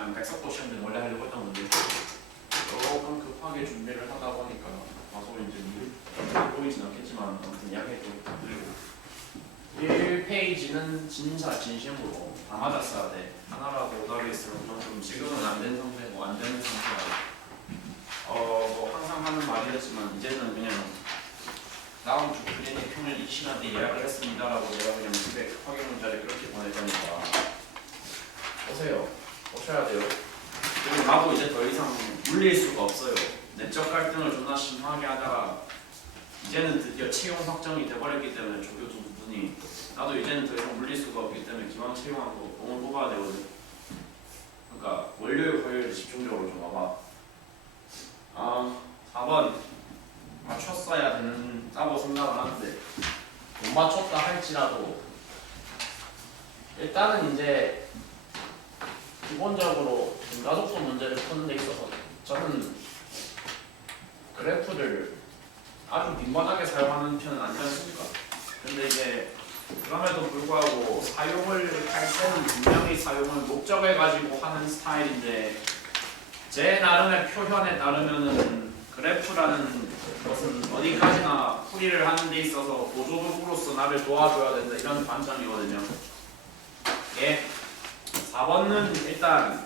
아니 백석도 시험 때는 원래 하려고 했던 건데 조금 급하게 준비를 하다 보니까 다소 이제 보이진 않겠지만 아무튼 양해 좀 부탁드리고 1페이지는 진짜 진심으로 다 맞았어야 돼. 하나라도 오답이 있으면 좀 지금은 안 된 상태고 안 되는 상태라 뭐 항상 하는 말이었지만 이제는 그냥 다음 주 클리닉 평일 이 시간에 예약을 했습니다라고 내가 그냥 집에 확인 문자를 그렇게 보낼 거니까 오세요. 오셔야 돼요. 그리고 나도 이제 더 이상 물릴 수가 없어요. 내적 갈등을 존나 심하게 하다가 이제는 드디어 채용 확정이 돼버렸기 때문에 조교수 두 분이 나도 이제는 더 이상 물릴 수가 없기 때문에 기왕 채용하고 돈을 뽑아야 되거든. 그러니까 월요일 화요일 집중적으로 좀 와봐. 4번 맞췄어야 된다고 생각을 하는데 못 맞췄다 할지라도 일단은 이제 기본적으로 가속도 문제를 푸는 데 있어서 저는 그래프를 아주 민감하게 사용하는 편은 아니지 않습니까? 근데 이제 그럼에도 불구하고 사용을 할 때는 분명히 사용을 목적을 가지고 하는 스타일인데 제 나름의 표현에 따르면은 그래프라는 것은 어디까지나 풀이를 하는 데 있어서 보조도구로서 나를 도와줘야 된다 이런 관점이거든요. 예. 4번은 일단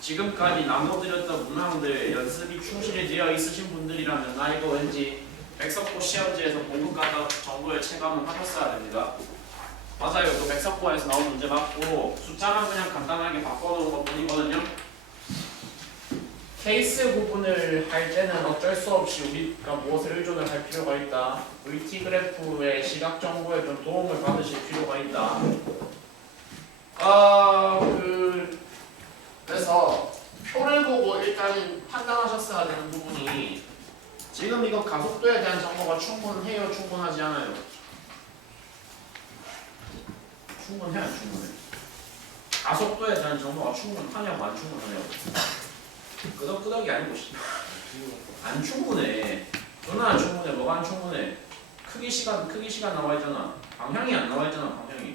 지금까지 나눠드렸던 문항들 연습이 충실히 되어 있으신 분들이라면 나 이거 왠지 백석고 시험지에서 공급 가다 정도의 체감은 하셨어야 됩니다. 맞아요. 그 백석고에서 나온 문제 맞고 숫자만 그냥 간단하게 바꿔놓은 것 뿐이거든요. 케이스 구분을 할 때는 어쩔 수 없이 우리가 무엇을 의존을 할 필요가 있다. VT 그래프의 시각 정보에 좀 도움을 받으실 필요가 있다. 그래서 표를 보고 일단 판단하셨어야 되는 부분이 지금 이거 가속도에 대한 정보가 충분해요? 충분하지 않아요? 충분해요? 안 충분해? 가속도에 대한 정보가 충분하냐고 안 충분하냐고 끄덕끄덕이 아니고 안 충분해. 존나 안 충분해. 뭐가 안 충분해? 크기 시간 나와 있잖아. 방향이 안 나와 있잖아. 방향이.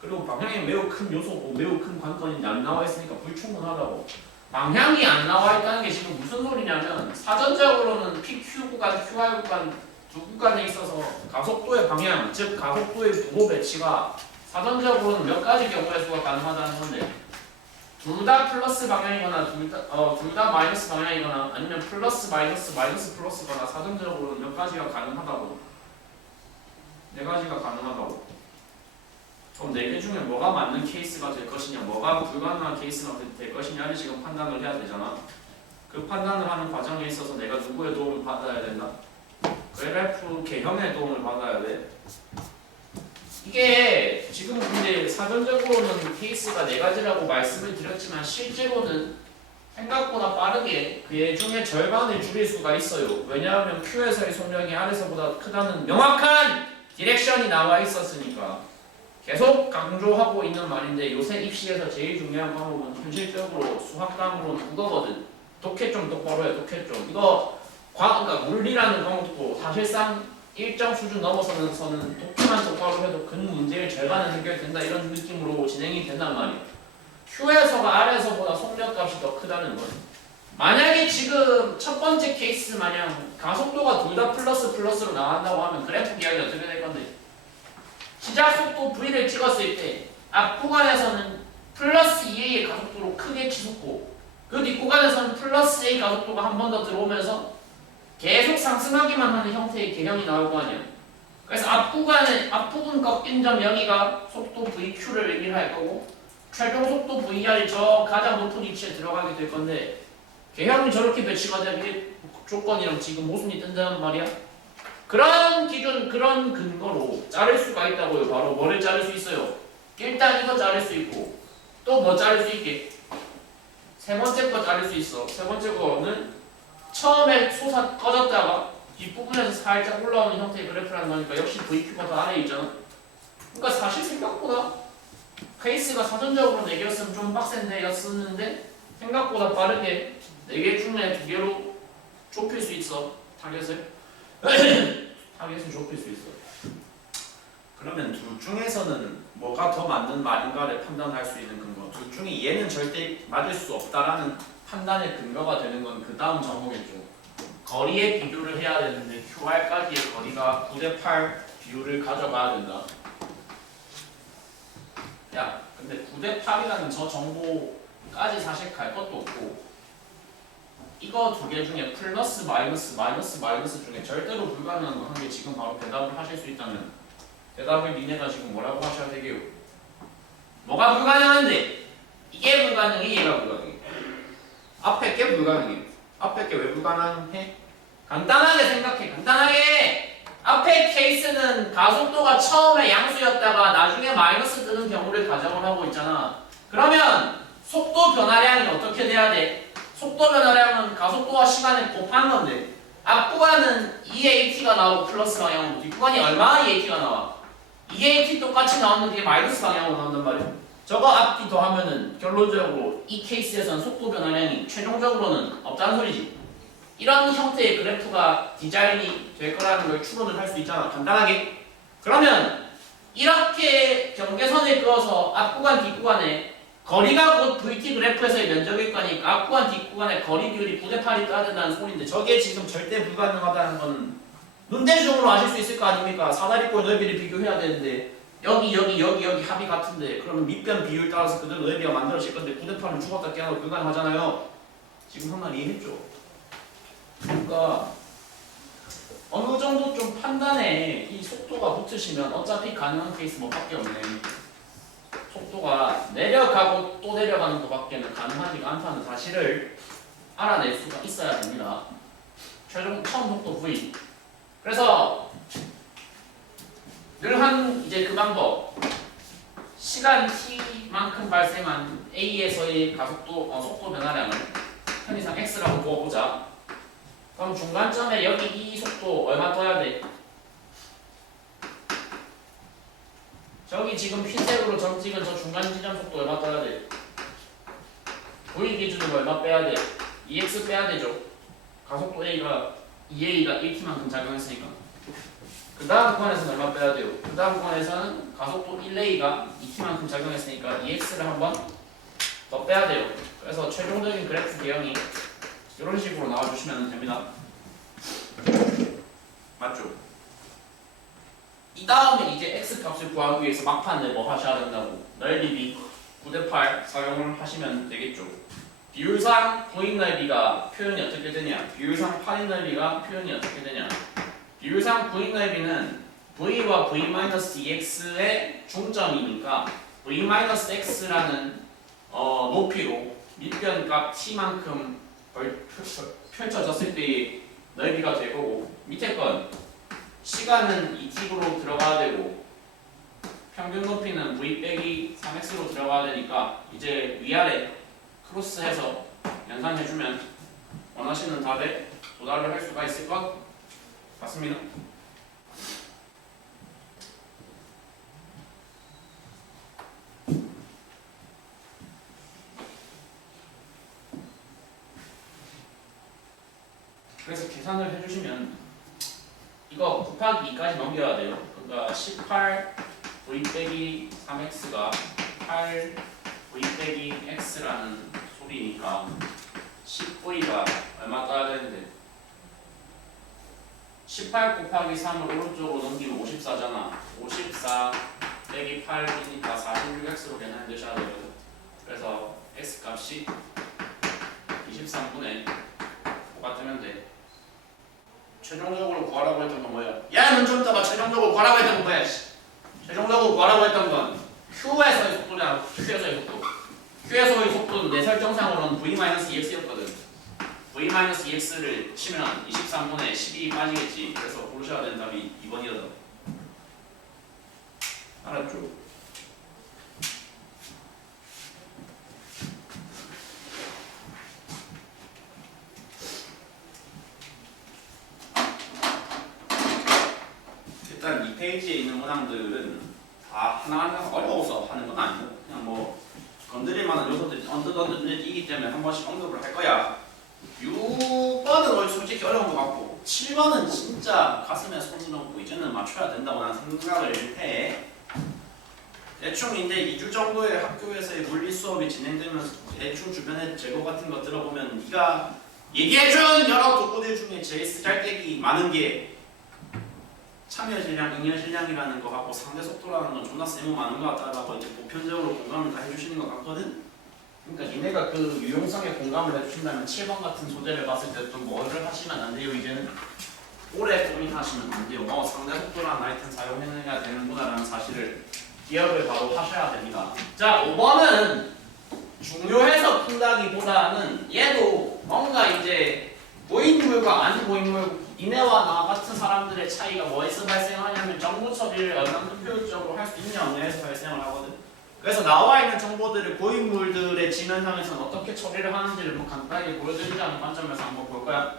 그리고 방향이 매우 큰 요소고 매우 큰 관건인데 안 나와 있으니까 불충분하다고. 방향이 안 나와 있다는 게 지금 무슨 소리냐면 사전적으로는 PQ 구간, QR 구간 두 구간에 있어서 가속도의 방향, 즉 가속도의 부호 배치가 사전적으로는 몇 가지 경우의 수가 가능하다는 건데 둘 다 플러스 방향이거나 둘 다 마이너스 방향이거나 아니면 플러스 마이너스 플러스거나 사전적으로는 몇 가지가 가능하다고. 네 가지가 가능하다고. 그럼 네 개 중에 뭐가 맞는 케이스가 될 것이냐, 뭐가 불가능한 케이스가 될 것이냐를 지금 판단을 해야 되잖아. 그 판단을 하는 과정에 있어서 내가 누구의 도움을 받아야 된다? 그래프 개형의 도움을 받아야 돼. 이게 지금 근데 사전적으로는 케이스가 네 가지라고 말씀을 드렸지만 실제로는 생각보다 빠르게 그 중에 절반을 줄일 수가 있어요. 왜냐하면 Q에서의 속력이 R에서보다 크다는 명확한 디렉션이 나와 있었으니까. 계속 강조하고 있는 말인데 요새 입시에서 제일 중요한 과목은 현실적으로 수학과목으로는 국어거든. 독해 좀 똑바로 해. 독해 좀. 이거 그러니까 물리라는 과목도 사실상 일정 수준 넘어서는 독해만 똑바로 해도 근 문제의 절반은 해결된다 이런 느낌으로 진행이 된단 말이야. Q에서가 R에서보다 속력값이 더 크다는 거지. 만약에 지금 첫 번째 케이스 마냥 가속도가 둘 다 플러스로 나간다고 하면 그래프 이야기 어떻게 될 건데? 시작 속도 V를 찍었을 때 앞 구간에서는 플러스 2A의 가속도로 크게 치솟고 그 뒷 구간에서는 플러스 A 가속도가 한 번 더 들어오면서 계속 상승하기만 하는 형태의 개형이 나올 거 아니야. 그래서 앞부분 꺾인 점 여기가 속도 VQ를 얘기를 할 거고 최종 속도 VR이 저 가장 높은 위치에 들어가게 될 건데 개형이 저렇게 배치가 되는 조건이랑 지금 모순이 뜬다는 말이야. 그런 기준, 그런 근거로 자를 수가 있다고요. 바로 뭐를 자를 수 있어요? 일단 이거 자를 수 있고 또 뭐 자를 수 있게? 세 번째 거 자를 수 있어. 세 번째 거는 처음에 꺼졌다가 뒷부분에서 살짝 올라오는 형태의 그래프라는 거니까 역시 VQ가 더 아래에 있잖아. 그러니까 사실 생각보다 케이스가 사전적으로 4개였으면 좀 빡센데 였었는데 생각보다 빠르게 4개 중에 2개로 좁힐 수 있어. 타겟을 좁힐 수 있어. 그러면 둘 중에서는 뭐가 더 맞는 말인가를 판단할 수 있는 근거. 둘 중에 얘는 절대 맞을 수 없다라는 판단의 근거가 되는 건 그 다음 정보겠죠. 거리의 비교를 해야 되는데 QR까지의 거리가 9대8 비율을 가져가야 된다. 야, 근데 9대8이라는 저 정보까지 사실 갈 것도 없고 이거 두 개 중에 플러스 마이너스 마이너스 마이너스 중에 절대로 불가능한 거 한 개 지금 바로 대답을 하실 수 있다면 대답을 니네가 지금 뭐라고 하셔야 되게요? 뭐가 불가능한데? 이게 불가능해, 얘가 불가능해. 앞에 게 불가능해. 앞에 게 왜 불가능해? 간단하게 생각해. 간단하게 앞에 케이스는 가속도가 처음에 양수였다가 나중에 마이너스 뜨는 경우를 가정을 하고 있잖아. 그러면 속도 변화량이 어떻게 돼야 돼? 속도 변화량은 가속도와 시간을 곱한 건데 앞구간은 2AT가 나오고 플러스 방향으로 뒷구간이 얼마나 2AT가 나와? 2AT 똑같이 나왔는데 마이너스 방향으로 나온단 말이야. 저거 앞뒤 더하면은 결론적으로 이 케이스에서는 속도 변화량이 최종적으로는 없다는 소리지. 이런 형태의 그래프가 디자인이 될 거라는 걸 추론을 할 수 있잖아. 간단하게. 그러면 이렇게 경계선을 그어서 앞구간 뒷구간에 거리가 곧 VT 그래프에서의 면적일 거니까 앞구간 뒷구간의 거리 비율이 9대8이 떠야 된다는 소리인데 저게 지금 절대 불가능하다는 건 눈대중으로 아실 수 있을 거 아닙니까? 사다리꼴 넓이를 비교해야 되는데 여기 합이 같은데 그러면 밑변 비율 따라서 그대로 넓이가 만들어질 건데 9대8은 죽었다 깨어나도 불가능하잖아요. 지금 한 말 이해했죠? 그러니까 어느 정도 좀 판단에 이 속도가 붙으시면 어차피 가능한 케이스 뭐밖에 없네. 속도가 내려가고 또 내려가는 것밖에는 가능하지가 않다는 사실을 알아낼 수가 있어야 됩니다. 최종 처음 속도 V. 그래서 늘 한 이제 그 방법. 시간 t만큼 발생한 A에서의 가속도 속도 변화량을 편의상 x라고 부어보자. 그럼 중간점에 여기 이 속도 얼마 떠야 돼? 저기 지금 흰색으로 점 찍은 저 중간 지점 속도 얼마 떠야 돼? V 기준으로 얼마 빼야 돼? 2x 빼야 되죠. 가속도 A가 2A가 1t만큼 작용했으니까. 그 다음 구간에서는 얼마 빼야 돼요? 그 다음 구간에서는 가속도 1A가 2t만큼 작용했으니까 2x를 한번 더 빼야 돼요. 그래서 최종적인 그래프 개형이 이런 식으로 나와주시면 됩니다. 맞죠? 이 다음에 이제 x값을 구하기 위해서 막판에 뭐 하셔야 된다고? 넓이 9대8 사용을 하시면 되겠죠. 비율상 부인 넓이가 표현이 어떻게 되냐? 비율상 파인 넓이가 표현이 어떻게 되냐? 비율상 부인 넓이는 v와 v-ex의 중점이니까 v-x라는 높이로 밑변값 t만큼 펼쳐졌을 때의 넓이가 될 거고 밑에 건 시간은 2t로 들어가야 되고 평균 높이는 v 빼기 3x로 들어가야 되니까 이제 위아래 크로스해서 연산해주면 원하시는 답에 도달을 할 수가 있을 것 같습니다. 그래서 계산을 해주시면 이거 곱하기 2까지 넘겨야 돼요. 그러니까 18 v 빼기 3x가 8 v 빼기 x라는 소리니까 10v가 얼마 떠야 되는데 18 곱하기 3을 오른쪽으로 넘기면 54잖아. 54 빼기 8이니까 46x로 계산해 주셔야 되거든. 그래서 x값이 23분의 5가 뜨면 돼. 최종적으로 구하라고 했던 건 뭐야? 야, 넌 좀 떠봐. 최종적으로 구하라고 했던 건 뭐야? 최종적으로 구하라고 했던 건 Q에서의 속도냐? Q에서의 속도. Q에서의 속도는 내 설정상으로는 v-ex였거든. v-ex를 치면 23분의 12 빠지겠지. 그래서 고르셔야 되는 답이 2번이다. 알았죠? 일단 이 페이지에 있는 문항들은 다 하나하나 어려워서 하는 건 아니고 그냥 뭐 건드릴 만한 요소들이 언뜻이기 때문에 한 번씩 언급을 할 거야. 6번은 솔직히 어려운 것 같고 7번은 진짜 가슴에 손이 넘고 이제는 맞춰야 된다고 나는 생각을 해. 대충 이제 2주 정도의 학교에서의 물리 수업이 진행되면서 대충 주변에 재고 같은 거 들어보면 네가 얘기해준 여러 도구들 중에 제일 쓰잘데기 많은 게 참여 질량, 잉여 질량이라는 거 같고 상대 속도라는 건 존나 쓸모 많은 것 같다라고 이제 보편적으로 공감을 다 해주시는 것 같거든. 그러니까 니네가 그 유용성에 공감을 해주신다면 7번 같은 소재를 봤을 때 또 뭐를 하시면 안 돼요. 이제는 오래 고민하시면 안 돼요. 상대 속도라는 아이템 사용해야 되는구나라는 사실을 기억을 바로 하셔야 됩니다. 자, 5번은 중요해서 푼다기보다는 얘도 뭔가 이제 고인물과 안 고인물 이네와 나 같은 사람들의 차이가 뭐에서 발생하냐면 정보 처리를 얼마큼 효율적으로 할 수 있냐 없냐에서 발생을 하거든. 그래서 나와 있는 정보들을 고인물들의 지면상에서는 어떻게 처리를 하는지를 뭐 간단하게 보여드리자는 관점에서 한번 볼 거야.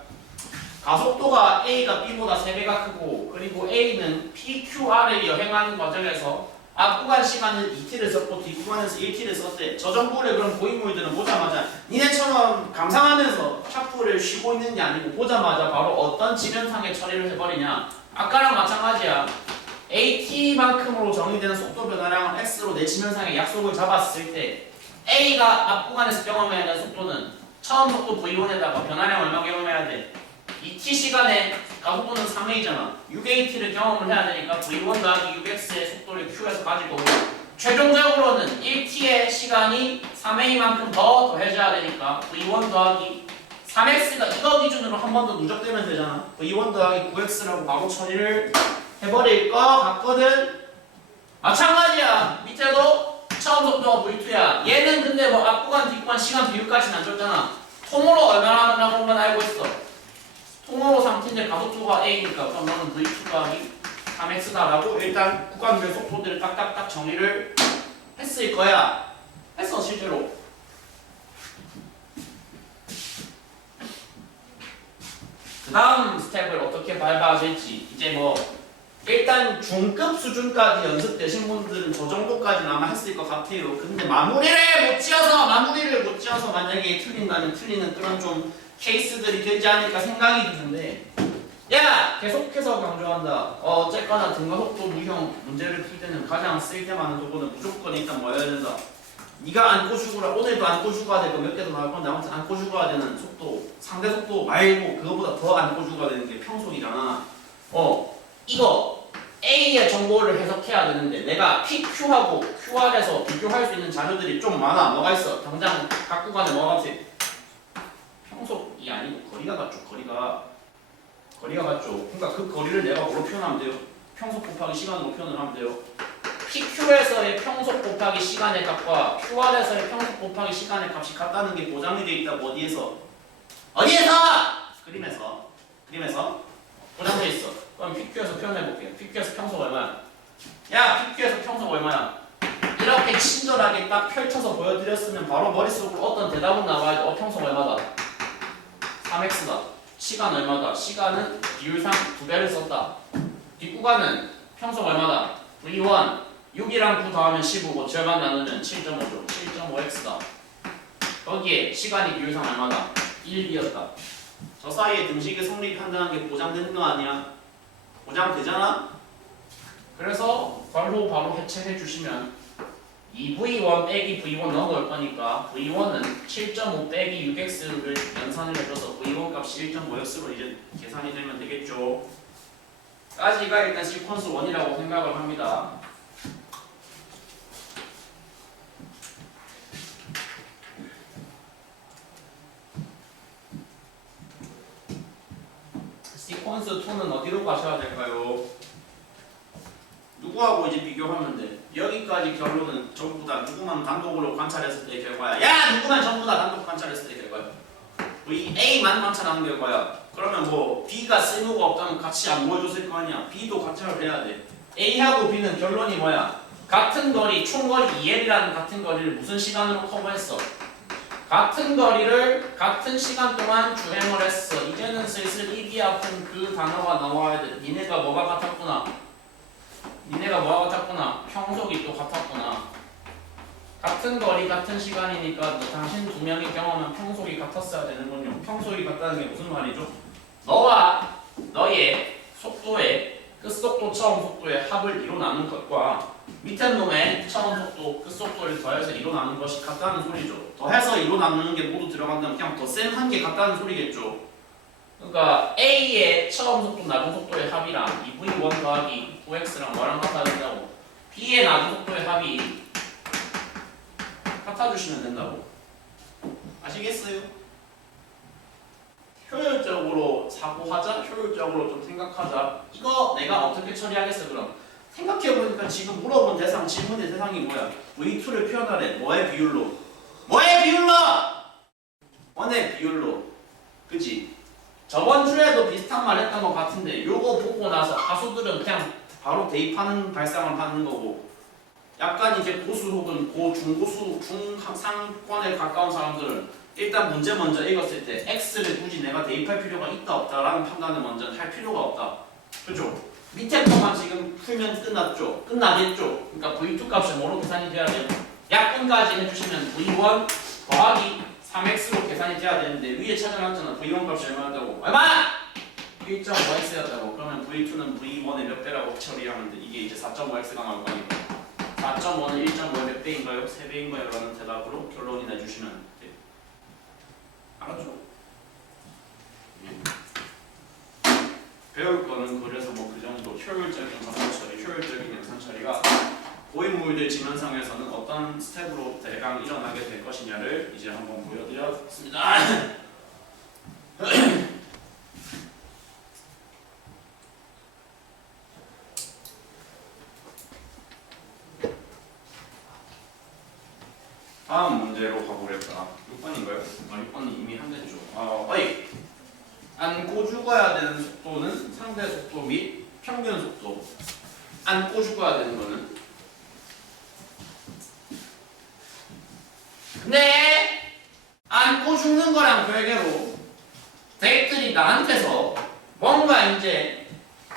가속도가 A가 B보다 3배가 크고 그리고 A는 PQR을 여행하는 과정에서 앞구간 시간은 2t를 썼고 뒷구간에서 1t를 썼대. 저 정보를 그럼 고인물들은 보자마자 니네처럼 감상하면서 샤프를 쉬고 있는 게 아니고 보자마자 바로 어떤 지면상의 처리를 해버리냐. 아까랑 마찬가지야. AT만큼으로 정의되는 속도 변화량을 X로 내 지면상의 약속을 잡았을 때 A가 앞구간에서 경험해야 하는 속도는 처음 속도 V1에다가 변화량 얼마 경험해야 돼? 2t 시간에 가속도는 3a잖아. 6at를 경험을 해야 되니까 v1 더하기 6x의 속도를 q에서 가지고 최종적으로는 1t의 시간이 3a만큼 더 더해져야 되니까 v1 더하기 3x가 이거 기준으로 한 번 더 누적되면 되잖아. v1 더하기 9x라고 바로 처리를 해버릴 것 같거든. 마찬가지야. 밑에도 처음 속도가 v2야. 얘는 근데 뭐 앞구간 뒷구간 시간 비율까지는 안 줬잖아. 통으로 얼마나 나오는 건 알고 있어. 통으로 3t인데 가속도가 a니까 그럼 너는 v2 더하기 3x다라고 일단 구간별 속도들을 딱딱딱 정리를 했을 거야. 했어 실제로. 그 다음 스텝을 어떻게 밟아야 될지 이제 뭐 일단 중급 수준까지 연습되신 분들은 저 정도까지는 아마 했을 것 같아요. 근데 마무리를 못 지어서 만약에 틀린다면 틀리는 그런 좀 케이스들이 되지 않을까 생각이 드는데 야! 계속해서 강조한다. 어쨌거나 등가속도 무형 문제를 풀 때는 가장 쓸데많은 도구는 무조건 일단 뭐 해야 된다. 네가 안고 죽으라. 오늘도 안고 죽어야 될 거 몇 개도 나올 건데 아무튼 안고 죽어야 되는 속도 상대 속도 말고 그거보다 더 안고 죽어야 되는 게 평속이잖아. 이거 A의 정보를 해석해야 되는데 내가 PQ하고 QR에서 비교할 수 있는 자료들이 좀 많아. 뭐가 있어? 당장 각 구간에 뭐가 같아? 평속이 아니고 거리가 같죠. 거리가 같죠. 그러니까 그 거리를 내가 뭐로 표현하면 돼요? 평속 곱하기 시간으로 표현을 하면 돼요. PQ에서의 평속 곱하기 시간의 값과 QR에서의 평속 곱하기 시간의 값이 같다는 게 보장이 돼 있다고 어디에서? 그림에서 보장돼 있어. 그럼 PQ에서 표현해 볼게요. PQ에서 평속 얼마야? 야, PQ에서 평속 얼마야? 이렇게 친절하게 딱 펼쳐서 보여드렸으면 바로 머릿속으로 어떤 대답은 나와야 돼. 평속 얼마다? 3x다. 시간 얼마다? 시간은 비율상 2배를 썼다. 뒷구간은 평속 얼마다? v1 6이랑 9 더하면 15고 절반 나누면 7.5죠. 7.5x다. 거기에 시간이 비율상 얼마다? 1이었다. 저 사이에 등식의 성립한다는 게 보장되는 거 아니야? 보장되잖아? 그래서 바로 해체해 주시면 2v1 빼기 v1 넣어놓을 거니까 v1은 7.5 빼기 6x를 연산을 해줘서 v1 값이 1.5x로 이제 계산이 되면 되겠죠. 까지가 일단 시퀀스 1이라고 생각을 합니다. 시퀀스 2는 어디로 가셔야 될까요? 누구하고 이제 비교하면 돼? 여기까지 결론은 전부 다 누구만 단독으로 관찰했을 때 결과야. 야! 누구만 전부 다 단독 관찰했을 때 결과야. A만 관찰하는 결과야. 그러면 뭐 B가 쓸모가 없다면 같이 안 보여줬을 거 아니야. B도 관찰을 해야 돼. A하고 B는 결론이 뭐야? 같은 거리, 총거리 2L이라는 같은 거리를 무슨 시간으로 커버했어? 같은 거리를 같은 시간 동안 주행을 했어. 이제는 슬슬 입이 아픈 그 단어가 나와야 돼. 니네가 뭐가 같았구나. 평속이 또 같았구나. 같은 거리 같은 시간이니까 당신 두 명의 경험은 평속이 같았어야 되는군요. 평속이 같다는 게 무슨 말이죠? 너와 너의 속도의 끝속도 처음 속도의 합을 이뤄나눈 것과 밑에 놈의 처음 속도 끝속도를 더해서 이뤄나눈 것이 같다는 소리죠. 더해서 이뤄나누는 게 모두 들어간다면 그냥 더 센 한 게 같다는 소리겠죠. 그러니까 A의 처음 속도 낮은 속도의 합이랑 2V1 더하기 9X랑 뭐랑 같아야 된다고. B의 낮은 속도의 합이 같아주시면 된다고. 아시겠어요? 효율적으로 사고하자, 효율적으로 좀 생각하자. 이거 내가 어떻게 처리하겠어 그럼? 생각해보니까 지금 물어본 대상, 질문의 대상이 뭐야? V2를 표현하래. 뭐의 비율로? 뭐의 비율로? 원의 비율로. 그치? 저번 주에도 비슷한 말 했던 것 같은데 요거 보고 나서 가수들은 그냥 바로 대입하는 발상을 하는 거고 약간 이제 고수 혹은 중고수, 중상권에 가까운 사람들은 일단 문제 먼저 읽었을 때 X를 굳이 내가 대입할 필요가 있다 없다라는 판단을 먼저 할 필요가 없다. 그죠? 밑에 거만 지금 풀면 끝났죠? 끝나겠죠? 그러니까 V2 값이 뭐로 계산이 돼야 돼요? 약분까지 해주시면 V1 더하기 3x로 계산이 돼야 되는데 위에 찾아놨잖아. V1 값이 얼마였다고? 얼마? 1.5x였다고. 그러면 V2는 V1의 몇 배라고 처리하면 돼. 이게 이제 4.5x가 나올 거니까 4.5는 1.5의 몇 배인가요? 3배인가요? 라는 대답으로 결론이 내주시면 돼요. 알았죠? 배울 거는 그래서 뭐 그 정도 효율적인 정보 처리, 효율적인 영상 처리가 고인물들 지면상에서는 어떤 스텝으로 대강 일어나게 될 것이냐를 이제 한번 보여드렸습니다. 다음 문제로 가보겠다. 6번인가요? 6번은 이미 한댔죠. 어이! 안고 죽어야 되는 속도는 상대 속도 및 평균 속도. 안고 죽어야 되는 거는 근데 안고 죽는 거랑 별개로 대들이 나한테서 뭔가 이제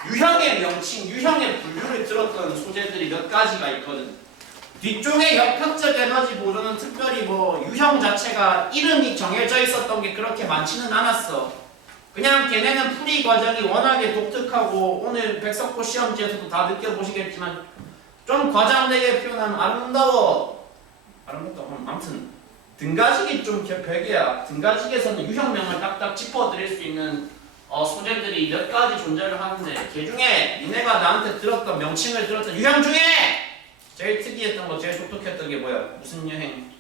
유형의 명칭, 유형의 분류를 들었던 소재들이 몇 가지가 있거든. 뒤쪽에 역학적 에너지 보존은 특별히 뭐 유형 자체가 이름이 정해져 있었던 게 그렇게 많지는 않았어. 그냥 걔네는 풀이 과정이 워낙에 독특하고 오늘 백석고 시험지에서도 다 느껴보시겠지만 좀 과장되게 표현하면 아름다워. 아무튼 등가식이 좀 별개야. 등가식에서는 유형명을 딱딱 짚어드릴 수 있는 소재들이 몇 가지 존재를 하는데 그 중에 니네가 나한테 들었던 명칭을 들었던 유형 중에 제일 특이했던 거, 제일 독특했던 게 뭐야? 무슨 여행?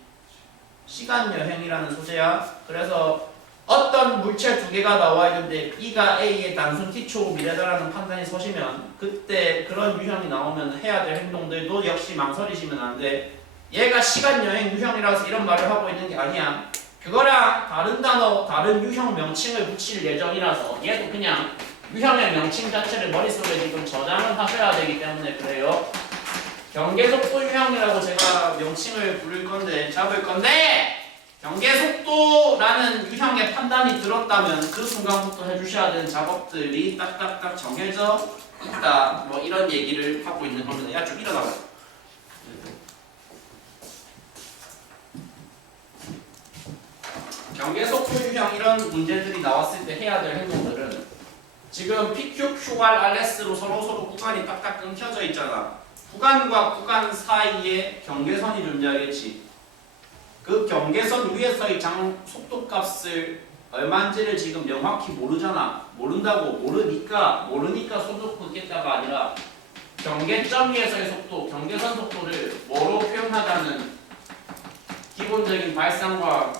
시간 여행이라는 소재야. 그래서 어떤 물체 두 개가 나와 있는데 B가 A의 단순 T초 미래다라는 판단이 서시면 그때 그런 유형이 나오면 해야 될 행동들도 역시 망설이시면 안 돼. 얘가 시간 여행 유형이라서 이런 말을 하고 있는 게 아니야. 그거랑 다른 단어, 다른 유형 명칭을 붙일 예정이라서 얘도 그냥 유형의 명칭 자체를 머릿속에 지금 저장을 하셔야 되기 때문에 그래요. 경계속도 유형이라고 제가 명칭을 부를 건데 잡을 건데 경계속도라는 유형의 판단이 들었다면 그 순간부터 해주셔야 되는 작업들이 딱딱딱 정해져 있다. 뭐 이런 얘기를 하고 있는 겁니다. 야 좀 일어나봐. 경계속도 유형 이런 문제들이 나왔을 때 해야 될 행동들은 지금 PQ, QR, RS로 서로 구간이 딱딱 끊겨져 있잖아. 구간과 구간 사이에 경계선이 존재하겠지. 그 경계선 위에서의 속도값을 얼마인지를 지금 명확히 모르잖아. 모르니까 소속 끊겠다가 아니라 경계점 위에서의 속도, 경계선 속도를 뭐로 표현하자는 기본적인 발상과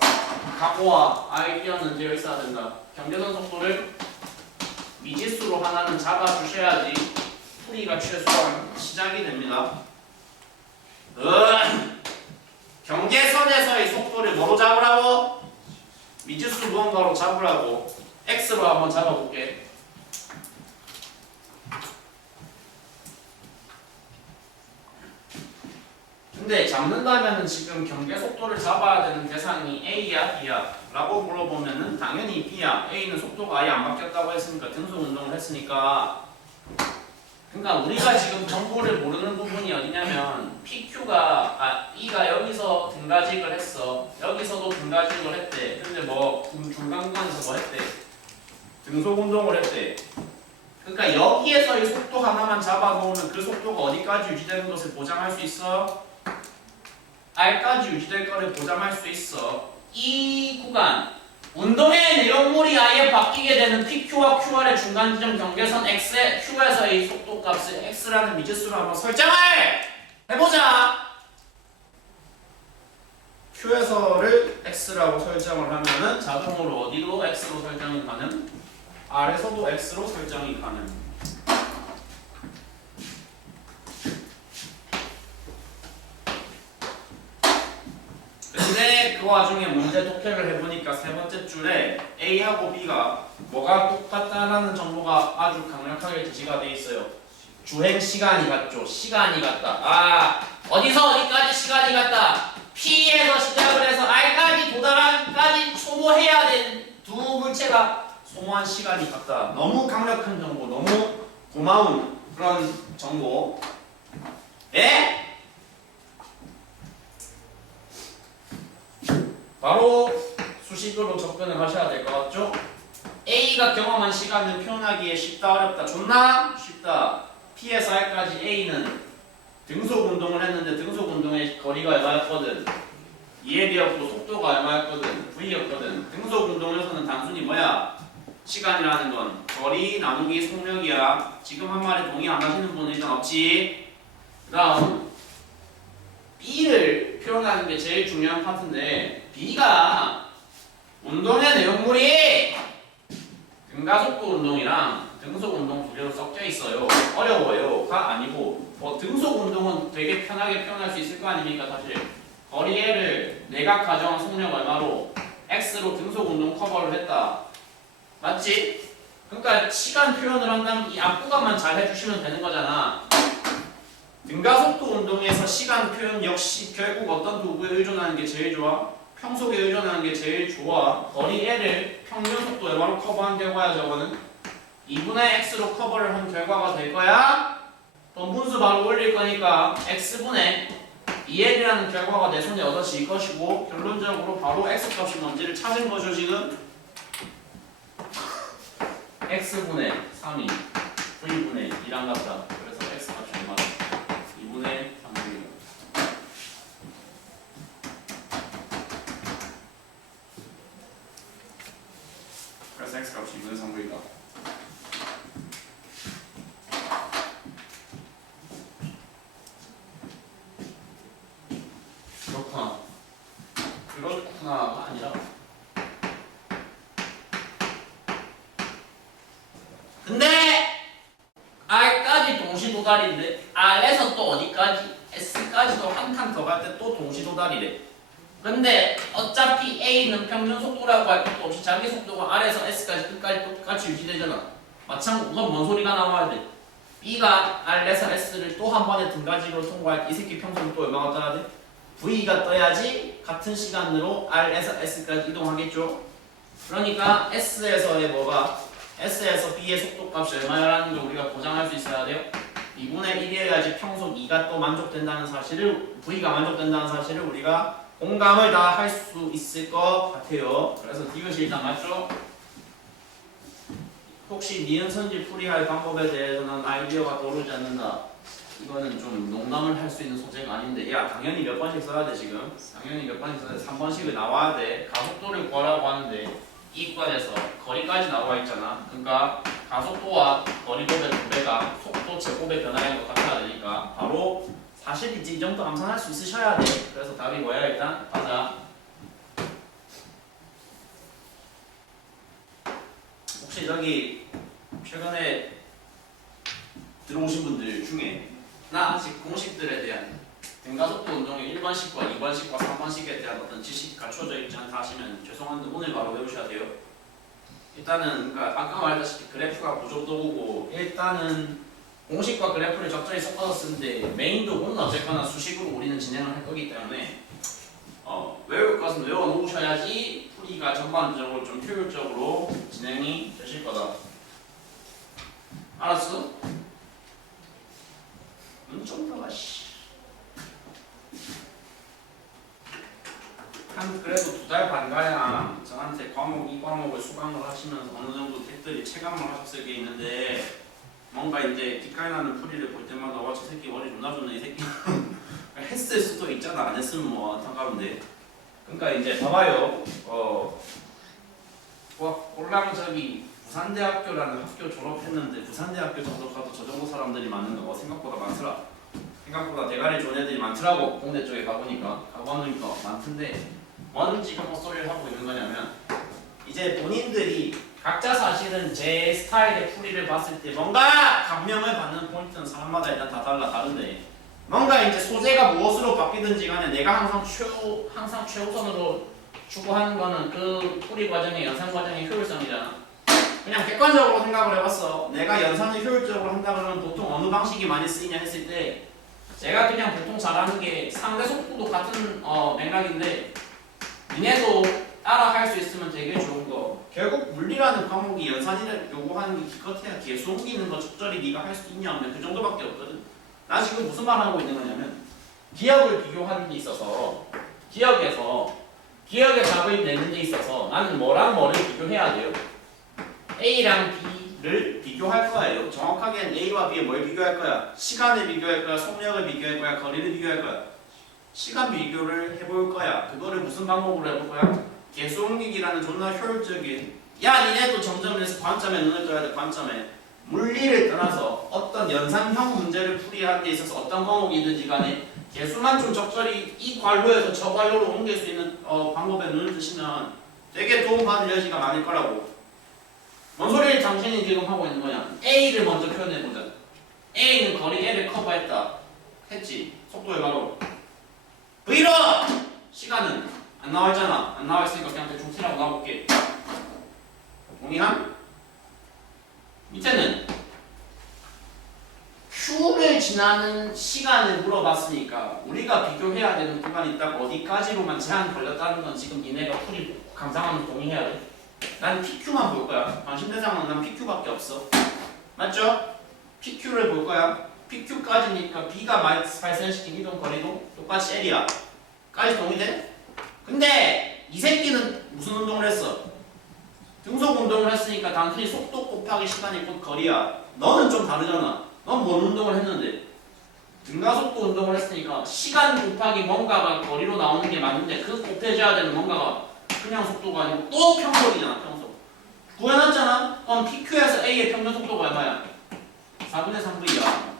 각오와 아이디어는 되어 있어야 된다. 경계선 속도를 미지수로 하나는 잡아주셔야지 풀이가 최소한 시작이 됩니다. 경계선에서의 속도를 뭐로 잡으라고? 미지수 무언가로 잡으라고. X로 한번 잡아볼게. 근데 잡는다면은 지금 경계 속도를 잡아야 되는 대상이 A야, B야? 라고 물어보면은 당연히 B야. A는 속도가 아예 안 바뀌었다고 했으니까 등속 운동을 했으니까 그러니까 우리가 지금 정보를 모르는 부분이 어디냐면 PQ가 E가 여기서 등가직을 했어. 여기서도 등가직을 했대. 근데 뭐 중간 구간에서 뭐 했대? 등속 운동을 했대. 그러니까 여기에서의 속도 하나만 잡아놓으면 그 속도가 어디까지 유지되는 것을 보장할 수 있어? R까지 유지될 거를 보장할 수 있어. 이 구간 운동의 내용물이 아예 바뀌게 되는 PQ와 QR의 중간 지점 경계선 X의 Q에서의 속도값을 X라는 미지수로 한번 설정을 해보자. Q에서를 X라고 설정을 하면은 자동으로 어디로 X로 설정이 가능? R에서도 X로 설정이 가능. 근데 그 와중에 문제 독해를 해보니까 세 번째 줄에 A하고 B가 뭐가 똑같다라는 정보가 아주 강력하게 제시가 돼 있어요. 주행 시간이 같죠. 시간이 같다. 어디서 어디까지 시간이 같다. P에서 시작을 해서 R까지 도달하기까지 소모해야 된 두 물체가 소모한 시간이 같다. 너무 강력한 정보, 너무 고마운 그런 정보. 예? 바로 수식으로 접근을 하셔야 될 것 같죠? A가 경험한 시간을 표현하기에 쉽다 어렵다? 존나 쉽다. P에서 R까지 A는 등속 운동을 했는데 등속 운동의 거리가 얼마였거든? 2L이었고 속도가 얼마였거든? V였거든. 등속 운동에서는 단순히 뭐야? 시간이라는 건 거리 나누기 속력이야. 지금 한 말에 동의 안 하시는 분은 일단 없지. 그 다음 B를 표현하는 게 제일 중요한 파트인데 B가 운동의 내용물이 등가속도 운동이랑 등속 운동 두 개로 섞여 있어요. 어려워요가 아니고 뭐 등속 운동은 되게 편하게 표현할 수 있을 거 아닙니까? 사실 거리를 내가 가정한 속력 얼마로 X로 등속 운동 커버를 했다. 맞지? 그러니까 시간 표현을 한다면 이 앞구간만 잘 해주시면 되는 거잖아. 등가속도 운동에서 시간 표현 역시 결국 어떤 도구에 의존하는 게 제일 좋아? 평속에 의존하는 게 제일 좋아. 거리 L을 평균 속도 얼마로 커버한 결과야 저거는? 2분의 X로 커버를 한 결과가 될 거야? 분수 바로 올릴 거니까 X분의 2L이라는 결과가 내 손에 얻어질 것이고 결론적으로 바로 X값이 뭔지를 찾은 거죠 지금? X분의 3이 V분의 2랑 같다. 그래서 X값이 얼마다? 2분의 3분의 그래서 X값이 2분의 3분이다. 그렇구나. 그렇구나가 아니라 근데 R까지 동시 도달인데 R에서 또 어디까지? S까지도 한 칸 더 갈 때 또 동시 도달이래. 근데 어차피 A는 평균 속도라고 할 것도 없이 자기 속도가 R에서 S까지 끝까지 똑같이 유지되잖아. 마찬가지로 뭔 소리가 나와야 돼? B가 R에서 S를 또 한 번에 등가직으로 통과할 때 이 새끼 평균 속도 얼마가 떠야 돼? V가 떠야지 같은 시간으로 R에서 S까지 이동하겠죠? 그러니까 S에서의 뭐가? S에서 B의 속도값이 얼마라는 걸 우리가 보장할 수 있어야 돼요? 2분의 1이어야지 평속 2가 또 만족된다는 사실을 V가 만족된다는 사실을 우리가 공감을 다 할 수 있을 것 같아요. 그래서 디귿이 일단 맞죠? 혹시 니은 선지 풀이할 방법에 대해서는 아이디어가 떠오르지 않는다. 이거는 좀 농담을 할 수 있는 소재가 아닌데 야 당연히 몇 번씩 써야 돼 지금. 당연히 몇 번씩 써야 돼. 3번씩을 나와야 돼. 가속도를 구하라고 하는데 이 구간에서 거리까지 나와 있잖아. 그러니까 가속도와 거리 곱의 두 배가 속도 제곱의 변화인 것 같아야 되니까 바로 사실 이제 이 정도 암산할 수 있으셔야 돼. 그래서 답이 뭐야 일단 가자. 혹시 저기 최근에 들어오신 분들 중에 나 아직 공식들에 대한 등가속도 운동의 1번씩과 2번씩과 3번씩에 대한 어떤 지식이 갖춰져 있지 않다 하시면 죄송한데 오늘 바로 외우셔야 돼요. 일단은 그러니까 아까 말했다시피 그래프가 고정도구고 일단은 공식과 그래프를 적절히 섞어서 쓰는데 메인 도구는 어쨌거나 수식으로 우리는 진행을 할 거기 때문에 외울 것은 외워 놓으셔야지 풀이가 전반적으로 좀 효율적으로 진행이 되실 거다. 알았어? 좀 더가 씨. 한 그래도 2달 반가량 저한테 과목 이 과목을 수강을 하시면서 어느 정도 댓글이 체감을 하셨을 게 있는데 뭔가 이제 뒷갈나는 풀이를 볼 때마다 와 저 새끼 머리 존나 좋네 이 새끼 했을 수도 있잖아 안 했으면 뭐 안타까운데 그러니까 이제 봐봐요 꼴랑 저기 부산대학교라는 학교 졸업했는데 부산대학교 정도 가도 저 정도 사람들이 많은 거 생각보다 많더라 생각보다 대가리 좋은 애들이 많더라고 공대 쪽에 가보니까 많던데 뭔 지금 헛소리를 하고 있는 거냐면 이제 본인들이 각자 사실은 제 스타일의 풀이를 봤을 때 뭔가 감명을 받는 포인트는 사람마다 일단 다 다른데 뭔가 이제 소재가 무엇으로 바뀌든지 간에 내가 항상 최우선으로 추구하는 거는 그 풀이 과정의 연산 과정의 효율성이잖아. 그냥 객관적으로 생각을 해봤어. 내가 연산을 효율적으로 한다 그러면 보통 어느 방식이 많이 쓰이냐 했을 때 제가 그냥 보통 잘하는 게 상대 속도도 같은 맥락인데 니네도 따라 할 수 있으면 되게 좋은 거. 결국 물리라는 과목이 연산을 요구하는 게 기껏해야 계수 옮기는 거 적절히 네가 할 수 있냐 하면 그 정도밖에 없거든. 나 지금 무슨 말 하고 있는 거냐면 기억을 비교하는 데 있어서 기억의 답을 내는 데 있어서 나는 뭐랑 뭐를 비교해야 돼요. A랑 B를 비교할 거예요. 정확하게는 A와 B에 뭘 비교할 거야? 시간을 비교할 거야? 속력을 비교할 거야? 거리를 비교할 거야? 시간 비교를 해볼 거야. 그거를 무슨 방법으로 해볼 거야? 계수 옮기기라는 존나 효율적인 야 니네도 점점 그래서 관점에 눈을 떠야 돼. 관점에 물리를 떠나서 어떤 연산형 문제를 풀이하는 데 있어서 어떤 과목이든지 간에 계수만 좀 적절히 이 관로에서 저 관로로 옮길 수 있는 방법에 눈을 뜨시면 되게 도움받을 여지가 많을 거라고. 뭔 소리를 당신이 지금 하고 있는 거냐? A를 먼저 표현해보자. A는 거리 L을 커버했다. 했지. 속도의 가로. V로! 시간은 안 나와있잖아. 안 나와있으니까 그냥 대충 T라고 놔볼게. 동의함? 밑에는 Q를 지나는 시간을 물어봤으니까 우리가 비교해야 되는 구간이 딱 어디까지로만 제한 걸렸다는 건 지금 니네가 풀이 감상하면 동의해야 돼. 난 PQ만 볼 거야. 관심 대상은 난 PQ밖에 없어. 맞죠? PQ를 볼 거야. PQ까지니까 B가 발생시킨 이동 거리도 똑같이 L이야. 까지 동의돼? 근데 이 새끼는 무슨 운동을 했어? 등속 운동을 했으니까 단순히 속도 곱하기 시간이 곧 거리야. 너는 좀 다르잖아. 넌 뭔 운동을 했는데? 등가속도 운동을 했으니까 시간 곱하기 뭔가가 거리로 나오는 게 맞는데 그 곱해져야 되는 뭔가가 그냥 속도가 아니고 또 평속이잖아. 평속. 구해놨잖아? 그럼 PQ에서 A의 평균 속도가 얼마야? 4분의 3V야.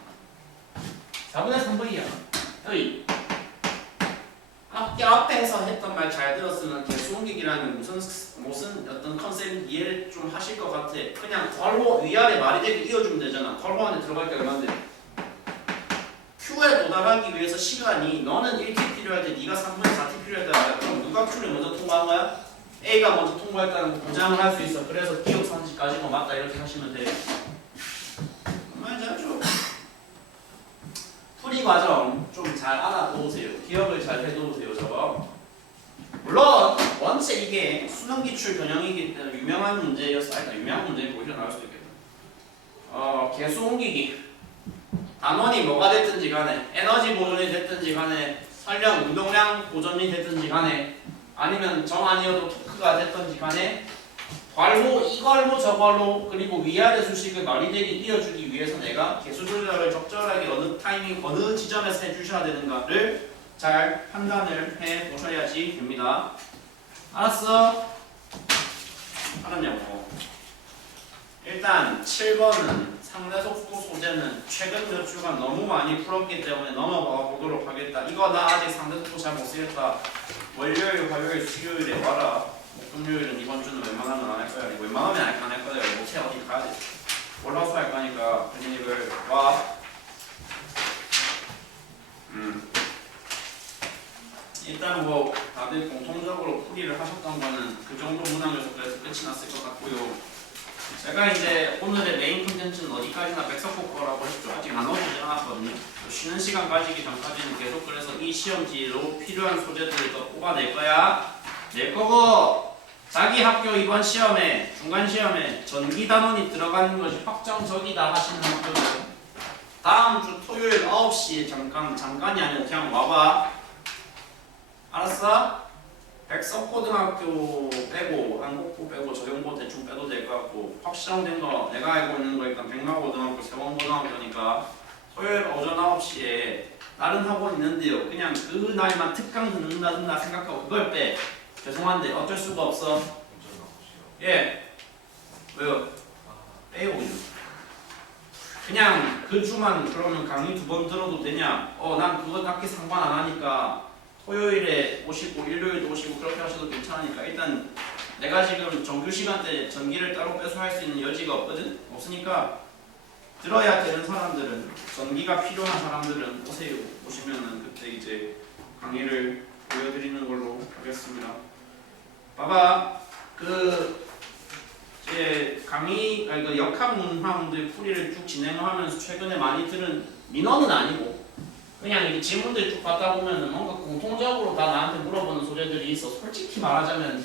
4분의 3V야. 어이. 앞에서 했던 말 잘 들었으면 계수 옮기기라는 무슨 어떤 컨셉 이해를 좀 하실 것 같아. 그냥 괄호 위아래 말이 되게 이어주면 되잖아. 괄호 안에 들어갈 게 얼마인데. Q에 도달하기 위해서 시간이 너는 1t 필요할 때 네가 3분의 4t 필요했다. 그럼 누가 Q를 먼저 통과한 거야? A가 먼저 통과했다는 거 보장을 할 수 있어. 그래서 기억 상식까지만 맞다 이렇게 하시면 돼. 정말 잘죠. 풀이 과정 좀 잘 알아두세요. 기억을 잘 해두세요. 저거. 물론 원체 이게 수능 기출 변형이기 때문에 유명한 문제였어. 아니 유명한 문제고 오히려 나올 수도 있겠다. 계수 옮기기. 단원이 뭐가 됐든지 간에 에너지 보존이 됐든지 간에 설령 운동량 보존이 됐든지 간에 아니면 정 아니어도 토크가 됐든지 간에 괄호 이괄호 저괄호 그리고 위아래 수식을 말이 되게 이어주기 위해서 내가 계수 조절을 적절하게 어느 타이밍 어느 지점에서 해주셔야 되는가를 잘 판단을 해 보셔야지 됩니다. 알았어? 알았냐고. 일단 7번은 상대속도 소재는 최근 몇 주간 너무 많이 풀었기 때문에 넘어가 보도록 하겠다. 이거 나 아직 상대속도 잘 못 쓰겠다. 월요일, 화요일, 수요일에 와라. 금요일은 이번 주는 웬만하면 안 할 거야. 웬만하면 안 할 거야. 못해 어디 가야 돼. 월화수 할 거니까 그니까 와. 일단 뭐 다들 공통적으로 풀이를 하셨던 거는 그 정도 문항 녀석들에서 끝이 났을 것 같고요. 제가 이제 오늘의 메인 콘텐츠는 어디까지나 백석호 거라고 했죠. 아직 나눠보지 않았거든요. 쉬는 시간 가지기 전까지는 계속 그래서 이 시험지로 필요한 소재들을 더 뽑아낼 거야. 낼 거고 자기 학교 이번 시험에 중간 시험에 전기 단원이 들어가는 것이 확정적이다 하시는 학교들 다음 주 토요일 9시에 잠깐이 아니라 그냥 와봐. 알았어? 백석고등학교 빼고 한국고 빼고 저경고 대충 빼도 될 것 같고 확실한 거 내가 알고 있는 거 일단 백마고등학교 세원고등학교니까 토요일 오전 9시에 다른 학원 있는데요. 그냥 그 날만 특강 듣는다 생각하고 그걸 빼. 죄송한데 어쩔 수가 없어. 예. 왜요? 빼요 그냥. 그냥 그 주만 그러면 강의 2번 들어도 되냐? 난 그거 딱히 상관 안 하니까 토요일에 오시고 일요일도 오시고 그렇게 하셔도 괜찮으니까 일단 내가 지금 정규 시간대 전기를 따로 빼서할 수 있는 여지가 없거든? 없으니까 들어야 되는 사람들은 전기가 필요한 사람들은 오세요. 오시면은 그때 이제 강의를 보여드리는 걸로 하겠습니다. 봐봐 이제 강의 그 역학 문항들 풀이를 쭉 진행하면서 최근에 많이 들은 민원은 아니고 그냥 이 질문들 쭉 받다 보면은 뭔가 공통적으로 다 나한테 물어보는 소재들이 있어. 솔직히 말하자면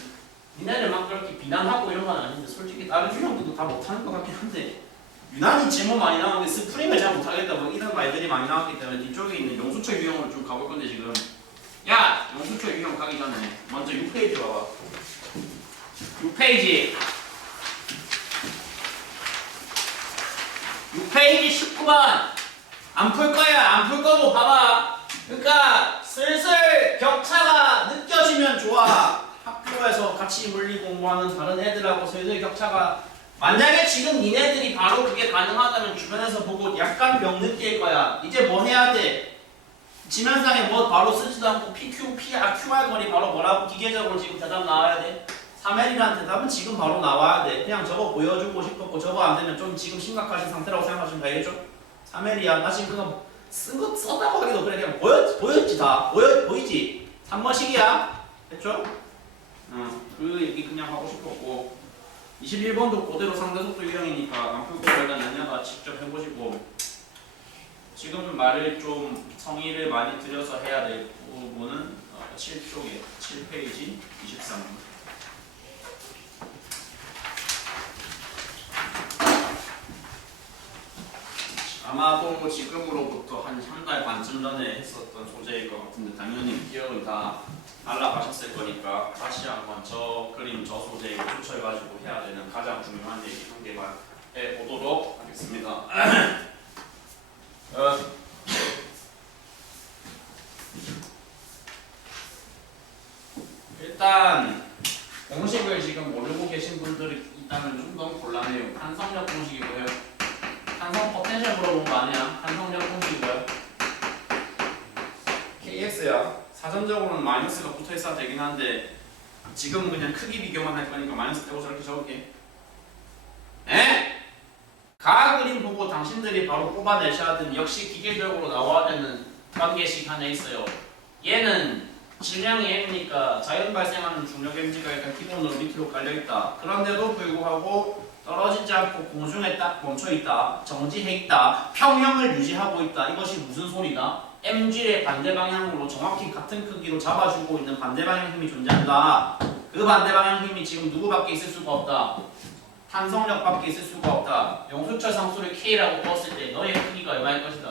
니네를 막 그렇게 비난하고 이런 건 아닌데 솔직히 다른 유형들도 다 못하는 것 같긴 한데 유난히 질문 많이 나오는데 스프링을 잘 못하겠다 뭐 이런 말들이 많이 나왔기 때문에 뒤쪽에 있는 용수철 유형으로 좀 가볼 건데 지금 야! 용수철 유형 가기 전에 먼저 6페이지 봐봐. 6페이지 19번 안 풀 거야. 안 풀 거고 봐봐. 그러니까 슬슬 격차가 느껴지면 좋아. 학교에서 같이 물리 공부하는 다른 애들하고 슬슬 격차가 만약에 지금 니네들이 바로 그게 가능하다면 주변에서 보고 약간 병 느낄 거야. 이제 뭐 해야 돼? 지면상에 뭐 바로 쓰지도 않고 PQ, QR 거리 바로 뭐라고 기계적으로 지금 대답 나와야 돼? 3L이라는 대답은 지금 바로 나와야 돼. 그냥 저거 보여주고 싶었고 저거 안 되면 좀 지금 심각하신 상태라고 생각하시면 되겠죠? 3L이야. 나 지금 그거 쓴 거 썼다고 하기도 그래. 그냥 보였지 다. 보이지? 3번씩이야. 됐죠? 그 얘기 그냥 하고 싶었고 21번도 그대로 상대속도 유형이니까 안 풀고 일단 내년에 직접 해보시고 지금 말을 좀 성의를 많이 들여서 해야 될 부분은 7쪽에 7페이지 23번 아마도 지금으로부터 한 달 반쯤 전에 했었던 소재일 것 같은데 당연히 기억은 다 날라가셨을 거니까 다시 한번 저 그림 저 소재 이거 추출 가지고 해야 되는 가장 중요한 얘기 한 개만 해보도록 하겠습니다. 일단 공식을 지금 모르고 계신 분들이 있다면 좀 너무 곤란해요. 한성력 공식이 뭐예요? 한성 포텐셜 물어본 거 아니야? 한성력 공식이 뭐야? KX야. 사전적으로는 마이너스가 붙어 있어야 되긴 한데 지금은 그냥 크기 비교만 할 거니까 마이너스 떼고 저렇게 적을게. 에? 가 그림 보고 당신들이 바로 뽑아내셔야 되는 역시 기계적으로 나와야 되는 관계식 하나 있어요. 얘는 질량이 m이니까 자연 발생하는 중력 mg가 일단 기본으로 밑으로 깔려있다. 그런데도 불구하고 떨어지지 않고 공중에 딱 멈춰있다. 정지해 있다. 평형을 유지하고 있다. 이것이 무슨 소리다? mg의 반대 방향으로 정확히 같은 크기로 잡아주고 있는 반대 방향 힘이 존재한다. 그 반대 방향 힘이 지금 누구밖에 있을 수가 없다. 탄성력밖에 있을 수가 없다. 용수철 상수를 K라고 떴을 때 너의 크기가 얼마일 것이다?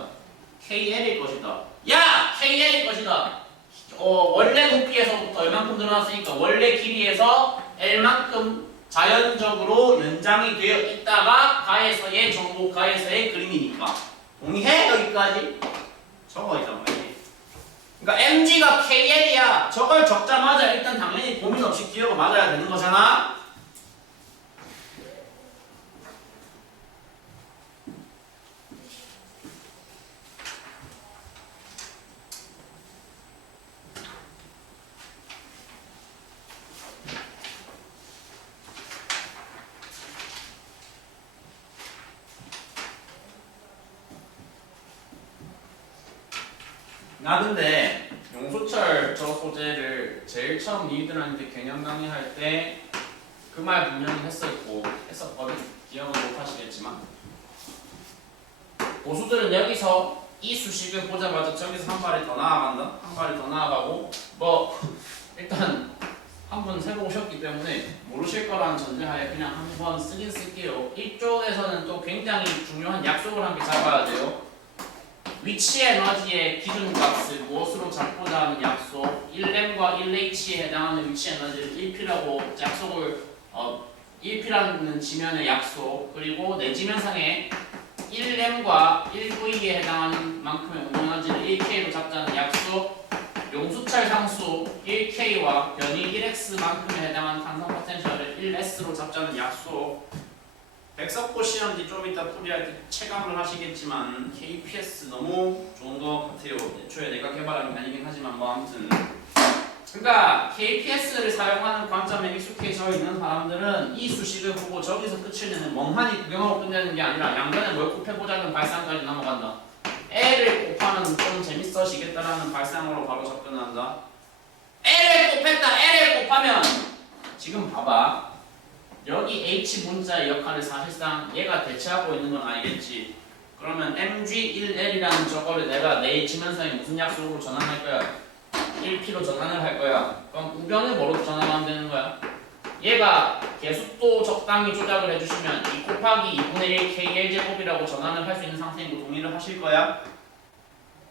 KL일 것이다. 야! KL일 것이다. 원래 높이에서부터 얼만큼 늘어났으니까 원래 길이에서 L만큼 자연적으로 연장이 되어 있다가 가에서의 정보, 가에서의 그림이니까 동의해? 여기까지? 적어 있단 말이지. 그러니까 MG가 KL이야. 저걸 적자마자 일단 당연히 고민 없이 기억을 맞아야 되는 거잖아. 나 근데 용수철 저 소재를 제일 처음 니들한테 개념 강의할 때 그 말 분명히 했었거든. 기억은 못 하시겠지만 고수들은 여기서 이 수식을 보자마자 저기서 한 발이 더 나아간다. 한 발이 더 나아가고 뭐 일단 한 분 새로 오셨기 때문에 모르실 거라는 전제하에 그냥 한번 쓰긴 쓸게요. 이쪽에서는 또 굉장히 중요한 약속을 한 개 잡아야 돼요. 위치 에너지의 기준값을 무엇으로 잡고자 하는 약속 1m과 1h에 해당하는 위치 에너지를 1p라고 약속을 1p라는 지면의 약속 그리고 내 지면상에 1m과 1v에 해당하는 만큼의 운동 에너지를 1k로 잡자는 약속 용수철 상수 1k와 변이 1x만큼에 해당하는 탄성 포텐셜을 1s로 잡자는 약속 백석고 시험지 좀 이따 풀이할 때 체감을 하시겠지만 KPS 너무 좋은 것 같아요. 애초에 내가 개발한 게 아니긴 하지만 뭐 아무튼 그러니까 KPS를 사용하는 관점에 익숙해져 있는 사람들은 이 수식을 보고 저기서 끝을 내는 멍하니 구경하고 끝내는 게 아니라 양변에 뭘 곱해보자는 발상까지 넘어간다. L을 곱하면 좀 재밌어지겠다라는 발상으로 바로 접근한다. L을 곱했다. L을 곱하면 지금 봐봐. 여기 H 문자의 역할을 사실상 얘가 대체하고 있는 건 알겠지. 그러면 MG1L이라는 저거를 내가 내 지면상에 무슨 약속으로 전환할 거야? 1P로 전환을 할 거야. 그럼 우변을 뭐로 전환하면 되는 거야? 얘가 계속도 적당히 조작을 해주시면 2 곱하기 2분의 1 KL제곱이라고 전환을 할 수 있는 상태인 거 동의를 하실 거야?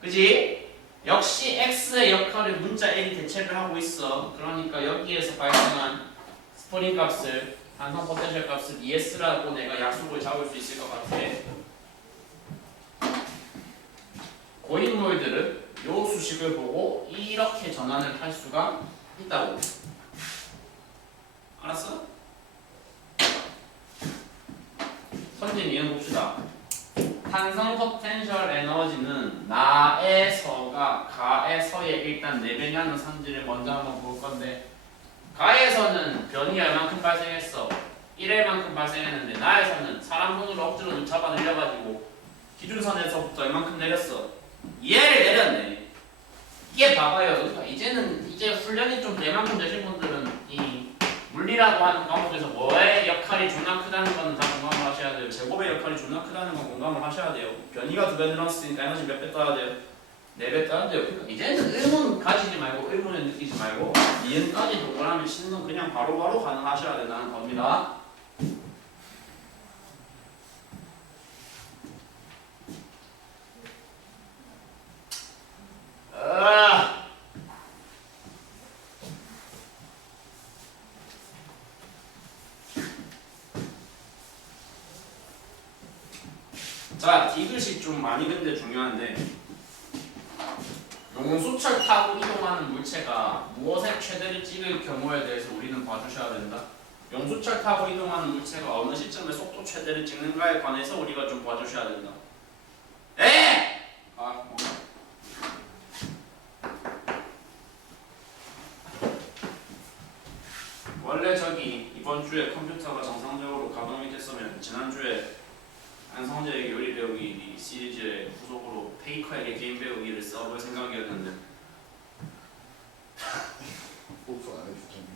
그지? 역시 X의 역할을 문자 L이 대체를 하고 있어. 그러니까 여기에서 발생한 스프링 값을 단성 포텐셜 값을 ES라고 내가 약속을 잡을 수 있을 것 같아. 고인물들은 요 수식을 보고 이렇게 전환을 할 수가 있다고. 알았어? 선진 이응 봅시다. 탄성 포텐셜 에너지는 나에서가 가에서의 일단 4배냐는 산지를 먼저 한번 볼 건데 가에서는 변이 얼만큼 발생했어? 1L만큼 발생했는데 나에서는 사람 손으로 억지로 좀 잡아 늘려가지고 기준선에서부터 얼만큼 내렸어? 2L을 내렸네. 이게 봐봐요. 그러니까 이제 훈련이 좀 될 만큼 되신 분들은 이 물리라고 하는 과목에서 뭐의 역할이 존나 크다는 건 다 공감을 하셔야 돼요. 제곱의 역할이 존나 크다는 건 공감을 하셔야 돼요. 변이가 2배 늘었으니까 에너지 몇 배 떠야 돼요? 4배 떠야 돼요. 그러니까 이제는 의문 가지지 말고 의문을 느끼지 말고 니은까지 동그라미 치는 건 그냥 바로바로 가능하셔야 된다는 겁니다. 자, 디귿이 좀 많이 근데 중요한데 용수철 타고 이동하는 물체가 무엇의 최대를 찍을 경우에 대해서 우리는 봐주셔야 된다. 용수철 타고 이동하는 물체가 어느 시점에 속도 최대를 찍는가에 관해서 우리가 좀 봐주셔야 된다. 에! 아, 원래 저기 이번 주에 컴퓨터가 정상적으로 가동 밑했으면 지난주에 안성재에게 요리 배우기 시리즈의 후속으로 페이커에게 게임 배우기를 써볼 생각이었는데 복수 안 해주셨네.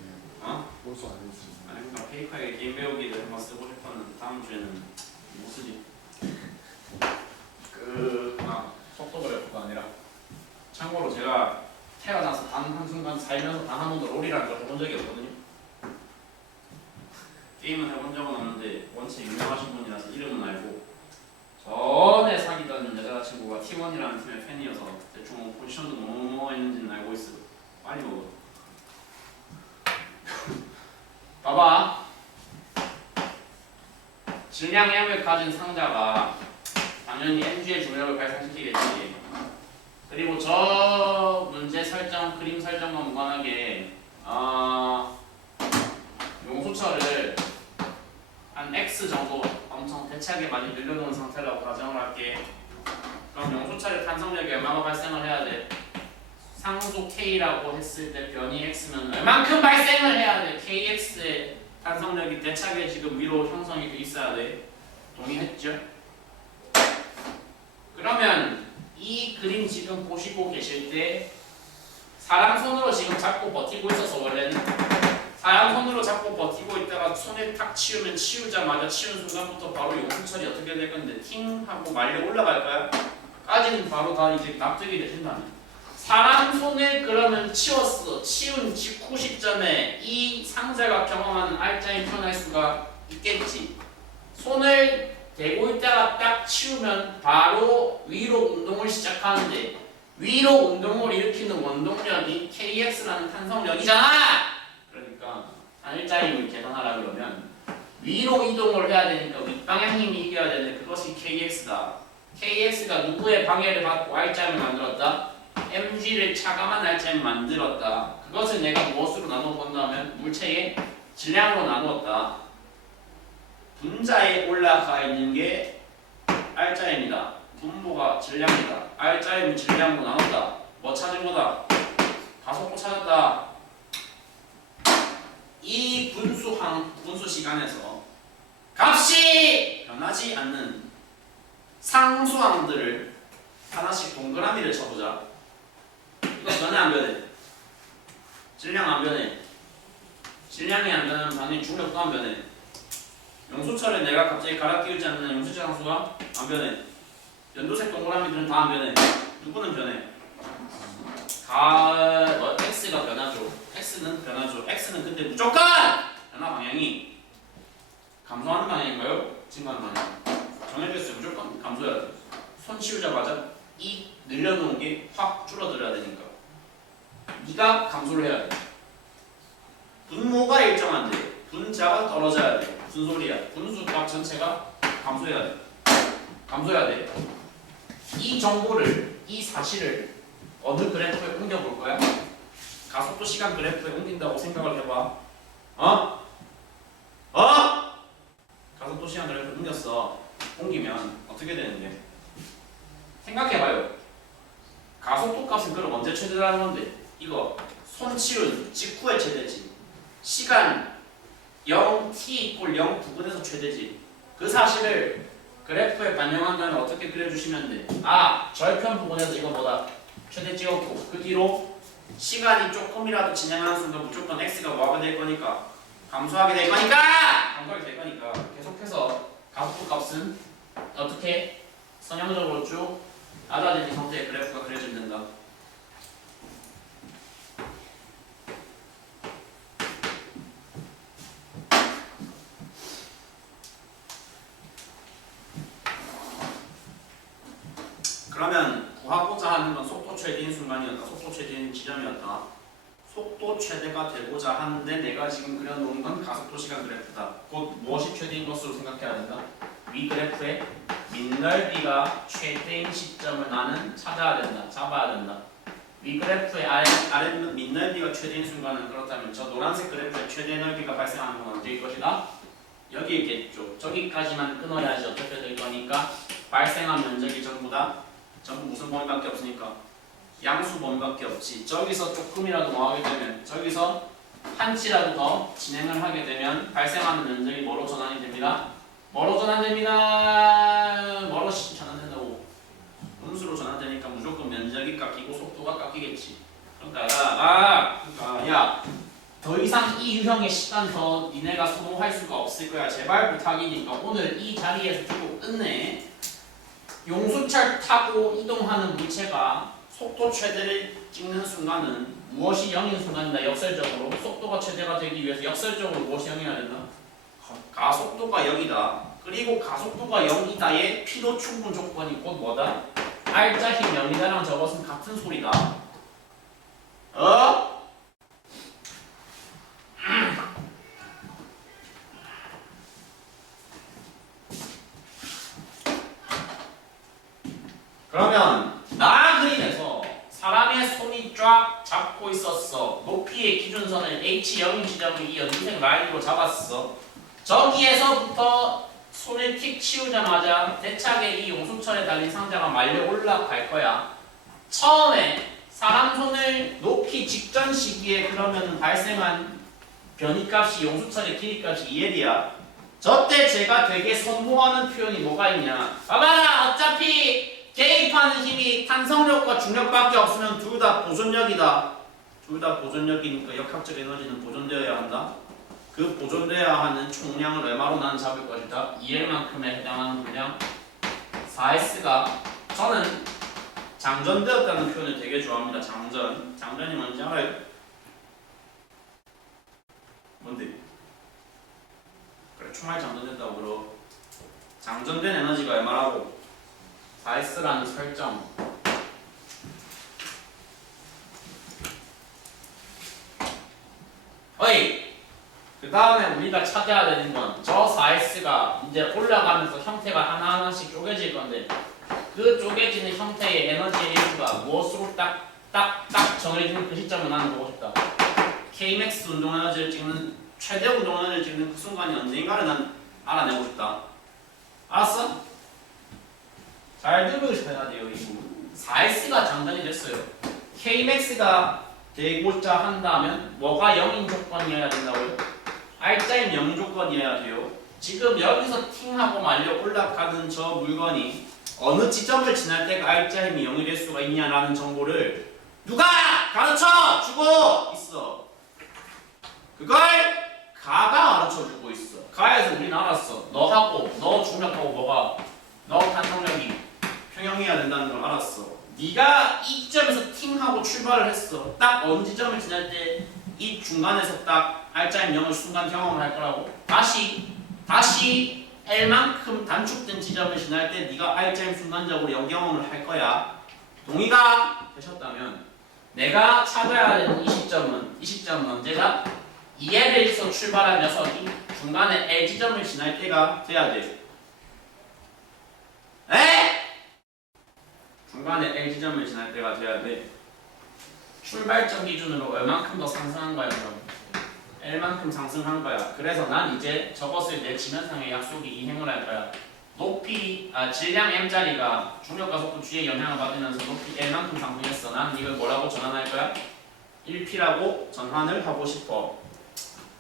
어? 복수 안 해주셨네. 아니 그러니까 페이커에게 게임 배우기를 한번 쓰고 싶었는데 다음 주에는 못 쓰지. 속도 그래프가 아니라 참고로 제가 태어나서 단 한순간 살면서 단 한 번도 롤이라는 걸 해본 적이 없거든요. 게임은 해본 적은 없는데 원체 유명하신 분이라서 이름은 알고 전에 사귀던 여자친구가 T1이라는 팀의 팬이어서 대충 포지션도 뭐뭐 했는지는 알고 있어. 빨리 먹어. 봐봐. 질량 M을 가진 상자가 당연히 mg의 중력을 발생시키겠지. 그리고 저 문제 설정, 그림 설정과 무관하게 용수철을 한 x 정도 엄청 대차게 많이 늘려놓은 상태라고 가정을 할게. 그럼 용수철의 탄성력이 얼마나 발생을 해야 돼? 상수 k라고 했을 때 변이 x면 얼만큼 발생을 해야 돼? kx의 탄성력이 대차게 지금 위로 형성이 돼 있어야 돼. 동의했죠? 그러면 이 그림 지금 보시고 계실 때 사람 손으로 지금 잡고 버티고 있어서 원래는 사람 손으로 잡고 버티고 있다가 손에 탁 치우면 치우자마자 치운 순간부터 바로 용수철이 어떻게 될 건데 팅 하고 말려 올라갈 거야? 까지는 바로 다 이제 납득이 되신다네. 사람 손을 그러면 치웠어. 치운 직후 시점에 이 상자가 경험하는 알짜인 표현할 수가 있겠지. 손을 되고 있다가 딱 치우면 바로 위로 운동을 시작하는데 위로 운동을 일으키는 원동력이 kx라는 탄성력이잖아. 그러니까 단일자 힘을 계산하라 그러면 위로 이동을 해야 되니까 윗방향 힘이 이겨야 되는데 그것이 kx다. kx가 누구의 방해를 받고 R자를 만들었다? mg를 차감한 R자를 만들었다. 그것을 내가 무엇으로 나눠 본다면 물체의 질량으로 나누었다. 분자에 올라가 있는 게 R자입니다. 분모가 질량이다. R자임을 질량으로 나눴다. 뭐 찾은 거다? 가속도 찾았다. 이 분수 시간에서 값이 변하지 않는 상수항들을 하나씩 동그라미를 쳐보자. 이거 변해 안 변해? 질량 안 변해. 질량이 안 변하면 당연히 중력도 안 변해. 용수철에 내가 갑자기 갈아 끼우지 않는 용수철 상수가 안 변해. 연두색 동그라미들은 다 안 변해. 누구는 변해? x가 변하죠. x는 변하죠. x는 근데 무조건 변화 방향이 감소하는 방향인가요? 증가하는 방향? 정해졌어요. 무조건 감소해야 돼. 손 치우자마자 이 늘려놓은 게 확 줄어들어야 되니까 네가 감소를 해야 돼. 분모가 일정한데 분자가 떨어져야 돼. 무슨 소리야? 분수값 전체가 감소해야 돼. 감소해야 돼. 이 정보를, 이 사실을 어느 그래프에 옮겨볼 거야? 가속도 시간 그래프에 옮긴다고 생각을 해봐. 가속도 시간 그래프에 옮겼어. 옮기면 어떻게 되는데? 생각해봐요. 가속도 값은 그럼 언제 최대라는 건데? 이거 손 치운 직후에 최대지. 시간 0t = 0 부근에서 최대지. 그 사실을 그래프에 반영한다면 어떻게 그려주시면 돼? 절편 부분에서 이거 뭐다? 최대 찍었고 그 뒤로 시간이 조금이라도 진행하는 순간 무조건 x가 뭐하게 될 거니까 감소하게 될 거니까 계속해서 가속도 값은 어떻게 선형적으로 쭉 낮아지는 형태의 그래프가 그려지면 된다. 그러면 구하고자 하는 건 속도 최대인 순간이었다. 속도 최대인 지점이었다. 속도 최대가 되고자 하는데 내가 지금 그려놓은 건 가속도 시간 그래프다. 곧 무엇이 최대인 것으로 생각해야 된다. 위 그래프의 밑넓이가 최대인 시점을 나는 찾아야 된다. 잡아야 된다. 위 그래프의 아래 밑넓이가 최대인 순간은 그렇다면 저 노란색 그래프의 최대 넓이가 발생하는 건 언제일 것이다? 여기 있겠죠. 저기까지만 끊어야지 어떻게 될 거니까 발생한 면적이 전부 무슨 범위밖에 없으니까 양수 범위밖에 없지. 저기서 조금이라도 뭐 하게 되면 저기서 한치라도 더 진행을 하게 되면 발생하는 면적이 뭐로 전환이 됩니다? 뭐로 전환됩니다. 뭐로 전환된다고? 분수로 전환되니까 무조건 면적이 깎이고 속도가 깎이겠지. 그러니까 야, 더 이상 이 유형의 시간 더 니네가 소모할 수가 없을 거야. 제발 부탁이니까 오늘 이 자리에서 두고 끝내. 용수철 타고 이동하는 물체가 속도 최대를 찍는 순간은 무엇이 0인 순간이다. 역설적으로 속도가 최대가 되기 위해서 역설적으로 무엇이 0이어야 된다? 가속도가 0이다. 그리고 가속도가 0이다의 필요 충분 조건이 곧 뭐다? R자 힘 0이다랑 저것은 같은 소리다. 그러면 나 그림에서 사람의 손이 쫙 잡고 있었어. 높이의 기준선을 h0인 지점을 이 연두색 라인으로 잡았어. 저기에서부터 손을 틱 치우자마자 대차게 이 용수철에 달린 상자가 말려 올라갈 거야. 처음에 사람 손을 놓기 직전 시기에 그러면 발생한 변이값이 용수철의 길이값이 2L이야. 저때 제가 되게 선호하는 표현이 뭐가 있냐? 봐봐라, 어차피 개입하는 힘이 탄성력과 중력밖에 없으면 둘 다 보존력이다. 둘 다 보존력이니까 역학적 에너지는 보존되어야 한다. 그 보존되어야 하는 총량을 얼마로 나는 잡을 것이다. 2L만큼에 해당하는 분량 4S가 저는 장전되었다는 표현을 되게 좋아합니다. 장전이 뭔지 알아요? 뭔데? 그래, 총알 장전된다고 그러. 장전된 에너지가 얼마라고? 4S라는 설정. 어이! 그 다음에 우리가 찾아야 되는 건 저 4S가 이제 올라가면서 형태가 하나하나씩 쪼개질 건데 그 쪼개지는 형태의 에너지의 일부가 무엇으로 딱 정해지는 그 시점을 나는 보고 싶다. Kmax 운동 에너지를 찍는 최대 운동 에너지를 찍는 그 순간이 언젠가를 난 알아내고 싶다. 알았어? 잘 들으셔야 돼요. 이 부분. 4S가 장전이 됐어요. Kmax가 되고자 한다면 뭐가 0인 조건이어야 된다고요? R자임 0 조건이어야 돼요. 지금 여기서 팅하고 말려 올라가는 저 물건이 어느 지점을 지날 때가 R자임이 0이 될 수가 있냐라는 정보를 누가 가르쳐 주고 있어. 그걸 가가 가르쳐 주고 있어. 가에서 우리는 알았어. 너하고 너 중력하고 뭐가 너 탄성력이 평형이어야 된다는 걸 알았어. 네가 이 지점에서 팅하고 출발을 했어. 딱 어느 지점을 지날 때 이 중간에서 딱 R자임 0을 순간 경험을 할 거라고. 다시 L만큼 단축된 지점을 지날 때 네가 R자임 순간적으로 0 경험을 할 거야. 동의가 되셨다면 내가 찾아야 되는 이 시점은 언제다? 2L에서 출발한 녀석이 중간에 L 지점을 지날 때가 돼야 돼. 에? 중간에 L 지점을 지날 때가 돼야 돼. 출발점 기준으로 얼만큼 더 상승한 거야 그럼? L만큼 상승한 거야. 그래서 난 이제 저것을 내 지면상의 약속이 이행을 할 거야. 질량 m자리가 중력과 속도 G의 영향을 받으면서 높이 L만큼 상승했어. 난 이걸 뭐라고 전환할 거야? 1P라고 전환을 하고 싶어.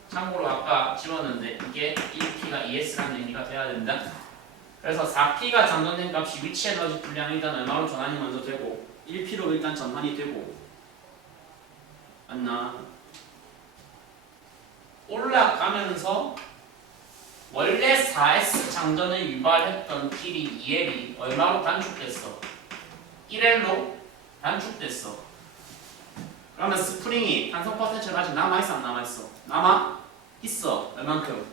참고로 아까 지웠는데 이게 1P가 ES라는 의미가 돼야 된다. 그래서 4P가 장전된 값이 위치 에너지 분량이 일단 얼마로 전환이 먼저 되고 1P로 일단 전환이 되고 맞나? 올라가면서 원래 4S 장전을 유발했던 길이 2L이 얼마로 단축됐어? 1L로 단축됐어. 그러면 스프링이 탄성 퍼센트가 아직 남아있어 안 남아있어? 남아있어. 얼만큼?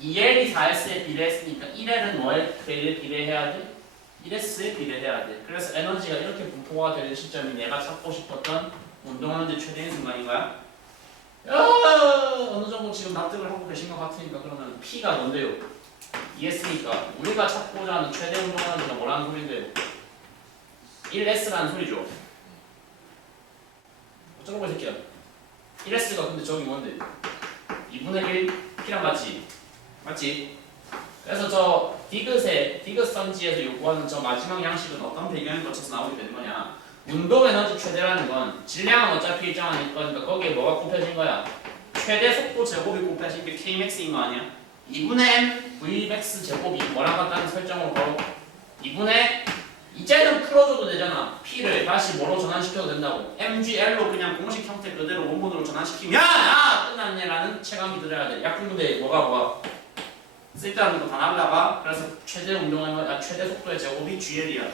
2L이 4S에 비례했으니까 1L은 뭐에 비례해야 돼? 1S에 비례해야 돼. 그래서 에너지가 이렇게 분포가 되는 시점이 내가 찾고 싶었던 운동하는데 최대인 순간인 거야? 어느 정도 지금 납득을 하고 계신 것 같으니까 그러면 P가 뭔데요? ES니까 우리가 찾고자 하는 최대 운동하는 게 뭐라는 소리인데요? 1S라는 소리죠. 어쩌라고 이 새끼야. 1S가 근데 저기 뭔데? 2분의 1 P랑 같지? 맞지? 그래서 저 디귿 선지에서 요구하는 저 마지막 양식은 어떤 배경을 거쳐서 나오게 되는 거냐? 운동 에너지 최대라는 건 질량은 어차피 일정한 거니까 거기에 뭐가 곱해진 거야? 최대 속도 제곱이 곱해진 게 Kmax인 거 아니야? 2분의 m Vmax 제곱이 뭐랑 같다는 설정으로 바로 2분의 이제는 풀어줘도 되잖아. P를 다시 뭐로 전환시켜도 된다고. MGL로 그냥 공식 형태 그대로 원본으로 전환시키면 끝났네라는 체감이 들어야 돼. 약분문제 뭐가 쓸데없는 거 다 날라가. 그래서 최대 최대 속도의 제곱이 GL이야.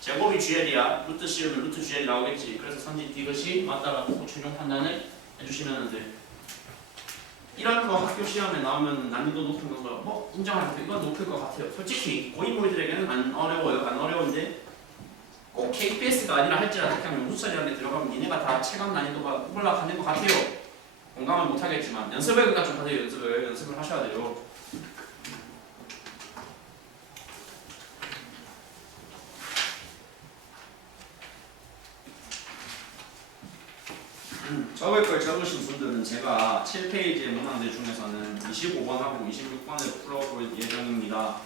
제곱이 GL이야. 루트 씌우면 루트 GL 나오겠지. 그래서 선지 이것이 맞다 같고 최종 판단을 해주시면 돼. 이런 거 학교 시험에 나오면 난이도 높은 거 뭐 인정할 것 같아요. 이건 높을 것 같아요. 솔직히 고인물들에게는 안 어려워요. 안 어려운데 꼭 KPS가 아니라 할지라도 그냥 용수철이라는 데 들어가면 니네가 다 체감 난이도가 올라가는 것 같아요. 공감은 못하겠지만 연습을 그러니까 좀 하세요. 연습을 하셔야 돼요. 적을 걸 적으신 분들은 제가 7페이지의 문항들 중에서는 25번하고 26번을 풀어볼 예정입니다.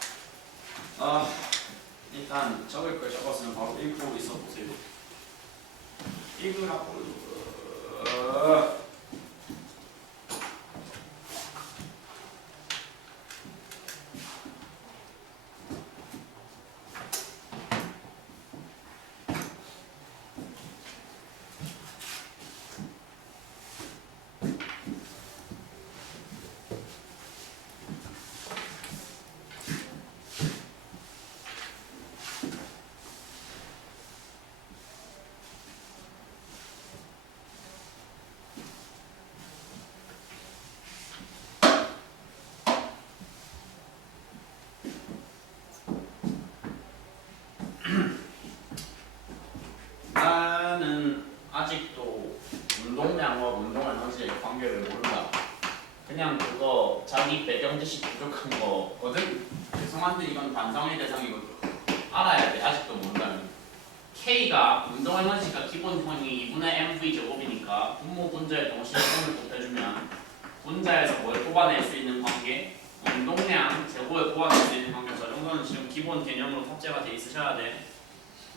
일단 적을 걸 적었으면 바로 읽고 있어 보세요. 읽으라고. 거 자기 배경 지식 부족한 거거든. 죄송한데 이건 반성의 대상이거든. 알아야 돼. 아직도 모른다면. K가 운동 에너지가 기본형이 2분의 mv 제곱이니까 분모 분자의 동시에 성을 곱해주면 분자에서 뭘 뽑아낼 수 있는 관계? 운동량 제곱을 뽑아낼 수 있는 관계. 저 정도는 지금 기본 개념으로 탑재가 돼 있으셔야 돼.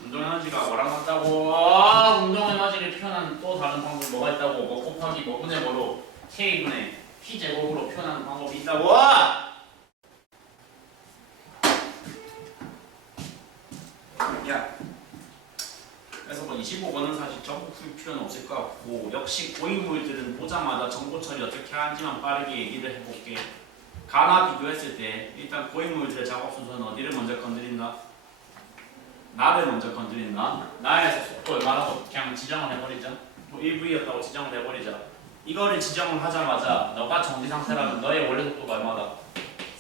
운동 에너지가 뭐랑 같다고? 운동 에너지를 표현하는 또 다른 방법이 뭐가 있다고? 뭐 곱하기 뭐분의 뭐로 K분의 P 제곱으로 표현하는 방법이 있다고? 야, 그래서 뭐 25번은 사실 전부 풀 필요는 없을 것 같고 역시 고인물들은 보자마자 정보 처리 어떻게 하는지만 빠르게 얘기를 해볼게. 가나 비교했을 때 일단 고인물들의 작업 순서는 어디를 먼저 건드린다? 나를 먼저 건드린다. 나에서 속도 얼마라고 그냥 지정을 해버리자. 뭐 1V였다고 지정을 해버리자. 이거를 지정을 하자마자 너가 정지 상태라면 너의 원래 속도가 얼마다?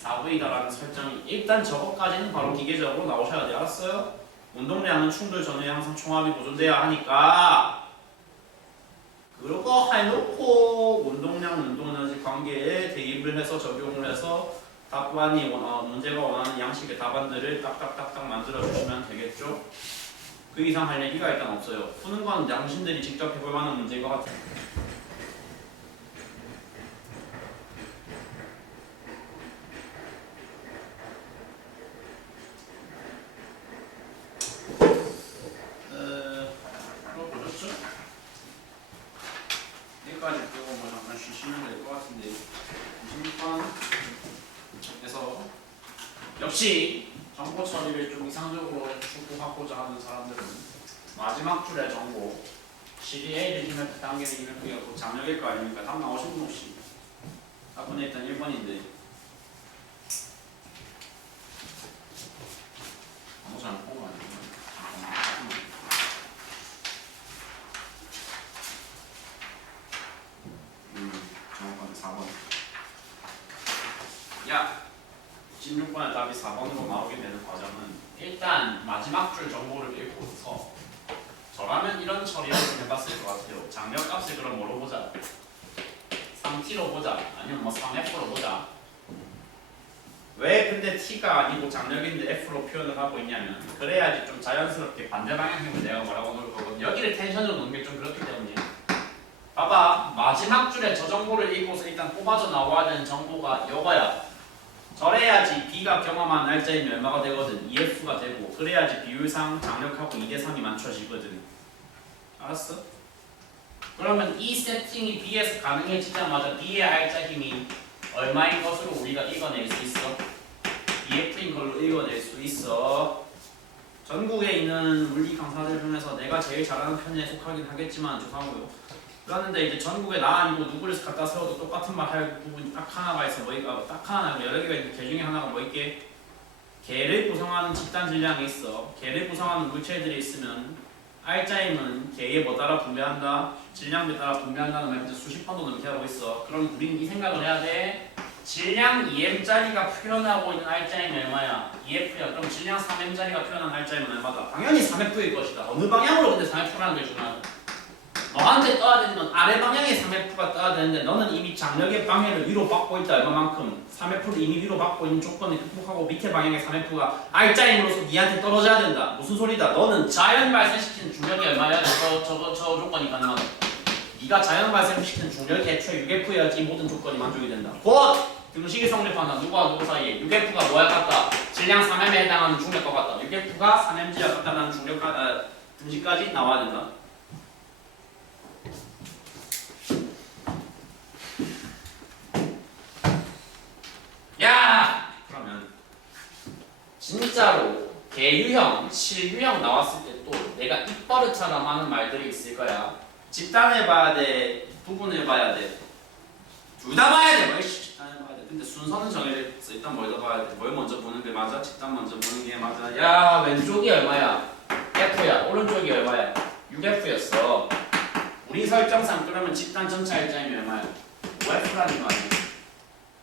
4V다라는 설정이 일단 저것까지는 바로 기계적으로 나오셔야 돼. 알았어요? 운동량은 충돌 전후에 항상 총합이 보존돼야 하니까 그거 해놓고 운동량, 운동에너지 관계에 대입을 해서 적용을 해서 답안이 문제가 원하는 양식의 답안들을 딱딱딱딱 만들어 주시면 되겠죠? 그 이상 할 얘기가 일단 없어요. 푸는 건 당신들이 직접 해볼 만한 문제인 것 같아요. 보셨죠? 여기까지 보고 뭐 잠깐 쉬시면 될 것 같은데 26번에서 역시 정보 처리를 좀 이상적으로 추구하고자 하는 사람들은 마지막 줄의 정보 CDA를 힘을 단계를 힘을 그 장력일 거 아닙니까? 답 나오신 분 혹시? 답은 일단 1번인데 아무 잘못 본거 아니에요? 정확하게 4번. 야! 16번의 답이 4번으로 나오게 되는 과정은 일단 마지막 줄 정보를 읽고서 저라면 이런 처리를 좀 해봤을 것 같아요. 장력값을 그럼 뭐로 보자? 3t로 보자. 아니면 뭐 3f로 보자. 왜 근데 t가 아니고 장력인데 f로 표현을 하고 있냐면 그래야지 좀 자연스럽게 반대 방향이면 내가 뭐라고 놓을 거거든. 여기를 텐션으로 놓는 게 좀 그렇기 때문에 봐봐. 마지막 줄에 저 정보를 읽고서 일단 뽑아져 나와야 되는 정보가 이거야. 저래야지 B가 경험한 날짜이면 얼마가 되거든? EF가 되고 그래야지 비율상 장력하고 2대3이 맞춰지거든. 알았어? 그러면 이 세팅이 B에서 가능해지자마자 B의 알짜 힘이 얼마인 것으로 우리가 읽어낼 수 있어? EF인 걸로 읽어낼 수 있어. 전국에 있는 물리 강사들 중에서 내가 제일 잘하는 편에 속하긴 하겠지만 죄송하고요. 그러는데 이제 전국에 나 아니고 누구를 갖다 세워도 똑같은 말 할 부분이 딱 하나가 있어. 딱 하나 아니고 여러 개가 있는데 그 중에 하나가 뭐 있게? 개를 구성하는 집단 질량이 있어. 개를 구성하는 물체들이 있으면 알짜임은 개에 뭐 따라 분배한다? 질량에 따라 분배한다는 말 수십 번도 넘게 하고 있어. 그럼 우리는 이 생각을 해야 돼. 질량 2m짜리가 표현하고 있는 알짜임이 얼마야? 2F야. 그럼 질량 3m짜리가 표현한 알짜임은 얼마다? 당연히 3F일 것이다. 어느 방향으로 근데 3F라는 게 중요하다. 너한테 떠야 되는 건 아래 방향에 3F가 떠야 되는데 너는 이미 장력의 방해를 위로 받고 있다. 얼마만큼? 3F를 이미 위로 받고 있는 조건을 극복하고 밑에 방향의 3F가 알짜임으로서 니한테 떨어져야 된다. 무슨 소리다? 너는 자연 발생시키는 중력이 얼마야? 저 조건이 가능하다. 네가 자연 발생시키는 중력이 애초에 6F여야지 모든 조건이 만족이 된다. 곧! 등식이 성립한다. 누구와 누구 사이에? 6F가 뭐야 같다? 질량 3M에 해당하는 중력과 같다. 6F가 3Mg와 같다는 중력과 등식까지 나와야 된다. 야! 그러면 진짜로 개유형, 실유형 나왔을 때 또 내가 입버릇처럼 하는 말들이 있을 거야. 집단을 봐야 돼, 부분을 봐야 돼. 둘 다 봐야 돼. 뭐 집단을 봐야 돼. 근데 순서는 정해져 있어. 일단 뭘 더 봐야 돼. 뭘 먼저 보는 게 맞아? 집단 먼저 보는 게 맞아. 야, 왼쪽이 얼마야? F야. 오른쪽이 얼마야? 6F였어. 우리 설정상 그러면 집단 전체 알짜임이 얼마야? 5F라는 거 아니야?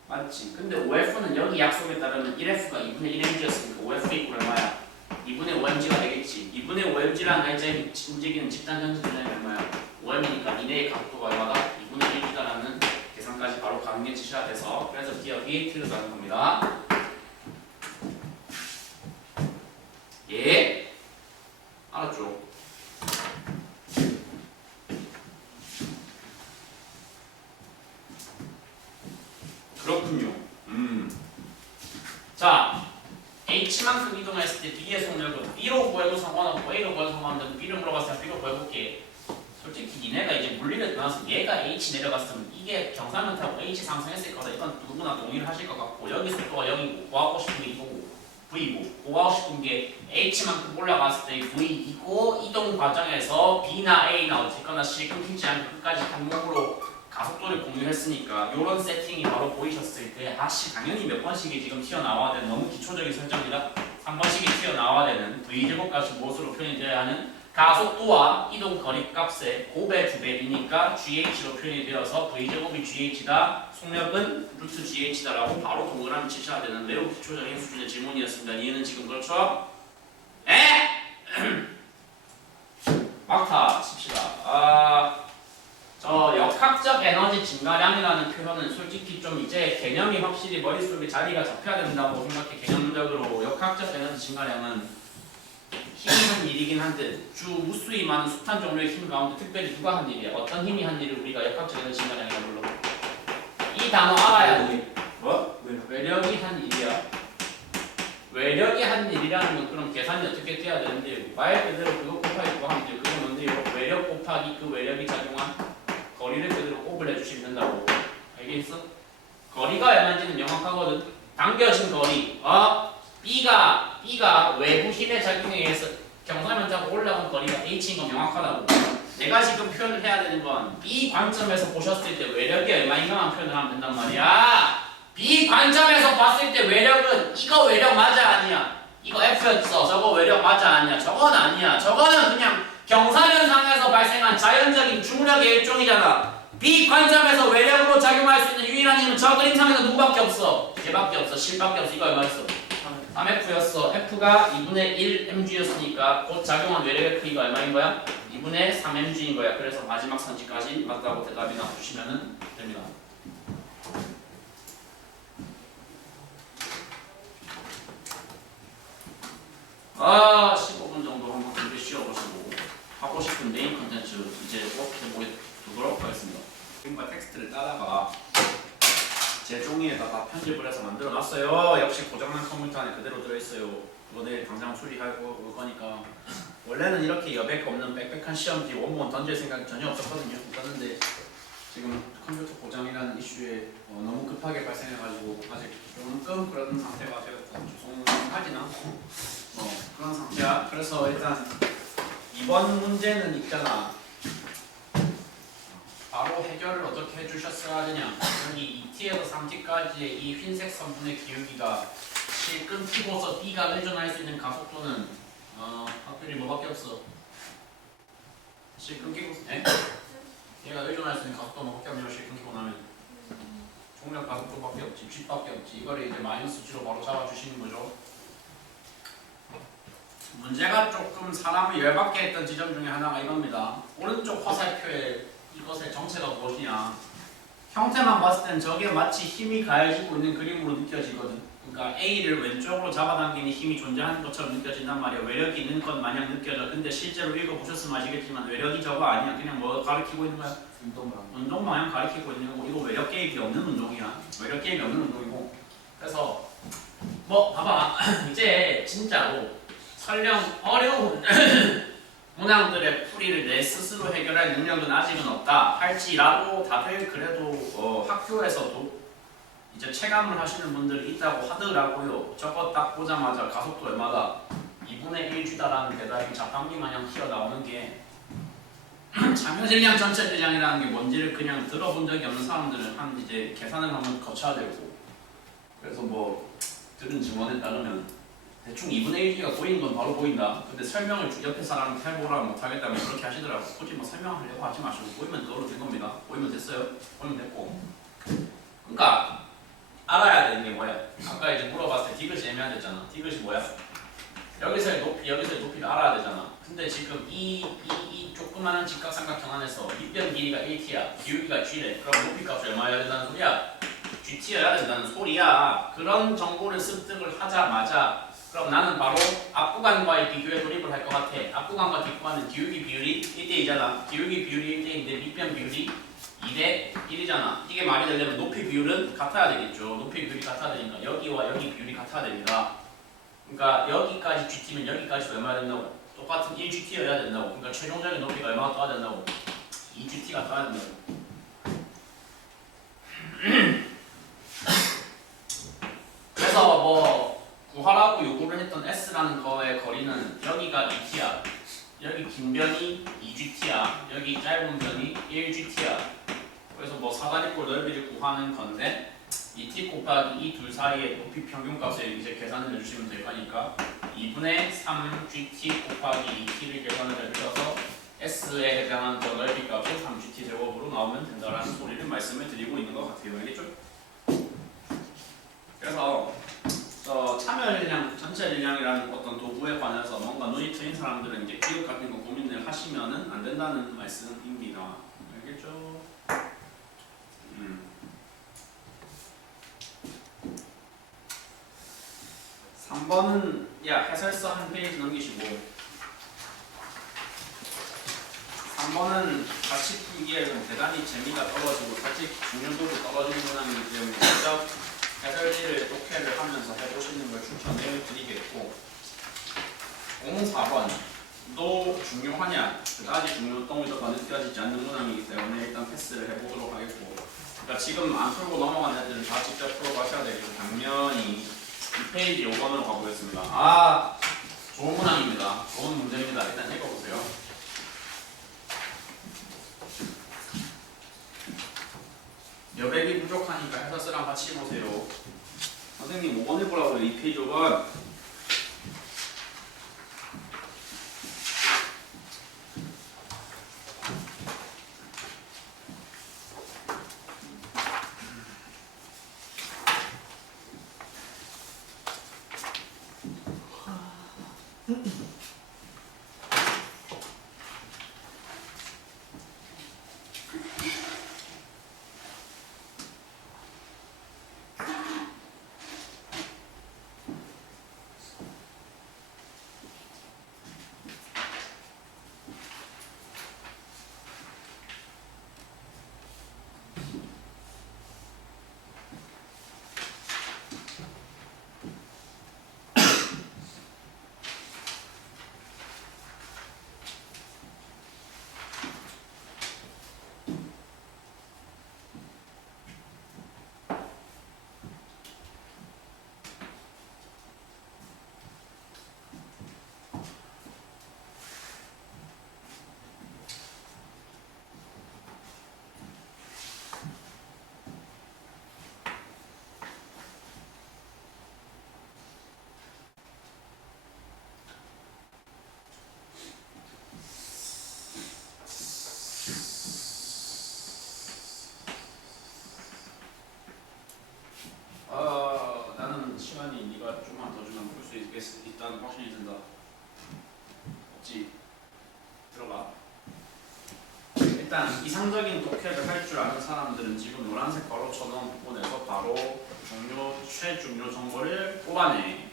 맞지? 근데 OF는 여기 약속에 따르면 1F가 2분의 1mg였으니까 OF 이퀄 얼마야? 2분의 5mg가 되겠지. 2분의 5mg라는 알짜임이 움직이는 집단 전체 질량이 얼마야? 5m이니까 이내의 각도가 얼마다? 2분의 1이다라는 계산 계산까지 바로 가는 게 지시가 돼서 그래서 기억이 틀렸다는 겁니다. 예? 알았죠? 그렇군요. 자, H만큼 이동했을 때 B의 속력은 B로 구해도 상관없고 A로 구해도 상관없는데 B를 물어봤으면 B로 구해볼게. 솔직히 니네가 이제 물리를 떠나서 얘가 H 내려갔으면 이게 경사면 타고 H 상승했을 거다. 이건 누구나 동의를 하실 것 같고 여기 속도가 0이고 구하고 싶은 게 이거고 V고 구하고 싶은 게 H만큼 올라갔을 때 V이고 이동 과정에서 B나 A나 어쨌거나 실 끊기지 않고 끝까지 항목으로 가속도를 공유했으니까 이런 세팅이 바로 보이셨을 때 아씨 당연히 몇 번씩이 지금 튀어나와야 되는 너무 기초적인 설정이라 3번씩이 튀어나와야 되는 V제곱값이 무엇으로 표현이 되어야 하는 가속도와 이동 거리 값의 곱의 2배이니까 GH로 표현이 되어서 V제곱이 GH다 속력은 루트 GH다라고 바로 동그라미 치셔야 되는 매우 기초적인 수준의 질문이었습니다. 이해는 지금 그렇죠? 막타 칩시다. 저 역학적 에너지 증가량이라는 표현은 솔직히 좀 이제 개념이 확실히 머릿속에 자리가 잡혀야 된다고 생각해. 개념적으로 역학적 에너지 증가량은 힘이 한 일이긴 한데 주 무수히 많은 숱한 종류의 힘 가운데 특별히 누가 한 일이야? 어떤 힘이 한 일을 우리가 역학적 에너지 증가량이라고 불러? 이 단어 알아야 돼. 뭐? 외력이 한 일이야. 외력이 한 일이라는 건 그럼 계산이 어떻게 돼야 되는데 말 그대로 그거 곱하기 그거 하면 돼. 그게 뭔데요? 외력 곱하기 그 외력이 작용한 거리를 그대로 곱을 해주시면 된다고. 알겠어? 거리가 얼마인지는 명확하거든. 당겨진 거리. B가 외부 힘의 작용에 의해서 경사면 타고 올라온 거리가 H인 건 명확하다고. 내가 지금 표현을 해야 되는 건 B 관점에서 보셨을 때 외력이 얼마인가만 표현을 하면 된단 말이야. B 관점에서 봤을 때 외력은 이거 외력 맞아 아니야? 이거 F였어. 저거 외력 맞아 아니야? 저건 아니야. 저거는 그냥 경사면상에서 발생한 자연적인 중력의 일종이잖아. B 관점에서 외력으로 작용할 수 있는 유일한 힘은 저 그림상에서 누구밖에 없어? 걔밖에 없어. 실밖에 없어. 이거 얼마였어? 3F였어. F가 2분의 1 mg였으니까 곧 작용한 외력의 크기가 얼마인 거야? 2분의 3 mg인 거야. 그래서 마지막 선지까지 맞다고 대답이 나와주시면 됩니다. 아, 15분 정도 한번 준비 쉬어보시고 하고 싶은 메인 컨텐츠 이제 꼭 해보도록 하겠습니다. 지금과 텍스트를 따다가 제 종이에다가 편집을 해서 만들어 놨어요. 역시 고장난 컴퓨터 안에 그대로 들어있어요. 그거 내일 당장 수리하고 올 거니까. 원래는 이렇게 여백 없는 빽빽한 시험지 원본 던질 생각이 전혀 없었거든요. 없었는데 지금 컴퓨터 고장이라는 이슈에 너무 급하게 발생해가지고 아직 조금 그런 상태가 되었다. 죄송하진 않고 그런 상태야. 그래서 일단 이번 문제는 있잖아. 바로 해결을 어떻게 해주셨어야 되냐. 여기 2t에서 3t까지의 이 흰색 선분의 기울기가 실 끊기고서 B가 의존할 수 있는 가속도는 확률이 뭐밖에 없어. 실 끊기고서 얘가 의존할 수 있는 가속도는 뭐밖에 없냐. 실 끊기고 나면 총력 가속도밖에 없지. G밖에 없지. 이거를 이제 마이너스 G로 바로 잡아주시는 거죠. 문제가 조금 사람을 열받게 했던 지점 중에 하나가 이겁니다. 오른쪽 화살표에 이것의 정체가 무엇이냐. 형태만 봤을 땐 저게 마치 힘이 가해지고 있는 그림으로 느껴지거든. 그러니까 A를 왼쪽으로 잡아당기는 힘이 존재하는 것처럼 느껴진단 말이야. 외력이 있는 것 마냥 느껴져. 근데 실제로 읽어보셨으면 아시겠지만 외력이 저거 아니야. 그냥 뭐 가리키고 있는 거야? 운동 방향 가리키고 있는 거고. 이거 외력 개입이 없는 운동이야. 외력 개입이 없는 운동이고. 그래서 뭐 봐봐. 이제 진짜로 설령 어려운 문항들의 풀이를 내 스스로 해결할 능력은 아직은 없다 할지라도 다들 그래도 학교에서도 이제 체감을 하시는 분들이 있다고 하더라고요. 저거 딱 보자마자 가속도 얼마다? 2분의 1G다라는 대답이 자판기 마냥 튀어나오는 게 참여질량 전체 질량이라는 게 뭔지를 그냥 들어본 적이 없는 사람들은 한 이제 계산을 한번 거쳐야 되고. 그래서 뭐 들은 증언에 따르면 대충 2분의 1G가 보이는 건 바로 보인다. 근데 설명을 옆에 사람한테 해보라고 못하겠다면 그렇게 하시더라고. 굳이 뭐 설명하려고 하지 마시고 보이면 그걸로 된 겁니다. 보이면 됐어요. 보이면 됐고. 그러니까 알아야 되는 게 뭐야? 아까 이제 물어봤을 때 디귿이 애매하댔잖아. 디귿이 뭐야? 여기서의 높이, 여기서의 높이를 알아야 되잖아. 근데 지금 이쪽 조그마한 직각삼각형 안에서 밑변 길이가 1t야, 기울기가 g래. 그럼 높이 값이 얼마여야 된다는 소리야? gt여야 된다는 소리야. 그런 정보를 습득을 하자마자 그럼 나는 바로 앞구간과의 비교에 돌입을 할 것 같아. 앞구간과 뒷구간은 기울기 비율이 1대2잖아. 기울기 비율이 1대2인데 밑변 비율이 2대1이잖아. 이게 말이 되려면 높이 비율은 같아야 되겠죠. 높이 비율이 같아야 되니까 여기와 여기 비율이 같아야 됩니다. 그러니까 여기까지 GT면 여기까지도 얼마야 된다고? 똑같은 1GT여야 된다고. 그러니까 최종적인 높이가 얼마가 떠야 된다고? 2GT가 떠야 된다고. 그래서 뭐 구하라고 요구를 했던 S라는 거의 거리는 여기가 2T야. 여기 긴 변이 2GT야. 여기 짧은 변이 1GT야. 그래서 뭐 사다리꼴 넓이를 구하는 건데 이 t 곱하기 이 둘 사이의 높이 평균값을 이제 계산을 해주시면 될 거니까 2분의 3gt 곱하기 2t를 계산을 해주셔서 s에 해당하는 저 넓이 값이 3gt 제곱으로 나오면 된다라는 소리를 말씀을 드리고 있는 것 같아요. 알겠죠? 그래서 참여일량, 전체일량이라는 어떤 도구에 관해서 뭔가 눈이 트인 사람들은 이제 기억 같은 거 고민을 하시면은 안 된다는 말씀입니다. 알겠죠? 3번은 야 해설서 한 페이지 넘기시고 3번은 같이 풀기에 대단히 재미가 떨어지고 사실 중요도도 떨어지는 문항이기 때문에 직접 해설지를 독해를 하면서 해보시는 걸 추천을 드리겠고 4번도 중요하냐 그다지 중요도가 느껴지지 않는 문항이기 때문에 일단 패스를 해보도록 하겠고 그러니까 지금 안 풀고 넘어간 애들은 다 직접 풀어가셔야 되고 당연히 2페이지 5번으로 가보겠습니다. 좋은 문항입니다. 좋은 문제입니다. 일단 읽어보세요. 여백이 부족하니까 해설서랑 같이 보세요. 선생님 5번 해보라고요. 2페이지 5번. 나는 시간이 네가 좀만 더 주면 볼 수 있다는 확신이 든다. 없지? 들어가. 일단 이상적인 독해를 할 줄 아는 사람들은 지금 노란색 괄호 쳐놓은 부분에서 바로 최중요 정보를 뽑아내.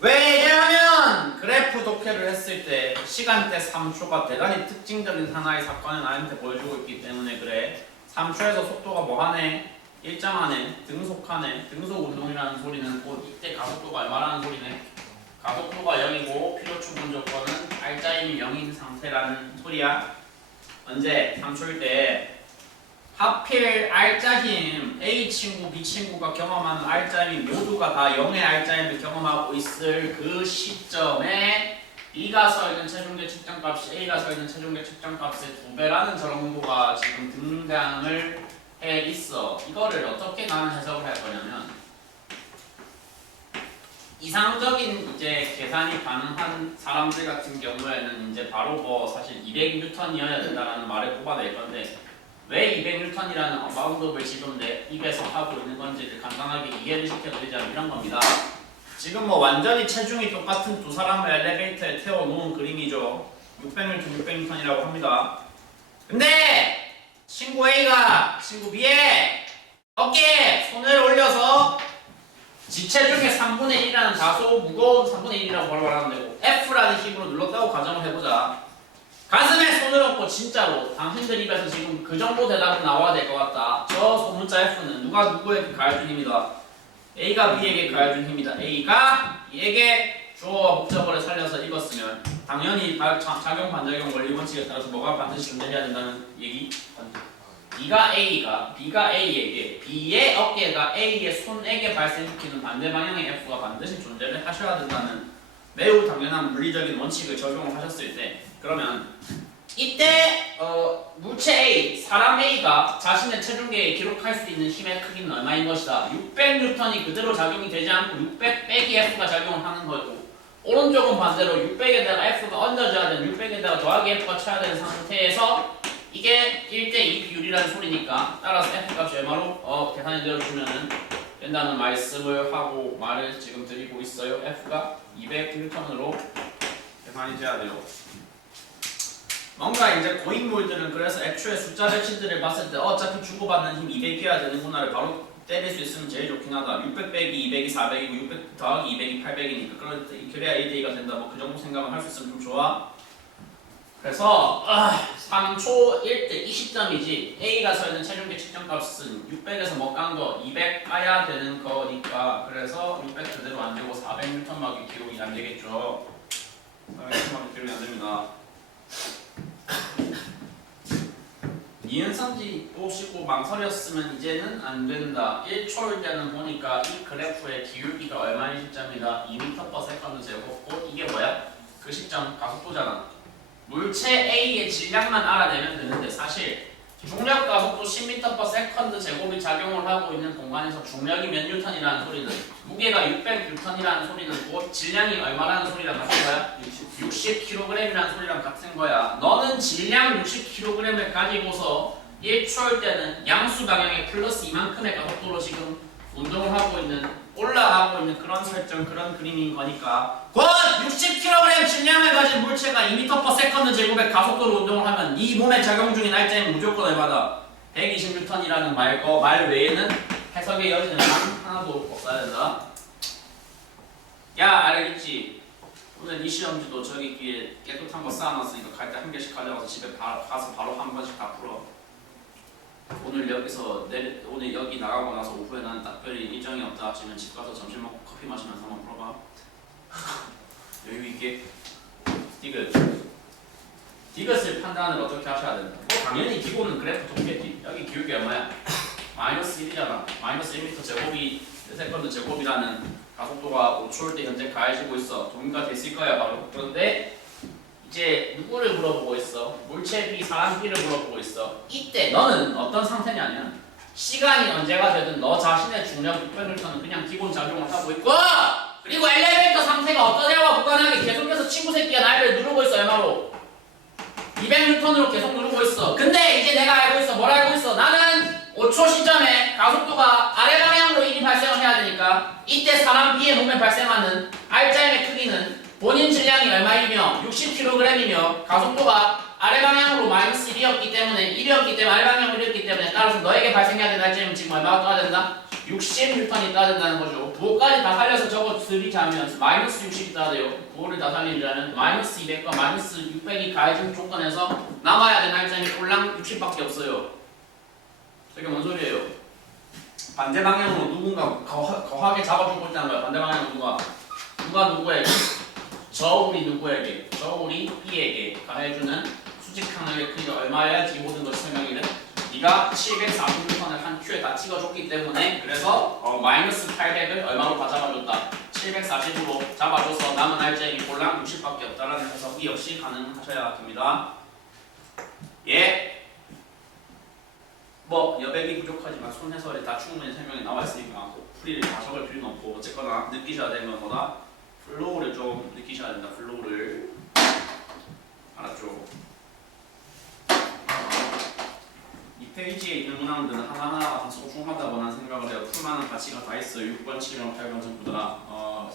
왜냐하면 그래프 독해를 했을 때 시간대 3초가 대단히 특징적인 하나의 사건을 나한테 보여주고 있기 때문에 그래. 3초에서 속도가 뭐하네? 일정하네, 등속하네. 등속 운동이라는 소리는 곧 이때 가속도가 얼마라는 소리네. 가속도가 0이고 필요추분 조건은 알짜임이 0인 상태라는 소리야. 언제? 3초일 때 하필 알짜힘 A 친구, B 친구가 경험하는 알짜힘이 모두가 다 0의 알짜힘을 경험하고 있을 그 시점에 B가 써있는 최종계 측정값이 A가 써있는 최종계 측정값의 2배라는 정보가 지금 등장을 해 있어. 이거를 어떻게 나는 해석을 할 거냐면 이상적인 이제 계산이 가능한 사람들 같은 경우에는 이제 바로 뭐 사실 200N이어야 된다라는 말을 뽑아낼 건데 왜 200N이라는 바운드업을 지금 내 입에서 하고 있는 건지를 간단하게 이해를 시켜드리자면 이런 겁니다. 지금 뭐 완전히 체중이 똑같은 두 사람을 엘리베이터에 태워놓은 그림이죠. 600N, 600N이라고 합니다. 근데 친구 A가 친구 B에 어깨에 손을 올려서 지체 중에 3분의 1이라는 다소 무거운 3분의 1이라고 바로 말하면 되고 F라는 힘으로 눌렀다고 가정을 해보자. 가슴에 손을 얹고 진짜로 당신들 입에서 지금 그 정도 대답은 나와야 될 것 같다. 저 소문자 F는 누가 누구에게 가해준 힘이다. A가 B에게 가해준 힘이다. A가 B에게 주어와 목적어를 살려서 읽었으면 당연히 작용 반작용 원리 원칙에 따라서 뭐가 반드시 존재해야 된다는 얘기. B가 A에게 B의 어깨가 A의 손에게 발생시키는 반대 방향의 F가 반드시 존재를 하셔야 된다는 매우 당연한 물리적인 원칙을 적용을 하셨을 때 그러면 이때 물체 A, 사람 A가 자신의 체중계에 기록할 수 있는 힘의 크기는 얼마인 것이다. 600N이 그대로 작용이 되지 않고 600 빼기 F가 작용을 하는 거고 오른쪽은 반대로 600에다가 F가 얹어져야 되는 600에다가 더하기 F가 쳐야 되는 상태에서 이게 1대2 비율이라는 소리니까 따라서 F 값이 얼마로 계산이 되어주면 된다는 말씀을 하고 말을 지금 드리고 있어요. F가 200N으로 계산이 돼야 돼요. 뭔가 이제 고인물들은 그래서 애초에 숫자 배치들을 봤을 때 어차피 주고받는 힘 200이어야 되는구나를 바로 때릴 수 있으면 제일 좋긴 하다. 600 빼기 200이 400이고 600 더하기 200이 800이니까 그래야 1대2가 된다. 뭐 그 정도 생각을 할 수 있으면 좀 좋아. 그래서 3초 1대 20점이지 A가 서 있는 체중계 측정값은 600에서 못 간 거 200 까야 되는 거니까 그래서 600 그대로 안 되고 400N밖에 기록이 안 되겠죠. 400N밖에 기록이 안 됩니다. 이은선지 보시고 망설였으면 이제는 안 된다. 1초일 때는 보니까 이 그래프의 기울기가 얼마인 시점이다. 2m/s 제곱. 곧 이게 뭐야? 그 시점 가속도잖아. 물체 A의 질량만 알아내면 되는데 사실 중력 가속도 10m/s 제곱이 작용을 하고 있는 공간에서 중력이 몇 뉴턴이라는 소리는 무게가 600N이라는 소리는 곧 질량이 얼마라는 소리랑 같은 거야? 60kg이라는 소리랑 같은 거야. 너는 질량 60kg을 가지고서 1초일 때는 양수 방향의 플러스 이만큼의 가속도로 지금 운동을 하고 있는 올라가고 있는 그런 설정 그런 그림인 거니까 곧 60kg 질량을 가진 물체가 2m/s 제곱의 가속도로 운동을 하면 이 몸에 작용 중인 날짜는 무조건 얼마다? 120N이라는 말 외에는 해석의 여지는 하나도 없어야 된다. 야 알겠지? 오늘 이 시험지도 저기 뒤에 깨끗한 거 쌓아놨으니까 갈 때 한 개씩 가져가서 집에 가서 바로 한 번씩 다 풀어. 오늘 여기 나가고 나서 오후에 나는 특별히 일정이 없다 하시면 집 가서 점심 먹고 커피 마시면서 한번 풀어봐. 여유 있게. 디귿을 판단을 어떻게 하셔야 된다. 뭐 당연히 기본은 그래프 돕겠지. 여기 기울기 얼마야? 마이너스 1이잖아. 마이너스 1m 제곱이 세컨드 제곱이라는 가속도가 5초일 때 현재 가해지고 있어. 동의가 됐을 거야 바로. 그런데 이제 누구를 물어보고 있어? 물체 B, 사람 B를 물어보고 있어. 이때 너는 어떤 상태냐면 시간이 언제가 되든 너 자신의 중력 600N은 그냥 기본 작용을 하고 있고 그리고 엘리베이터 상태가 어떠냐와 무관하게 계속해서 친구 새끼가 나를 누르고 있어. 얼마로? 200N으로 계속 누르고 있어. 근데 이제 내가 알고 있어. 뭘 알고 있어? 나는 5초 시점에 가속도가 아래 방향으로 일이 발생을 해야 되니까 이때 사람 B의 몸에 발생하는 알짜임의 크기는 본인 질량이 얼마이며 60kg이며 가속도가 아래 방향으로 마이너스 1이었기 때문에 아래 방향으로 1이었기 때문에 따라서 너에게 발생해야 되는 알짜임은 지금 얼마가 떠야 된다? 60N이 떠야 된다는 거죠. 그거까지 다 살려서 저거 들이자면 마이너스 60이 떠야 돼요. 그거를 다 살리자면 마이너스 200과 마이너스 600이 가해진 조건에서 남아야 되는 알짜임이 꼴랑 60밖에 없어요. 저게 뭔 소리예요? 반대 방향으로 누군가 거하게 잡아주고 있다는 거야. 반대 방향으로 누가 누구에게? 저울이 누구에게? 저울이 B에게 가해주는 수직항력의 크기가 얼마여야지 모든 것이 설명이 돼? 네가 740N을 한 큐에 다 찍어줬기 때문에 그래서 마이너스 800을 얼마로 다 잡아줬다? 740으로 잡아줘서 남은 알짜임이 꼴랑 60밖에 없다라는 해석이 역시 가능하셔야 됩니다. 예. 뭐 여백이 부족하지만 손해설에 다 충분히 설명이 나와 있으니까 풀이를 다 적을 필요는 없고 어쨌거나 느끼셔야 되는 건 뭐다? 플로우를 좀 느끼셔야 된다. 플로우를 알았죠? 이 페이지에 있는 문항들은 하나하나가 다 소중하다고 난 생각을 해요. 풀만한 가치가 다 있어요. 6번, 7번, 8번 전부 다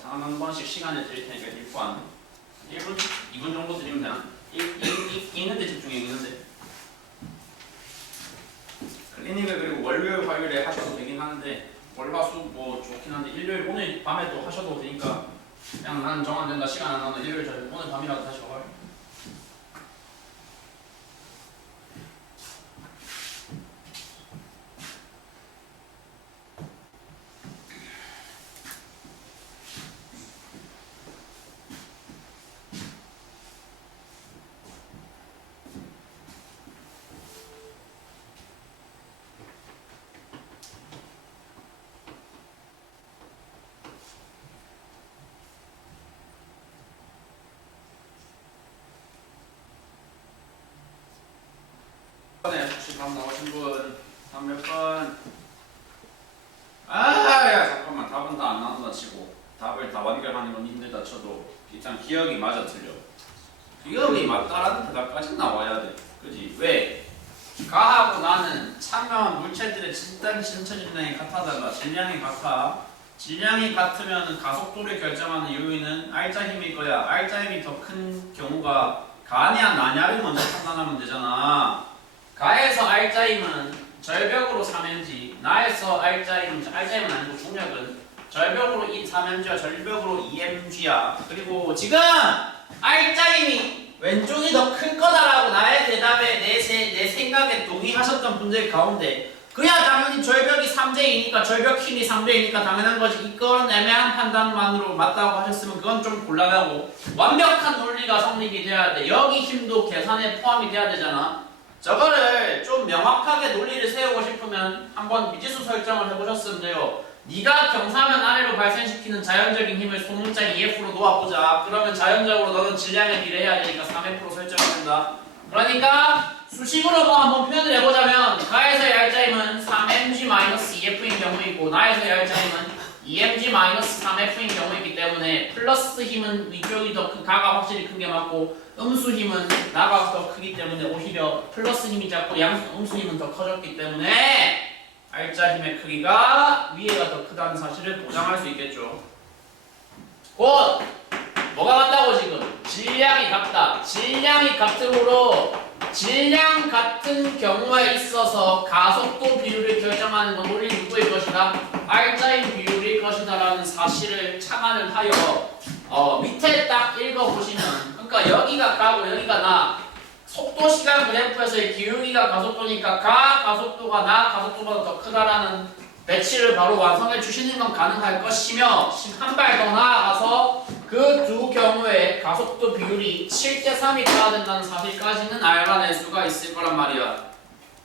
한 번씩 시간을 드릴 테니까 1번 2분 정도 드리면 되나? 있는데 집중해 있는데. 클리닉을 그리고 월요일 화요일에 하셔도 되긴 하는데 월화수 뭐 좋긴 한데 일요일 오늘 밤에도 하셔도 되니까 그냥 나는 정 안 된다 시간 안 나면 일요일 저녁 오늘 밤이라도 다시 와요. 혹시 밥 나오신 분? 답 몇 번? 야 잠깐만 답은 다 안 나온다 치고 답을 다 완결하는 건 힘들다 쳐도 일단 기억이 맞아 틀려. 기억이 맞다라는 대답까지 나와야 돼. 그지? 왜? 가하고 나는 참여한 물체들의 진단 신체 질량이 같아달라. 질량이 같아. 질량이 같으면 가속도를 결정하는 요인은 알짜 힘일 거야. 알짜 힘이 더 큰 경우가 가냐 나냐를 먼저 판단하면 되잖아. 가에서 알짜임은 절벽으로 3mg, 나에서 알짜임은 아니고 중력은 절벽으로 3mg와 절벽으로 2mg야. 그리고 지금 알짜임이 왼쪽이 더 클 거다라고 나의 대답에 내 생각에 동의하셨던 분들 가운데 그야 당연히 절벽이 3제이니까 절벽 힘이 3제이니까 당연한 거지. 이건 애매한 판단만으로 맞다고 하셨으면 그건 좀 곤란하고 완벽한 논리가 성립이 돼야 돼. 여기 힘도 계산에 포함이 돼야 되잖아. 저거를 좀 명확하게 논리를 세우고 싶으면 한번 미지수 설정을 해보셨으면 돼요. 네가 경사면 아래로 발생시키는 자연적인 힘을 소문자 EF로 놓아보자. 그러면 자연적으로 너는 질량에 비례해야 되니까 3F로 설정이 된다. 그러니까 수식으로 뭐 한번 표현을 해보자면 가에서의 알짜임은 3mg-2F인 경우이고 나에서의 알짜임은 2mg-3F인 경우이기 때문에 플러스 힘은 위쪽이 더 큰 가가 확실히 큰 게 맞고 음수 힘은 나가 더 크기 때문에 오히려 플러스 힘이 작고 음수 힘은 더 커졌기 때문에 알짜 힘의 크기가 위에가 더 크다는 사실을 보장할 수 있겠죠. 곧 뭐가 같다고 지금? 질량이 같다. 질량이 같으므로 질량 같은 경우에 있어서 가속도 비율을 결정하는 건 우리 누구의 것이다? 알짜인 비율일 것이다 라는 사실을 착안을 하여 밑에 딱 읽어보시면 그러니까 여기가 가고 여기가 나 속도 시간 그래프에서의 기울기가 가속도니까 가속도가 나 가속도보다 더 크다라는 배치를 바로 완성해 주시는 건 가능할 것이며 한 발 더 나아가서 그 두 경우에 가속도 비율이 7대3이 돼야 된다는 사실까지는 알아낼 수가 있을 거란 말이야.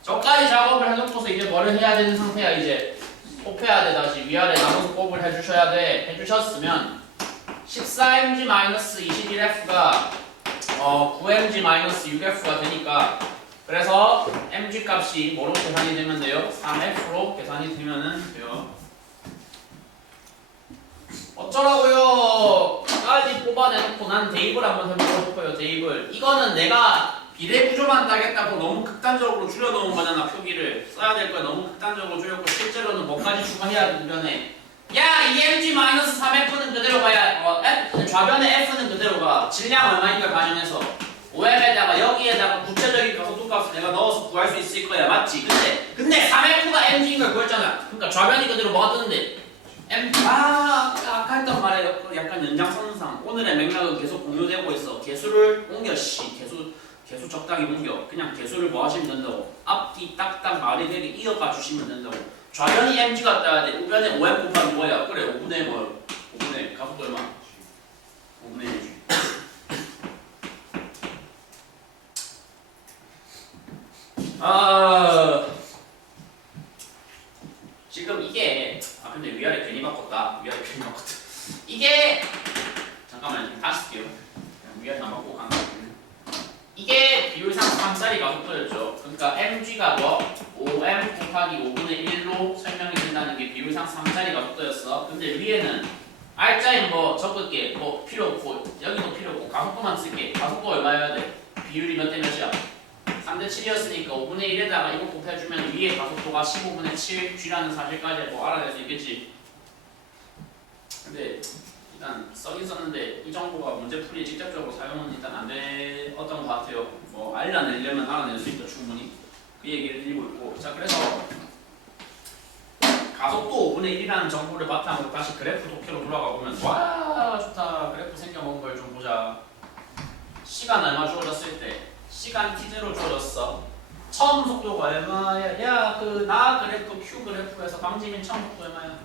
저까지 작업을 해놓고서 이제 뭐를 해야 되는 상태야. 이제 곱해야 돼. 다시 위아래 나눠서 곱을 해주셔야 돼. 해주셨으면 14mg-21F가 9mg-6F가 되니까 그래서 mg 값이 뭐로 계산이 되면 돼요? 3F로 계산이 되면은 돼요. 어쩌라고요? 까지 뽑아내놓고 난 대입을 한번 해보고 싶어요. 대입을. 이거는 내가 비례구조만 따겠다고 너무 극단적으로 줄여놓은 거잖아. 표기를 써야 될 거야. 너무 극단적으로 줄였고 실제로는 뭐까지 추가해야 되변에 야! 2mg-3F는 그대로 가야 좌변의 F는 그대로 가. 질량 얼마니까 반영해서 5m에다가 여기에다가 구체적인 가속도 값을 내가 넣어서 구할 수 있을 거야. 맞지? 근데 3F가 mg인 걸 구했잖아. 그러니까 좌변이 그대로 뭐가 뜨는데? 아까 했던 말에 약간 연장선상 오늘의 맥락은 계속 공유되고 있어. 개수를 옮겨 개수 적당히 옮겨. 그냥 개수를 뭐 하시면 된다고. 앞뒤 딱딱 말이 되게 이어가 주시면 된다고. 좌변이 mg가 떠야 돼. 우변에 5m 곱하기 뭐야? 그래 5분의 뭐야? 5분의 가속도 얼마? 5분의 1. 지금 이게 근데 위아래 괜히 바꿨다. 이게 잠깐만 다시 쓸게요. 위아래 안 바꾸고 간 거. 이게 비율상 3짜리 가속도였죠. 그러니까 mg가 뭐 5m 곱하기 5분의 1로 설명이 된다는 게 비율상 3짜리 가속도였어. 근데 위에는 알짜인 뭐 적을게 뭐 필요 없고 여기도 필요 없고 가속도만 쓸게. 가속도 얼마여야 돼? 비율이 몇 대 몇이야? 3대 7이었으니까 5분의 1에다가 이거 곱해주면 위에 가속도가 15분의 7G라는 사실까지 뭐 알아낼 수 있겠지. 근데 일단 써긴 썼는데 이 정도가 문제풀이에 직접적으로 사용은 일단 안 되었던 것 같아요. 뭐 알아내려면 알아낼 수 있다 충분히 그 얘기를 드리고 있고 자 그래서 가속도 5분의 1이라는 정보를 바탕으로 다시 그래프 도표로 돌아가 보면 와 좋다 그래프 생겨본 걸 좀 보자. 시간 얼마 주어졌을 때 시간 t0 주어졌어. 처음 속도가 얼마야? 야 그 나 그래프 q 그래프에서 강지민 처음 속도 얼마야?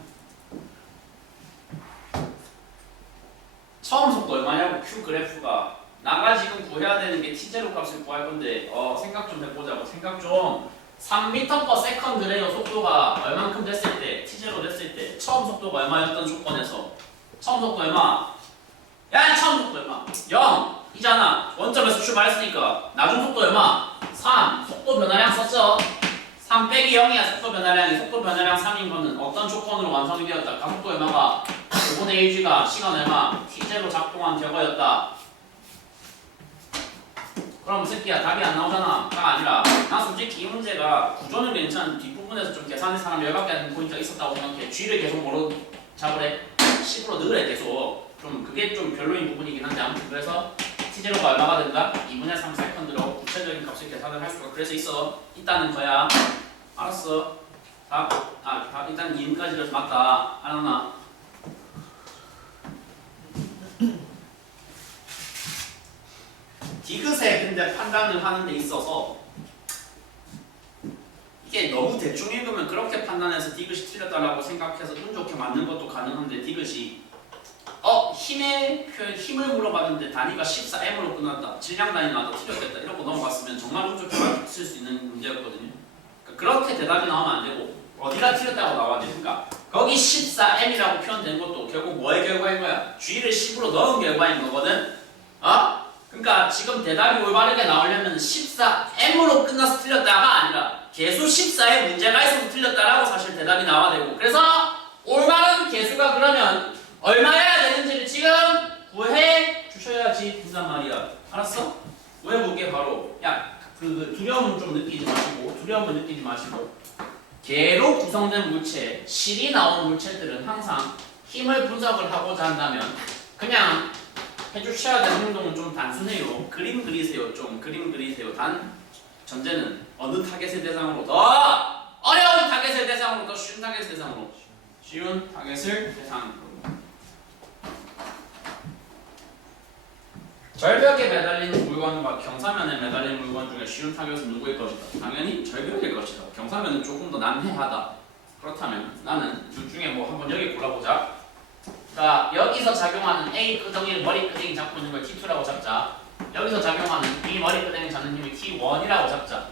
처음 속도 얼마냐고 q 그래프가 나가 지금 구해야 되는 게 t0 값을 구할 건데 생각 좀 해보자고. 생각 좀 3m/s래요. 속도가 얼만큼 됐을 때 t0 됐을 때 처음 속도가 얼마였던 조건에서 처음 속도 얼마? 야 처음 속도 얼마? 0 이잖아. 원점에서 출발했으니까 나중 속도 얼마? 3 속도 변화량 썼죠? 3 빼기 0이야 속도 변화량이. 속도 변화량 3인 거는 어떤 조건으로 완성이 되었다? 가속도 얼마가 5분의 1g가 시간 얼마? t0 작동한 벽어였다. 그럼 새끼야 답이 안 나오잖아. 가 아니라 나 솔직히 이 문제가 구조는 괜찮은 뒷부분에서 좀 계산의 사람 열받게 하는 포인트가 있었다고 생각해. G를 계속 뭐로 잡으래? 10으로 넣으래 계속. 좀 그게 좀 별로인 부분이긴 한데 아무튼 그래서 t0가 얼마가 된다? 2분의 3 세컨드로 구체적인 값을 계산을 할 수가 그래서 있다는 거야. 알았어. 일단 2까지를 맞다. 알았나? 디귿의 근데 판단을 하는 데 있어서 이게 너무 대충 읽으면 그렇게 판단해서 디귿이 틀렸다라고 생각해서 운 좋게 맞는 것도 가능한데 디귿이 힘을 물어봤는데 단위가 14m으로 끝났다. 질량 단위 나도 틀렸겠다. 이러고 넘어갔으면 정말 운 좋게 맞출 수 있는 문제였거든요. 그러니까 그렇게 대답이 나오면 안 되고 어디가 틀렸다고 나와야 돼. 그러니까 거기 14m이라고 표현된 것도 결국 뭐의 결과인 거야? G를 10으로 넣은 결과인 거거든. 그러니까 지금 대답이 올바르게 나오려면 14m으로 끝나서 틀렸다가 아니라 개수 14에 문제가 있어서 틀렸다라고 사실 대답이 나와야 되고 그래서 올바른 개수가 그러면 얼마여야 되는지를 지금 구해 주셔야지 된단 말이야. 알았어? 왜 그게 바로 그 두려움은 좀 느끼지 마시고 개로 구성된 물체, 실이 나온 물체들은 항상 힘을 분석을 하고자 한다면 그냥 해주셔야 되는 행동은 좀 단순해요. 그림 그리세요. 좀 그림 그리세요. 단 전제는 어느 타겟의 대상으로 더 어려운 타겟의 대상으로 더 쉬운 타겟의 대상으로 쉬운 타겟을 대상으로 절벽에 매달린 물건과 경사면에 매달린 물건 중에 쉬운 타겟은 누구일 것이다? 당연히 절벽일 것이다. 경사면은 조금 더 난해하다. 그렇다면 나는 둘 중에 뭐 한번 여기 골라보자. 자, 여기서 작용하는 A 끄덩이를 머리 끄댕이 잡고 있는 걸 T2라고 잡자. 여기서 작용하는 B 머리 끄댕이 잡는 힘을 T1이라고 잡자.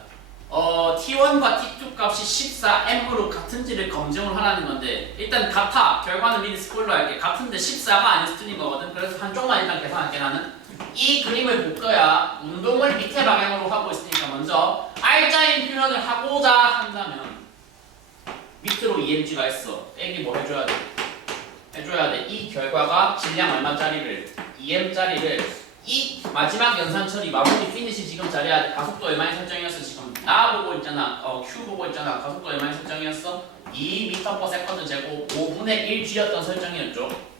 T1과 T2 값이 14m으로 같은지를 검증을 하라는 건데 일단 같아. 결과는 미리 스포일러 할게. 같은데 14가 아니어서 틀린 거거든. 그래서 한쪽만 일단 계산할게. 나는 이 그림을 볼 거야. 운동을 밑에 방향으로 하고 있으니까 먼저 R자인 표현을 하고자 한다면 밑으로 EMG가 있어. 빼기 뭐 해줘야 돼? 이 결과가 질량 얼마짜리를 2m짜리를 이 마지막 연산 처리 마무리 피니시 지금 잘해야 돼. 가속도 얼마의 설정이었어? 지금 나 보고 있잖아. Q 보고 있잖아. 가속도 얼마의 설정이었어? 2m/s 제곱 5분의 1g였던 설정이었죠.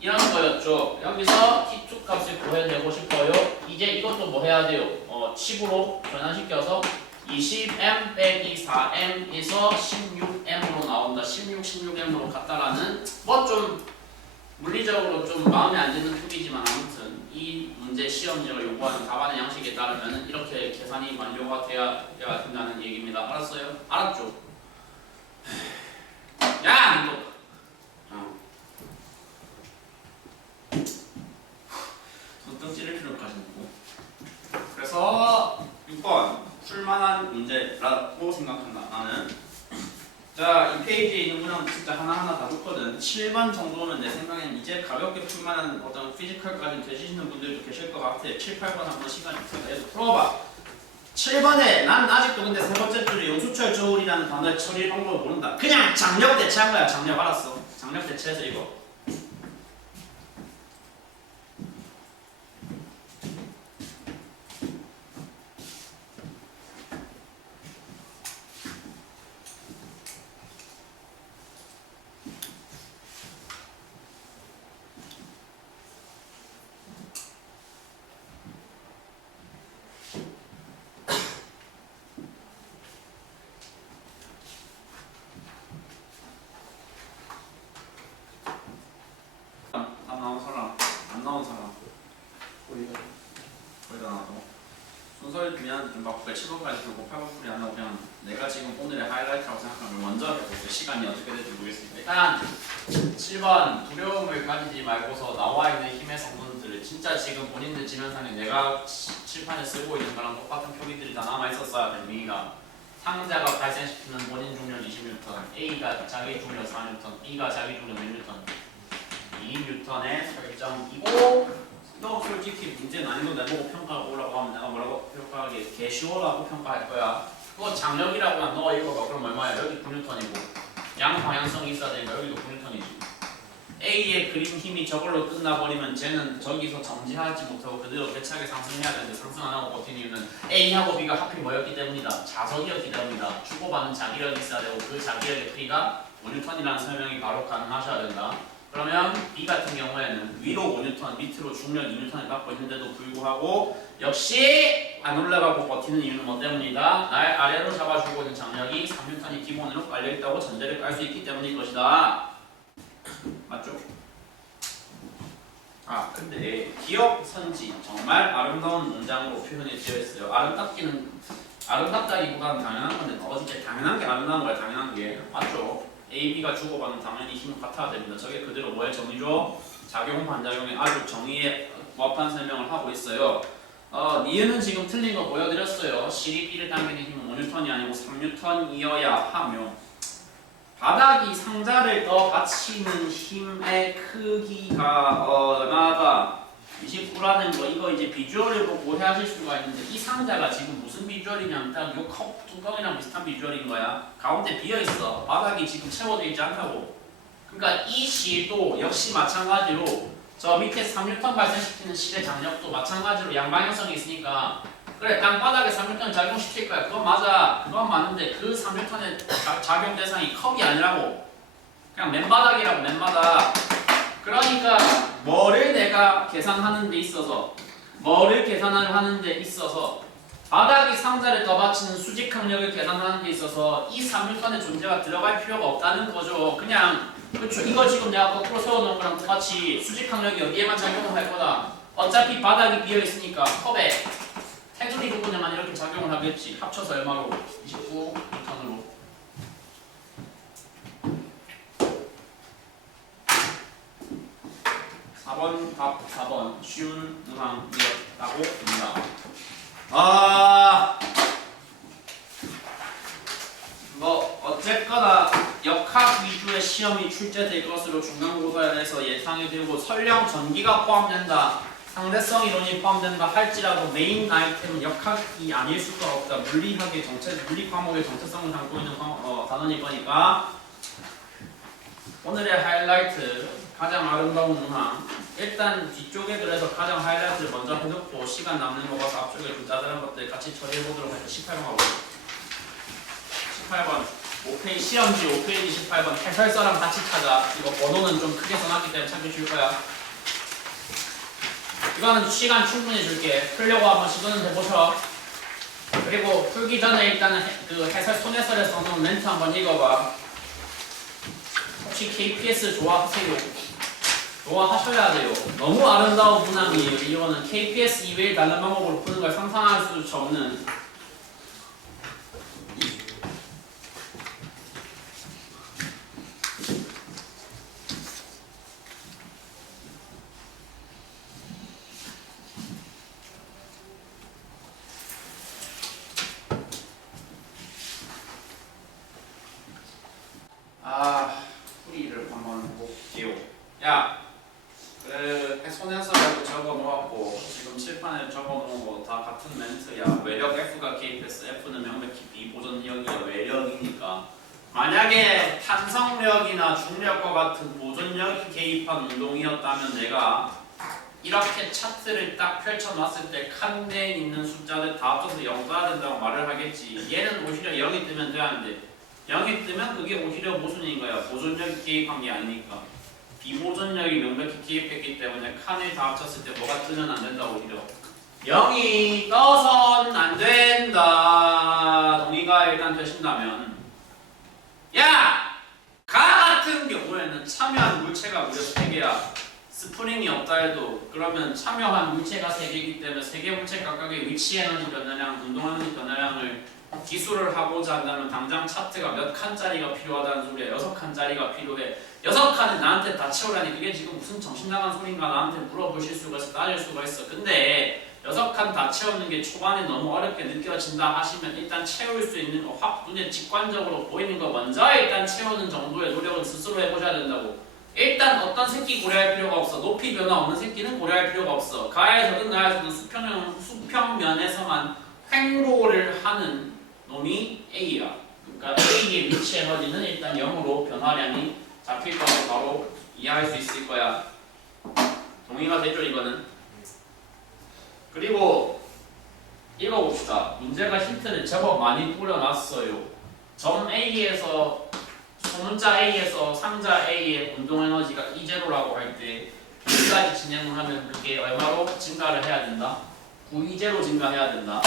이런 거였죠. 여기서 T2 값을 구해내고 싶어요. 이제 이것도 뭐 해야 돼요? 칩으로 변환시켜서 20m 빼기 4m에서 16m으로 나온다. 16m으로 같다라는 뭐 좀 물리적으로 좀 마음에 안 드는 풀이지만 아무튼 이 문제 시험지가 요구하는 답안의 양식에 따르면 이렇게 계산이 완료가 돼야 된다는 얘기입니다. 알았어요? 알았죠? 야! 이거 손등 찌를 필요까지 없고 그래서 6번 풀만한 문제라고 생각한다. 나는 자, 이 페이지에 있는 문항 진짜 하나하나 다 좋거든. 7번 정도면 내 생각엔 이제 가볍게 풀만한 어떤 피지컬까지 되시는 분들도 계실 것 같아. 7, 8번 한번 시간 있으니까 풀어봐. 7번에 난 아직도 근데 세 번째 줄에 용수철 저울이라는 단어의 처리 방법을 모른다. 그냥 장력 대체한 거야. 장력 알았어. 장력 대체해서 이거. 나온 사람 거기가 거의 다 나왔고 순서를 미안한데 좀 바꿀게. 7번까지 들고 8번풀이 안 하고 그냥 내가 지금 오늘의 하이라이트라고 생각하는 걸 먼저 해볼게. 시간이 어떻게 될지 모르겠습니다. 일단 7번 두려움을 가지지 말고서 나와 있는 힘의 성분들을 진짜 지금 본인들 지면상에 내가 칠판에 쓰고 있는 거랑 똑같은 표기들이 다 남아있었어야 될 의미가 상자가 발생시키는 본인 중력 20N, A가 자기 중력 4N, B가 자기 중력 1N, 2N의 설정이고 너 솔직히 문제 난이도 내보고 평가하라고 하면 내가 뭐라고 평가하게 개쉬워라고 평가할 거야. 그거 장력이라고 하면 너 이거가 그럼 얼마야? 여기 9N이고 양방향성이 있어야 되니까 여기도 9N이지. A의 그림 힘이 저걸로 끝나버리면 쟤는 저기서 정지하지 못하고 그대로 대차게 상승해야 되는데 상승 안 하고 버틴 이유는 A하고 B가 하필 뭐였기 때문이다. 자석이었기 때문이다. 주고받는 자기력이 있어야 되고 그 자기력의 P가 5N이라는 설명이 바로 가능하셔야 된다. 그러면 B 같은 경우에는 위로 5N, 밑으로 중력 2N을 갖고 있는데도 불구하고 역시 안 올라가고 버티는 이유는 뭐 때문이다? 날 아래로 잡아주고 있는 장력이 3N이 기본으로 깔려있다고 전제를 깔 수 있기 때문일 것이다. 맞죠? 아 근데 기억 선지 정말 아름다운 문장으로 표현이 되어 있어요. 아름답다기보다는 당연한 건데 어제 당연한 게 아름다운 거야. 당연한 게 맞죠? A, B가 주고받는 당연히 힘은 같아야 됩니다. 저게 그대로 뭐의 정의죠? 작용, 반작용의 아주 정의에 부합한 설명을 하고 있어요. 니은은 지금 틀린 거 보여드렸어요. C이 B를 당기는 힘은 5N이 아니고 3N이어야 하며 바닥이 상자를 더 받치는 힘의 크기가 얼마다 29라는 거 이거 이제 비주얼을 보고 오해하실 수가 있는데 이 상자가 지금 무슨 비주얼이냐면 딱 요 컵 뚜껑이랑 비슷한 비주얼인 거야. 가운데 비어 있어. 바닥이 지금 채워져 있지 않다고. 그러니까 이 실도 역시 마찬가지로 저 밑에 3N 발생시키는 실의 장력도 마찬가지로 양방향성이 있으니까 그래 땅바닥에 3N 작용시킬 거야. 그건 맞아. 그건 맞는데 그 3N의 작용 대상이 컵이 아니라고. 그냥 맨바닥이라고 맨바닥. 그러니까 뭐를 내가 계산하는 데 있어서 바닥이 상자를 더 받치는 수직 항력을 계산하는 데 있어서 이 3N의 존재가 들어갈 필요가 없다는 거죠. 그냥 그렇죠. 이거 지금 내가 거꾸로 세워놓은 거랑 똑같이 수직 항력이 여기에만 작용을 할 거다. 어차피 바닥이 비어 있으니까 컵에 테두리 부분에만 이렇게 작용을 하겠지. 합쳐서 얼마로? 29N으로. 4번 답 4번 쉬운 문항이었다고 봅니다. 뭐 어쨌거나 역학 위주의 시험이 출제될 것으로 중간고사에서 예상이 되고 설령 전기가 포함된다, 상대성 이론이 포함된다 할지라도 메인 아이템은 역학이 아닐 수가 없다. 물리 과목의 정체성을 담고 있는 단원일 거니까 오늘의 하이라이트 가장 아름다운 문항. 일단 뒤쪽에 그래서 가장 하이라이트를 먼저 해놓고 시간 남는 거 봐서 앞쪽에 좀 짜잘한 것들 같이 처리해보도록 할게요. 18번 가보죠. 18번 5페이지 시험지 5페이지 18번 해설서랑 같이 찾아. 이거 번호는 좀 크게 써놨기 때문에 찾기 쉬울 거야. 이거는 시간 충분히 줄게. 풀려고 한번 시도는 해보셔. 그리고 풀기 전에 일단은 그 해설 손해설에 써놓은 멘트 한번 읽어봐. 혹시 KPS 좋아하세요? 좋아하셔야 돼요. 너무 아름다운 문항이에요. 이거는 KPS 이외의 다른 방법으로 푸는 걸 상상할 수 없는. 풀이를 한번 볼게요. 야, 손에서라도 적어놓았고 지금 칠판에 적어놓은 거 다 같은 멘트야. 외력 F가 KPS, F는 명백히 비보존력이야. 외력이니까. 만약에 탄성력이나 중력과 같은 보존력이 개입한 운동이었다면 내가 이렇게 차트를 딱 펼쳐놨을 때 칸대에 있는 숫자를 다 합쳐서 0 써야 된다고 말을 하겠지. 얘는 오히려 0이 뜨면 돼야 하는데 0이 뜨면 그게 오히려 모순인 거야. 보존력이 개입한 게 아니니까. 비보존력이 명백히 개입했기 때문에 칸을 다 합쳤을 때 뭐가 뜨면 안 된다. 오히려 0이 떠선 안 된다. 동의가 일단 되신다면 야! 가 같은 경우에는 참여한 물체가 무려 3개야. 스프링이 없다 해도 그러면 참여한 물체가 3개이기 때문에 3개 물체 각각의 위치 에너지 변화량, 운동 에너지 변화량을 기술을 하고자 한다면 당장 차트가 몇 칸짜리가 필요하다는 소리야. 6칸짜리가 필요해. 6칸을 나한테 다 채우라니 그게 지금 무슨 정신 나간 소린가 나한테 물어보실 수가 있어. 따질 수가 있어. 근데 6칸 다 채우는 게 초반에 너무 어렵게 느껴진다 하시면 일단 채울 수 있는 거 확 눈에 직관적으로 보이는 거 먼저 일단 채우는 정도의 노력을 스스로 해보셔야 된다고. 일단 어떤 새끼 고려할 필요가 없어. 높이 변화 없는 새끼는 고려할 필요가 없어. 가에서든 나에서든 수평면에서만 횡로를 하는 놈이 A야. 그러니까 A의 위치 에너지는 일단 0으로 변화량이 잡힐 거고 바로 이해할 수 있을 거야. 동의가 되죠 이거는? 그리고 읽어봅시다. 문제가 힌트를 제법 많이 뿌려놨어요. 점 A에서 소문자 A에서 상자 A의 운동 에너지가 E0라고 할 때 여기까지 진행을 하면 그게 얼마로 증가를 해야 된다? 9E0 증가해야 된다.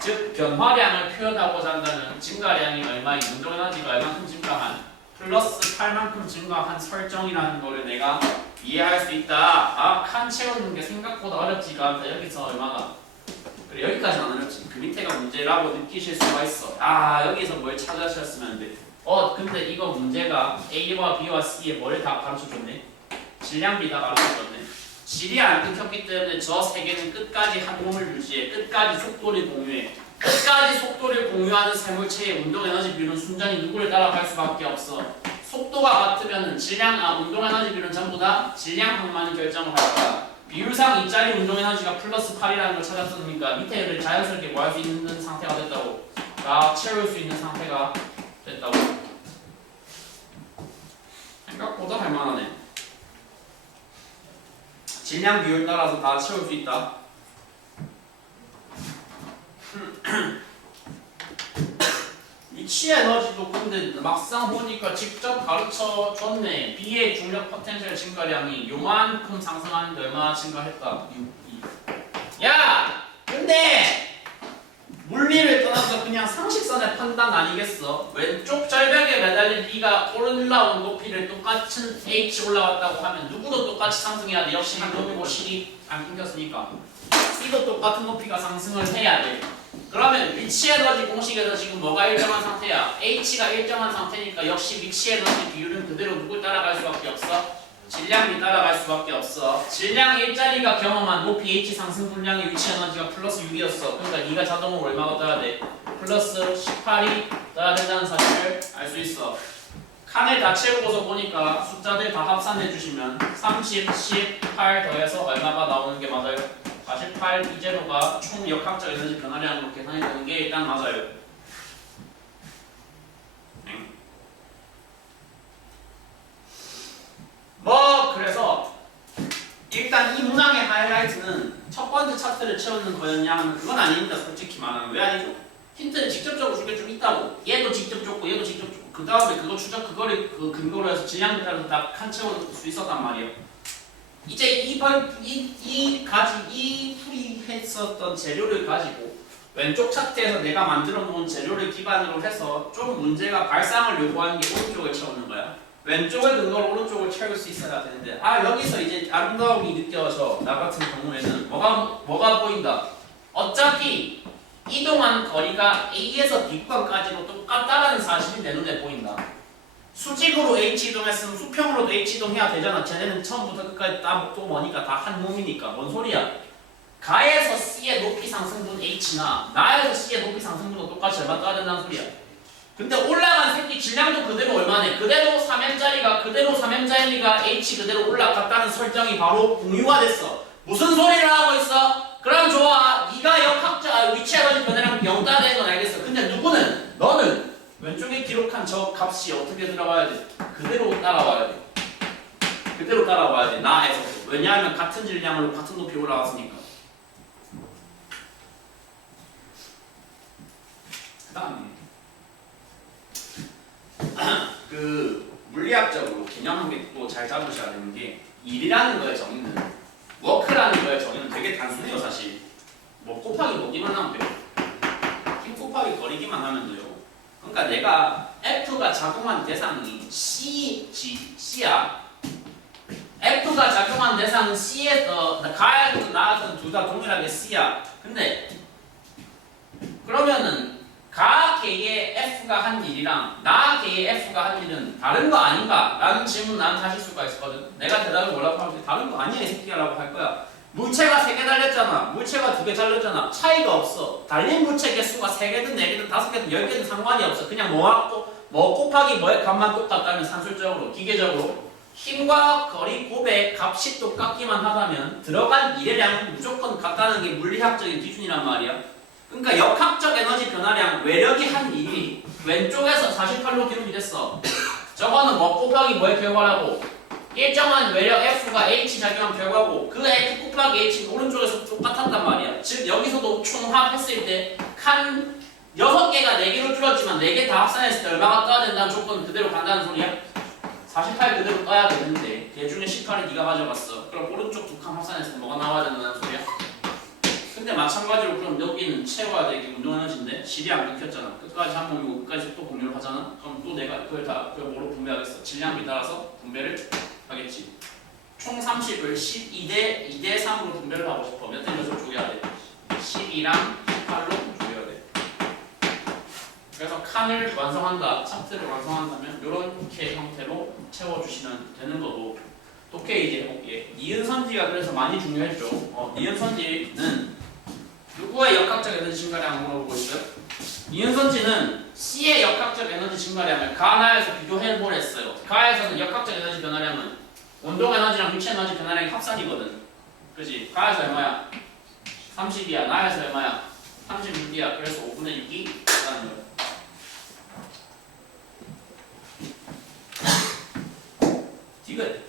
즉 변화량을 표현하고자 한다면 증가량이 얼마인 운동 에너지가 얼마큼 증가한 플러스 8만큼 증가한 설정이라는 거를 내가 이해할 수 있다. 아, 칸 채우는 게 생각보다 어렵지가 않다. 여기서 얼마나 그래 여기까지는 안 어렵지. 그 밑에가 문제라고 느끼실 수가 있어. 아 여기서 뭘 찾으셨으면 돼. 근데 이거 문제가 A와 B와 C에 뭘 다 가르쳐줬네. 질량비 다 가르쳐줬네. 질이 안 끊겼기 때문에 저 세 개는 끝까지 한 몸을 유지해. 끝까지 속도를 공유해. 끝까지 속도를 공유하는 세물체의 운동 에너지 비율은 순전히 누구를 따라갈 수밖에 없어. 속도가 같으면 운동 에너지 비율은 전부 다 질량만이 결정을 할 거야. 비율상 이짜리 운동 에너지가 플러스 8이라는 걸 찾았으니까 밑에를 자연스럽게 구할 수 있는 상태가 됐다고. 다 채울 수 있는 상태가 됐다고. 생각보다 할만하네. 질량 비율 따라서 다 채울 수 있다. 위치 에너지도 근데 막상 보니까 직접 가르쳐 줬네. B의 중력 포텐셜 증가량이 요만큼 상승하는데 얼마나 증가했다. 야! 근데 물리를 떠나서 그냥 상식선의 판단 아니겠어? 왼쪽 절벽에 매달린 B가 올라온 높이를 똑같은 H 올라왔다고 하면 누구도 똑같이 상승해야 돼. 역시 한놈이고 실이 안 끊겼으니까 C도 똑같은 높이가 상승을 해야 돼. 그러면 위치 에너지 공식에서 지금 뭐가 일정한 상태야? H가 일정한 상태니까 역시 위치 에너지 비율은 그대로 누굴 따라갈 수밖에 없어? 질량이 따라갈 수밖에 없어. 질량 일자리가 경험한 높이 H 상승 분량의 위치 에너지가 플러스 6이었어. 그러니까 네가 자동으로 얼마가 떠야 돼? 플러스 18이 떠야 된다는 사실을 알 수 있어. 칸을 다 채우고서 보니까 숫자들 다 합산해 주시면 30, 18 더해서 얼마가 나오는 게 맞아요? 48 E0가 총 역학적 에너지 변화량으로 계산이 되는 게 일단 맞아요. 그래서 일단 이 문항의 하이라이트는 첫 번째 차트를 채우는 거였냐 하면 그건 아닙니다. 솔직히 말하면. 왜 아니죠? 힌트를 직접적으로 준 게 좀 있다고. 얘도 직접 줬고 얘도 직접 줬고 그 다음에 그거를 그 근거로 해서 질량 따라서 다 칸 채울 수 있었단 말이에요. 이제 이 풀이했었던 재료를 가지고 왼쪽 차트에서 내가 만들어 놓은 재료를 기반으로 해서 좀 문제가 발상을 요구하는 게 오른쪽을 채우는 거야. 왼쪽을 근거로 오른쪽을 채울 수 있어야 되는데 여기서 이제 아름다움이 느껴져. 나 같은 경우에는 뭐가 보인다. 어차피 이동한 거리가 A에서 B구간까지로 똑같다라는 사실이 내 눈에 보인다. 수직으로 H 이동했으면 수평으로도 H 이동해야 되잖아. 쟤네는 처음부터 끝까지 또 뭐니까 다 한 몸이니까. 뭔 소리야? 가에서 C의 높이 상승분 H나 나에서 C의 높이 상승분도 똑같이 얼마 떠야 된다는 소리야. 근데 올라간 새끼 질량도 그대로 얼마네? 그대로 3M짜리가 H 그대로 올라갔다는 설정이 바로 공유가 됐어. 무슨 소리를 하고 있어? 그럼 좋아. 네가 역학적 위치 에너지 변화량 0 따야 되는 건 알겠어. 근데 너는 왼쪽에 기록한 저 값이 어떻게 들어가야 돼? 그대로 따라와야 돼. 그대로 따라와야 돼. 나에서. 왜냐하면 같은 질량으로 같은 높이 올라갔으니까. 그다음 물리학적으로 개념 한 개 또 잘 잡으셔야 되는 게 일이라는 거의 정의는 워크라는 거의 정의는 되게 단순해요. 사실 뭐 곱하기 보기만 하면 돼요. 힘 곱하기 거리기만 하면 돼요. 그러니까 내가 F가 작용한 대상이 C야. F가 작용한 측정한 대상은 C에서 가야든 나든 둘 다 동일하게 C야. 근데 그러면은 가 개의 F가 한 일이랑 나 개의 F가 한 일은 다른 거 아닌가? 라는 질문 나는 하실 수가 있거든. 내가 대답을 뭐라고 하면 다른 거 아니야 이 새끼야 라고 할 거야. 물체가 3개 달렸잖아. 물체가 2개 달렸잖아. 차이가 없어. 달린 물체 개수가 3개든 4개든 5개든 10개든 상관이 없어. 그냥 뭐 곱하기 뭐의 값만 똑같다면 산술적으로 기계적으로 힘과 거리 곱의 값이 똑같기만 하다면 들어간 일의량은 무조건 같다는 게 물리학적인 기준이란 말이야. 그러니까 역학적 에너지 변화량 외력이 한 일이 왼쪽에서 48로 기록이 됐어. 저거는 뭐 곱하기 뭐의 결과라고 일정한 외력 F가 H 작용한 결과고 그 F 곱하기 H는 오른쪽에서 똑같았단 말이야. 즉 여기서도 총합했을 때 칸 6개가 4개로 줄었지만 4개 다 합산했을 때 얼마가 떠야 된다는 조건 그대로 간다는 소리야? 48 그대로 떠야 되는데 걔 중에 18을 네가 가져갔어. 그럼 오른쪽 두 칸 합산했을 때 뭐가 나와야 된다는 소리야? 근데 마찬가지로 그럼 여기는 채워야 되게 운동에너지인데 질이 안 끊겼잖아. 끝까지 한 번이고 끝까지 또 분배를 하잖아. 그럼 또 내가 그걸 뭐로 분배하겠어? 질량비 따라서 분배를 하겠지. 총 30을 12대 2대 3으로 분배를 하고 싶어. 몇 대 몇으로 쪼개야 돼? 12랑 18로 쪼개야 돼. 그래서 칸을 완성한다, 차트를 완성한다면 이렇게 형태로 채워주시면 되는 거고. 독해 이제 해볼게. 니은선지가 그래서 많이 중요했죠. 니은선지는 누구의 역학적 에너지 증가량을 물어보고 있어요? 니은선지는 C의 역학적 에너지 증가량을 가나에서 비교해보랬어요. 가에서는 역학적 에너지 변화량은 운동 에너지랑 위치 에너지 변화량이 합산이거든. 그지? 가에서 얼마야? 30이야. 나에서 얼마야? 36이야. 그래서 5분의 6이 있다는 거예요. 디귿.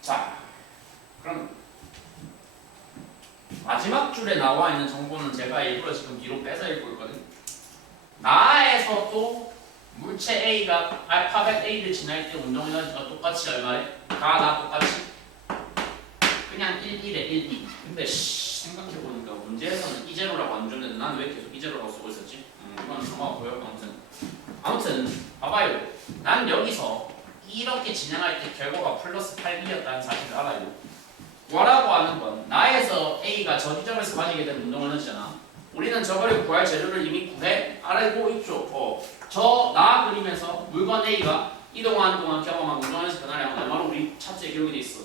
자, 그럼 마지막 줄에 나와 있는 정보는 제가 일부러 지금 뒤로 빼서 읽고 있거든. 나에서 또 물체 A가 알파벳 A를 지날 때 운동 에너지가 똑같이 얼마래? 나 똑같이? 그냥 1, 1에 1, 2. 근데 생각해보니까 문제에서는 이제로라고 안 줬는데 난 왜 계속 이제로라고 쓰고 있었지? 이건 정확하고요. 아무튼 봐봐요. 난 여기서 이렇게 진행할 때 결과가 플러스 8B였다는 사실을 알아요. 뭐라고 하는 건 나에서 A가 저 지점에서 가지게 된 운동 에너지잖아. 우리는 저거를 구할 재료를 이미 알고 있죠. 나 그림에서 물건 A가 이동하는 동안 경험한 운동 에너지 변화량은 얼마로 우리 차트에 기록이 돼 있어?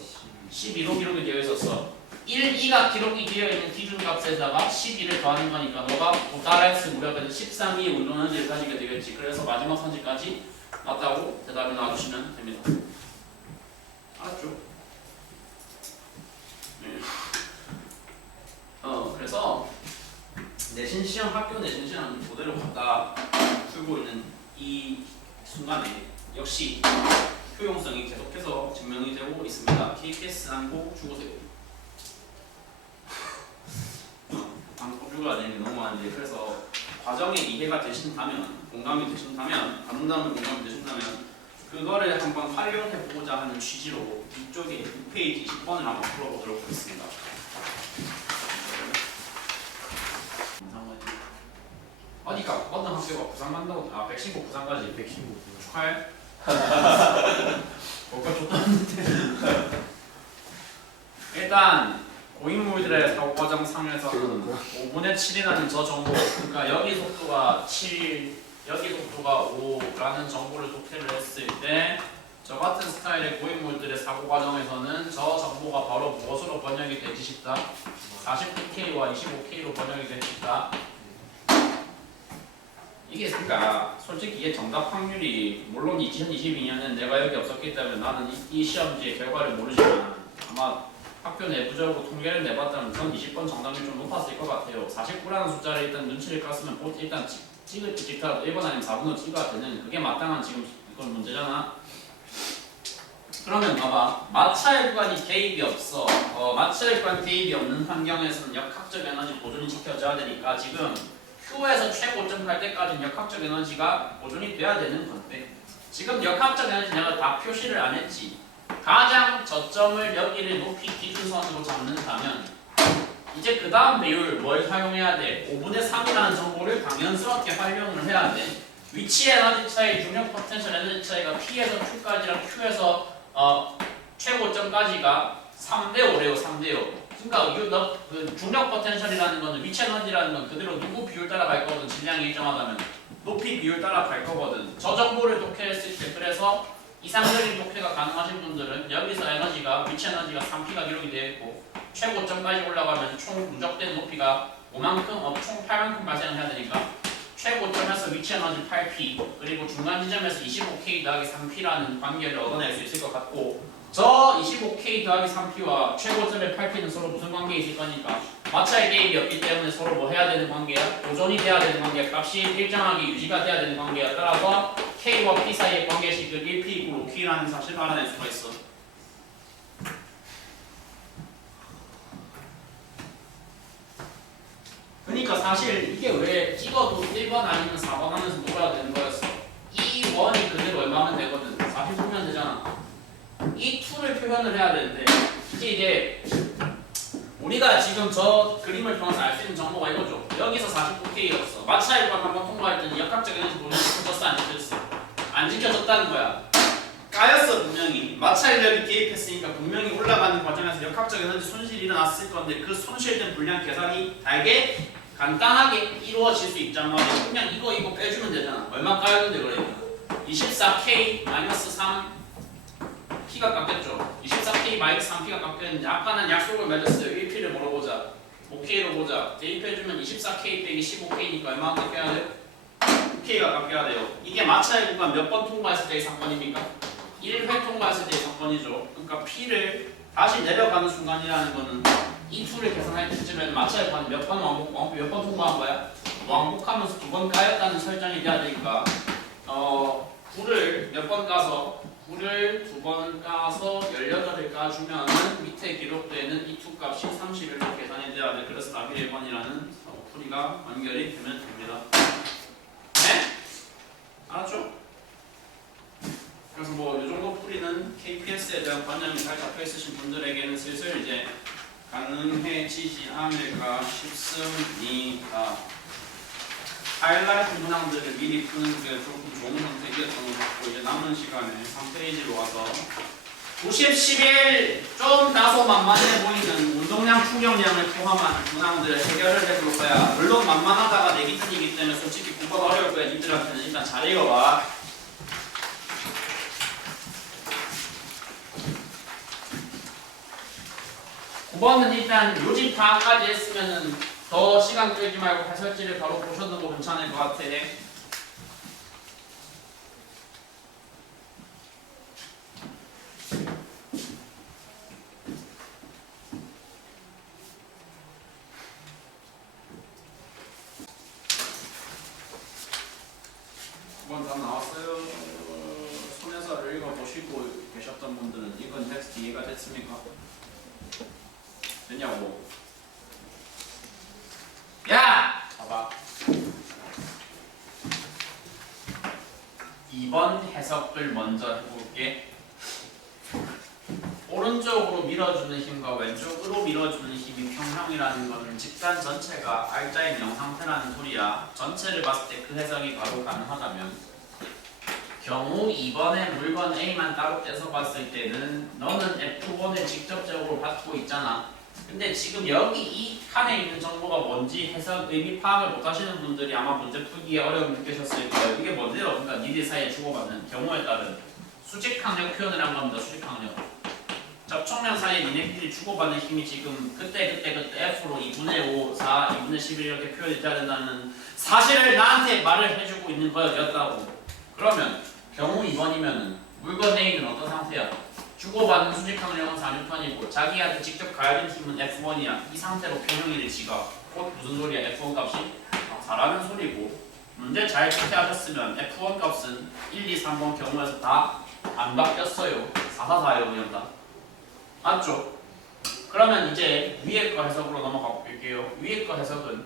12로 기록이 되어 있었어. 1, 2가 기록이 되어 있는 기준값에다가 12를 더하는 거니까 너가 따라했을 무렵에는 13이 운동 에너지를 가지게 되겠지. 그래서 마지막 선지까지 맞다고 대답을 놔주시면 됩니다. 알았죠? 네. 그래서 내신 시험, 학교 내신 시험 그대로 갖다 풀고 있는 이 순간에 역시 효용성이 계속해서 증명이 되고 있습니다. KPS 안고 죽으세요. 안고 죽어야 되는 게 너무 많은데 그래서 과정에 이해가 되신다면, 공감이 되신다면, 공감이 되신다면 그거를 한번 활용해보고자 하는 취지로 이쪽에 6페이지 20번을 한번 풀어보도록 하겠습니다. 어디가? 어떤 학교가 부산 간다고? 115 부산까지 115. 축하해. 뭔가 좋다는데. 일단 고인물들의 사고과정 상에서 5분의 7이라는 저 정보, 그러니까 여기 속도가 7, 여기 속도가 5라는 정보를 독해를 했을 때 저 같은 스타일의 고인물들의 사고과정에서는 저 정보가 바로 무엇으로 번역이 되지 싶다? 49K와 25K로 번역이 되지 싶다? 이게 그러니까 솔직히 이게 정답 확률이 물론 2022년은 내가 여기 없었기 때문에 나는 이 시험지의 결과를 모르지만 아마 학교 내부적으로 통계를 내봤다면 전 20번 정답이 좀 높았을 것 같아요. 49라는 숫자를 일단 눈치를 깠으면 일단 찍더라도 1번 아니면 4번으로 찍어야 되는 그게 마땅한 지금 이건 문제잖아. 그러면 봐봐. 마찰 구간이 개입이 없어. 마찰 구간 개입이 없는 환경에서는 역학적 에너지 보존이 지켜져야 되니까 지금 Q에서 최고점 갈 때까지는 역학적 에너지가 보존이 돼야 되는 건데 지금 역학적 에너지 내가 다 표시를 안 했지. 가장 저점을 여기를 높이 기준선으로 잡는다면 이제 그 다음 배율 뭘 활용해야 돼? 5분의 3이라는 정보를 당연스럽게 활용을 해야 돼. 위치 에너지 차이, 중력 포텐셜 에너지 차이가 P에서 Q까지랑 Q에서 최고 최고점까지가 3대5래요. 3대5. 그러니까 그 중력 포텐셜이라는 거는 위치 에너지라는 건 그대로 누구 비율 따라 갈 거거든. 질량이 일정하다면 높이 비율 따라 갈 거거든. 저 정보를 독해했을 때 그래서 이상적인 독해가 가능하신 분들은 여기서 에너지가 위치 에너지가 3P가 기록이 되어 있고 최고점까지 올라가면 총 누적된 높이가 5만큼 총 8만큼 발생을 해야 되니까 최고점에서 위치 에너지 8P 그리고 중간 지점에서 25K 더하기 3P라는 관계를 얻어낼 수 있을 것 같고 저 25K 더하기 3P와 최고점의 8P는 서로 무슨 관계에 있을 거니까 마찰 개입이 없기 때문에 서로 뭐 해야 되는 관계야? 보존이 돼야 되는 관계야. 값이 일정하게 유지가 돼야 되는 관계야. 따라서 K와 P 사이의 관계식을 1P 이고 5K라는 사실을 알아낼 수가 있어. 그러니까 사실 이게 왜 찍어도 1번 아니면 4번 하면서 놀아야 되는 거였어. 이 원이 그대로 얼마면 되거든. 40 보면 되잖아. 이 2를 표현을 해야 되는데 이게 우리가 지금 저 그림을 통해서 알 수 있는 정보가 이거죠. 여기서 49K였어. 마찰관 한번 통과했더니 역학적 에너지 보존이 지켜졌어 안 지켜졌어? 안 지켜졌다는 거야. 까였어 분명히. 마찰력이 개입했으니까 분명히 올라가는 과정에서 역학적 에너지 손실이 일어났을 건데 그 손실된 분량 계산이 되게 간단하게 이루어질 수 있단 말이야. 그냥 이거 빼주면 되잖아. 얼마 까였는데 그래? 24K 마이너스 3 P가 깎였죠. 24K 마이너스 3P가 깎였는데 아까는 약속을 맺었어요. 1P를 물어보자. 5K로 보자. 대입해주면 24K 빼기 15K니까 얼마나 깎여야 돼요? 5K가 깎여야 돼요. 이게 마찰 구간 몇 번 통과했을 때의 사건입니까? 1회 통과했을 때의 사건이죠. 그러니까 P를 다시 내려가는 순간이라는 거는 이 2를 계산할 때쯤에는 마찰 구간 몇 번 통과한 거야? 왕복하면서 2번 까였다는 설정이 돼야 되니까 9를 몇 번 까서 9를 2번 까서 18을 까주면은 밑에 기록되는 이 2 값이 31로 계산이 돼야 돼. 그래서 답이 1번이라는 풀이가 완결이 되면 됩니다. 네? 알았죠? 그래서 뭐 이 정도 풀이는 KPS에 대한 관념이 잘 잡혀 있으신 분들에게는 슬슬 이제 가능해지지 않을까 싶습니다. 하이라이트 문항들을 미리 푸는 게 조금 좋은 선택이었던 것 같고 이제 남은 시간에 3페이지로 와서 90, 11 좀 다소 만만해 보이는 운동량, 충격량을 포함한 문항들을 해결을 해볼 거야. 물론 만만하다가 내 기준이기 때문에 솔직히 9번 어려울 거야. 니들한테는 일단 잘 읽어봐. (9번은) 일단 요집 파악까지 했으면은 더 시간 끌지 말고 해설지를 바로 보셔도 괜찮을 것 같아. (9번) 다 나왔어요. 손에서 읽어보시고 계셨던 분들은 이건 텍스트 이해가 됐습니까? 됐냐고. 야! 봐봐. 2번 해석을 먼저 해볼게. 오른쪽으로 밀어주는 힘과 왼쪽으로 밀어주는 힘이 평형이라는 것은 집단 전체가 R자의 명상태라는 소리야. 전체를 봤을 때 그 해석이 바로 가능하다면 경우 2번의 물건 A만 따로 떼서 봤을 때는 너는 F1을 직접적으로 받고 있잖아. 근데 지금 여기 이 칸에 있는 정보가 뭔지 해석 의미 파악을 못 하시는 분들이 아마 문제 풀기에 어려움을 느끼셨을 거예요. 이게 뭔데요? 그러니까 니들 사이에 주고받는 경우에 따른 수직항력 표현을 한 겁니다. 수직항력. 접촉면 사이에 니네끼리 주고받는 힘이 지금 그때 F로 2분의 5, 4, 2분의 11 이렇게 표현이 돼야 된다는 사실을 나한테 말을 해주고 있는 거였다고. 그러면 경우 2번이면은 물건 A는 어떤 상태야? 주고받는 수직항력은 4N이고 자기한테 직접 가해진 힘은 F1이야. 이 상태로 평형이래 지가. 곧 무슨 소리야? F1 값이 4라는 소리고 문제 잘 풀이하셨으면 F1 값은 1, 2, 3번 경우에서 다 안 바뀌었어요. 4, 4, 4예요 그냥 다. 맞죠? 그러면 이제 위에 거 해석으로 넘어가 볼게요. 위에 거 해석은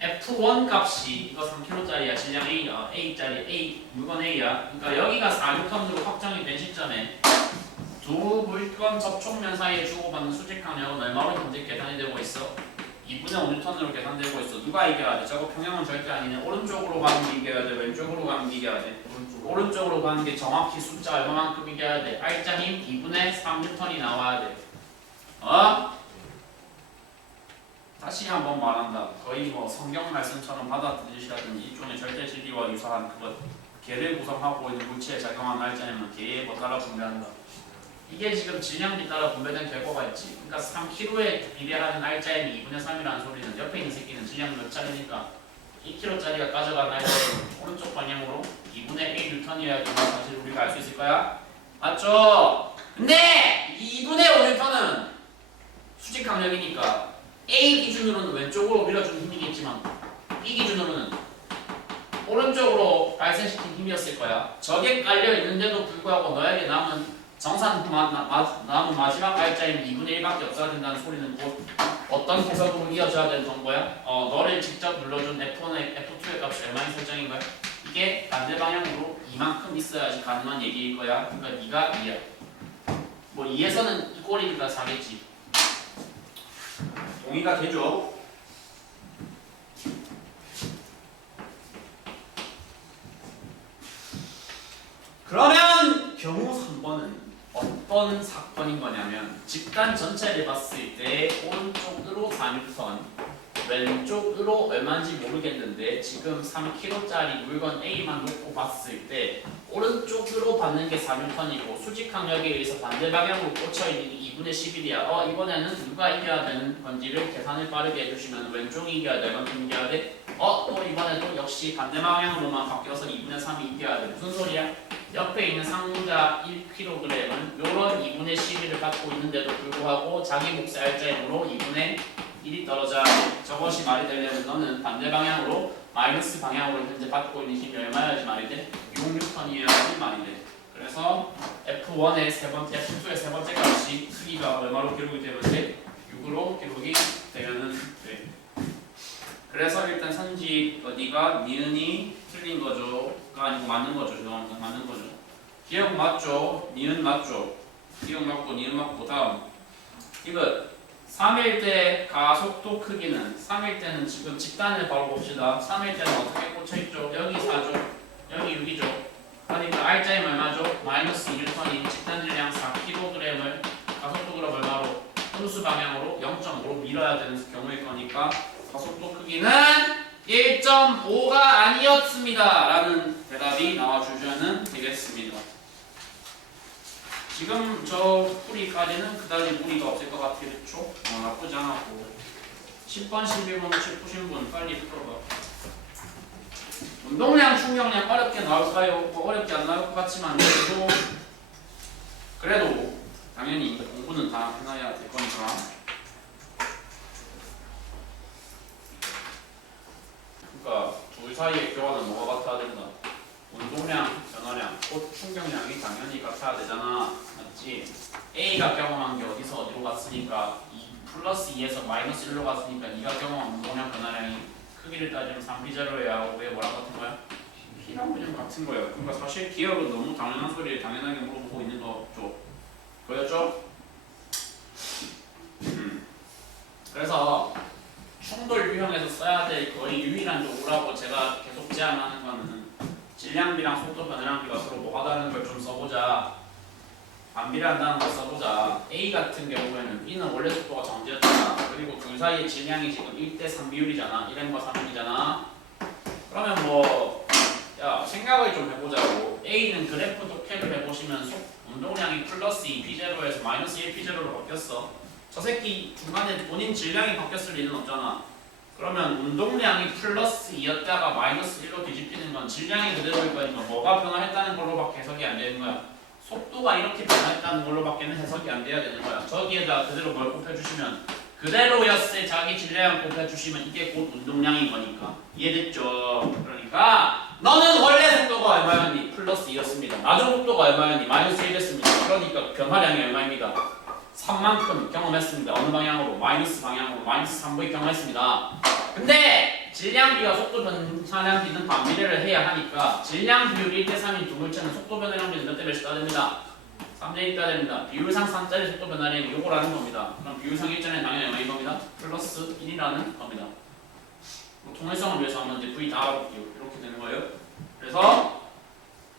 F1 값이 이거 3kg짜리야. 질량 A야. A짜리 A 물건 A야. 그러니까 여기가 4N으로 확정이 된 시점에 두 물건 접촉면 사이에 주고받는 수직항력은 얼마로 현재 계산이 되고 있어? 2분의 5N으로 계산되고 있어. 누가 이겨야 돼? 저거 평형은 절대 아니네. 오른쪽으로 가는 게 이겨야 돼? 왼쪽으로 가는 게 이겨야 돼? 오른쪽으로 가는 게 정확히 숫자 얼마만큼 이겨야 돼? R자 힘 2분의 3N이 나와야 돼. 다시 한번 말한다. 거의 뭐 성경 말씀처럼 받아들이시라든지 일종의 절대진리와 유사한 그것 개를 구성하고 있는 물체에 작용하는 R자는 개에 뭐 따라 분배한다. 이게 지금 질량비 따라 분배된 결과가 있지. 그러니까 3kg에 비례하는 R자인 2분의 3이라는 소리는 옆에 있는 새끼는 질량 몇 짜리니까 2kg짜리가 가져간 R자는 오른쪽 방향으로 2분의 1N이어야지만 사실 우리가 알 수 있을 거야. 맞죠? 근데 2분의 5N은 수직 강력이니까 A 기준으로는 왼쪽으로 밀어주는 힘이겠지만 B 기준으로는 오른쪽으로 발생시킨 힘이었을 거야. 저게 깔려 있는데도 불구하고 너에게 남은 남은 마지막 R자인 2분의 1밖에 없어야 된다는 소리는 곧 어떤 해석으로 이어져야 되는 정보야? 너를 직접 눌러준 F1의 F2의 값이 얼마인 설정인 거야? 이게 반대 방향으로 이만큼 있어야지 가능한 얘기일 거야. 그러니까 네가 2야. 뭐 2에서는 이 꼴이니까 4겠지. 동의가 되죠? 그러면 경우 3번은 어떤 사건인 거냐면 집단 전체를 봤을 때 오른쪽으로 4N, 왼쪽으로 얼마인지 모르겠는데 지금 3kg짜리 물건 A만 놓고 봤을 때 오른쪽으로 받는 게 4N이고 수직 강력에 의해서 반대 방향으로 꽂혀있는 게 2분의 11이야. 이번에는 누가 이겨야 되는 건지를 계산을 빠르게 해주시면 왼쪽이 이겨야 돼. 얼만큼 이겨야 돼? 또 이번에도 역시 반대 방향으로만 바뀌어서 2분의 3이 이겨야 돼. 무슨 소리야? 옆에 있는 상자 1kg은 요런 2분의 11을 갖고 있는데도 불구하고 자기 몫의 R자의 힘으로 2분의 1이 떨어져야 돼. 저것이 말이 되려면 너는 반대 방향으로 마이너스 방향으로 현재 받고 있는 힘이 얼마여야지 말이 돼? 6N이어야지 말이 돼. 그래서 F1의 세 번째, F2의 세 번째 값이 크기가 얼마로 기록이 되면 돼? 6으로 기록이 되면은 돼. 그래서 일단 선지 어디가 니은이 틀린 거죠가 아니고 맞는 거죠. 죄송합니다. 맞는 거죠. 기억 맞죠? 니은 맞죠? 기억 맞고 니은 맞고 다음 이거 3일 때 가속도 크기는 3일 때는 지금 집단을 바로 봅시다. 3일 때는 어떻게 꽂혀있죠? 여기 4죠. 여기 6이죠. 그러니까 R자임 얼마죠? 마이너스 1N이 집단 질량 4kg을 가속도 그럼 얼마로? 분수 방향으로 0.5로 밀어야 되는 경우일 거니까 가속도 크기는 1.5가 아니었습니다. 라는 대답이 나와주셔야 되겠습니다. 지금 저 풀이까지는 그다지 무리가 없을 것 같겠죠? 나쁘지 않았고 10번, 11번 푸신 분 빨리 풀어봐. 운동량, 충격량 어렵게 나올까요? 뭐 어렵지 안 나올 것 같지만 그래도 당연히 공부는 다 해놔야 될 거니까 그러니까 둘 사이의 교환은 뭐가 같아야 된다? 운동량, 변화량, 곧 충격량이 당연히 같아야 되잖아. 맞지? A가 경험한 게 어디서 어디로 갔으니까 2 플러스 2에서 마이너스 1로 갔으니까 네가 경험한 운동량, 변화량이 크기를 따지면 3B제로여야 하고 왜 뭐랑 같은 거야? P랑 그냥 같은 거예요. 그러니까 사실 기억은 너무 당연한 소리를 당연하게 물어보고 있는 거죠. 보였죠? 그래서 충돌 유형에서 써야 될 거의 유일한 도구라고 제가 계속 제안하는 거는 질량비랑 속도 변화량비가 서로 뭐가 다른 걸 좀 써보자. 반비례한다는 걸 써보자. A 같은 경우에는 B는 원래 속도가 정지였잖아. 그리고 둘 사이의 질량이 지금 1대3 비율이잖아. 1N과 3N이잖아. 그러면 뭐 생각을 좀 해보자고. A는 그래프 독해를 해보시면 운동량이 플러스 2P0에서 마이너스 1P0로 바뀌었어. 저 새끼 중간에 본인 질량이 바뀌었을 리는 없잖아. 그러면 운동량이 플러스 2였다가 마이너스 1로 뒤집히는 건 질량이 그대로일 거니까 뭐가 변화했다는 걸로밖에 해석이 안 되는 거야. 속도가 이렇게 변화했다는 걸로밖에는 해석이 안 돼야 되는 거야. 저기에다 그대로 뭘 곱해주시면 그대로였을 자기 질량 곱해주시면 이게 곧 운동량인 거니까. 이해됐죠? 그러니까 너는 원래 속도가 얼마였니? 플러스 2였습니다. 나중 속도가 얼마였니? 마이너스 1이었습니다. 그러니까 변화량이 얼마입니다? 3만큼 경험했습니다. 어느 방향으로? 마이너스 방향으로 마이너스 3V 경험했습니다. 근데 질량비와 속도 변화량비는 반비례를 해야 하니까 질량 비율이 1대3인 두 물체는 속도 변화량비는 몇 대 몇이 따야 됩니다? 3대 있다 됩니다. 비율상 3자리 속도 변화량 요거라는 겁니다. 그럼 비율상 일자리는 당연히 얼마인 겁니다? 플러스 1이라는 겁니다. 뭐 통일성을 위해서 한번 이제 V 다 볼게요. 이렇게 되는 거예요. 그래서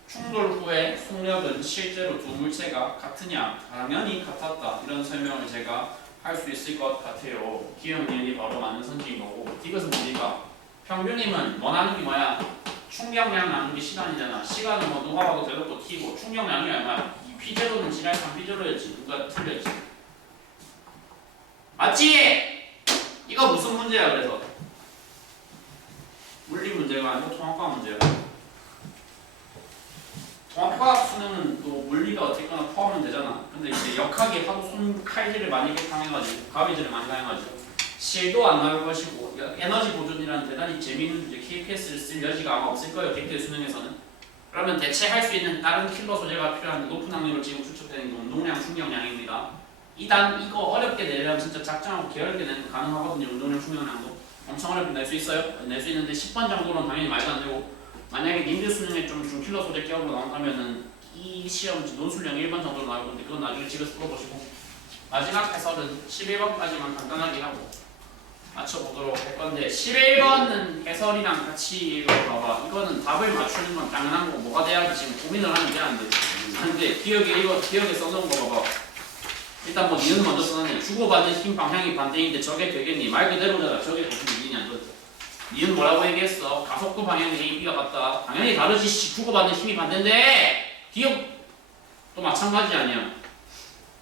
충돌 후에 속력은 실제로 두 물체가 같으냐? 당연히 같았다. 이런 설명을 제가 할 수 있을 것 같아요. 기억 니은이 바로 맞는 선지인 거고, 이것은 뭡니까? 평균임은 원하는 게 뭐야? 충격량 나누기 시간이잖아. 시간은 뭐 누가 봐도 대놓고 T고 충격량이 얼마야? 이 P0는 지날 3P0였지. 누가 틀렸지? 맞지? 이거 무슨 문제야 그래서? 물리 문제가 아니고 통합과학 문제야. 통합과학 수능은 또 물리가 어쨌거나 포함은 되잖아. 근데 이제 역학이 하도 칼질을 많이 당해가지고 가위질을 많이 당해가지고 실도 안 나올 것이고 에너지 보존이라는 대단히 재미있는 이제 KPS를 쓸 여지가 아마 없을 거예요. 객대 수능에서는. 그러면 대체할 수 있는 다른 킬러 소재가 필요한 높은 확률로 지금 추측되는 게 운동량, 충격량입니다. 이거 어렵게 내려면 진짜 작정하고 게으르게 내는 거 가능하거든요. 운동량, 충격량도 엄청 어렵게 낼 수 있어요. 낼 수 있는데 10번 정도는 당연히 말도 안 되고, 만약에 님들 수능에 좀 중킬러 소재 기업으로 나온다면은 이 시험 논술량 1번 정도로 나올 건데 그건 나중에 집에서 풀어보시고, 마지막 해설은 11번까지만 간단하게 하고 맞춰보도록 할 건데, 11번은 해설이랑 같이 읽어봐봐. 이거는 답을 맞추는 건 당연한 거고 뭐가 돼야지 지금 고민을 하면 돼 안 돼? 근데 기억에 써놓은 거 봐봐. 일단 뭐 니은 먼저 써놨네. 주고받는 힘 방향이 반대인데 저게 되겠니? 말 그대로잖아. 저게 무슨 니은이 안 돼. 니은 뭐라고 얘기했어? 가속도 방향이 A, B가 같다. 당연히 다르지. 주고받는 힘이 반대인데 기억도 마찬가지 아니야.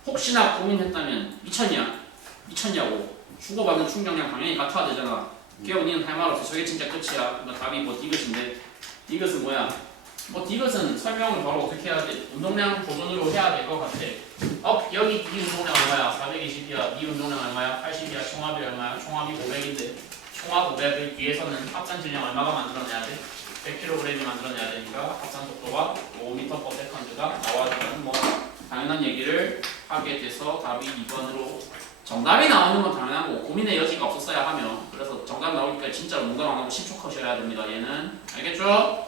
혹시나 고민했다면 미쳤냐고. 주고받는 충격량 당연히 같아야 되잖아. 기억 니은 할 말 없어. 저게 진짜 끝이야. 그러니까 답이 뭐 디귿인데, 디귿은 뭐야? 뭐 디귿은 설명을 바로 어떻게 해야 돼? 운동량 보존으로 해야 될 것 같아. 여기 이 운동량 얼마야? 420이야. 이 운동량 얼마야? 80이야. 총합이 얼마야? 총합이 500인데 총합 500을 위해서는 합산 질량 얼마가 만들어내야 돼? 100kg이 만들어내야 되니까 합산 속도가 5m/s가 나와주는 뭐 당연한 얘기를 하게 돼서 답이 2번으로 정답이 나오는 건 당연한 거고 고민의 여지가 없었어야 하며, 그래서 정답 나오기까지 진짜로 문강 안 하고 10초 컷이어야 됩니다. 얘는 알겠죠?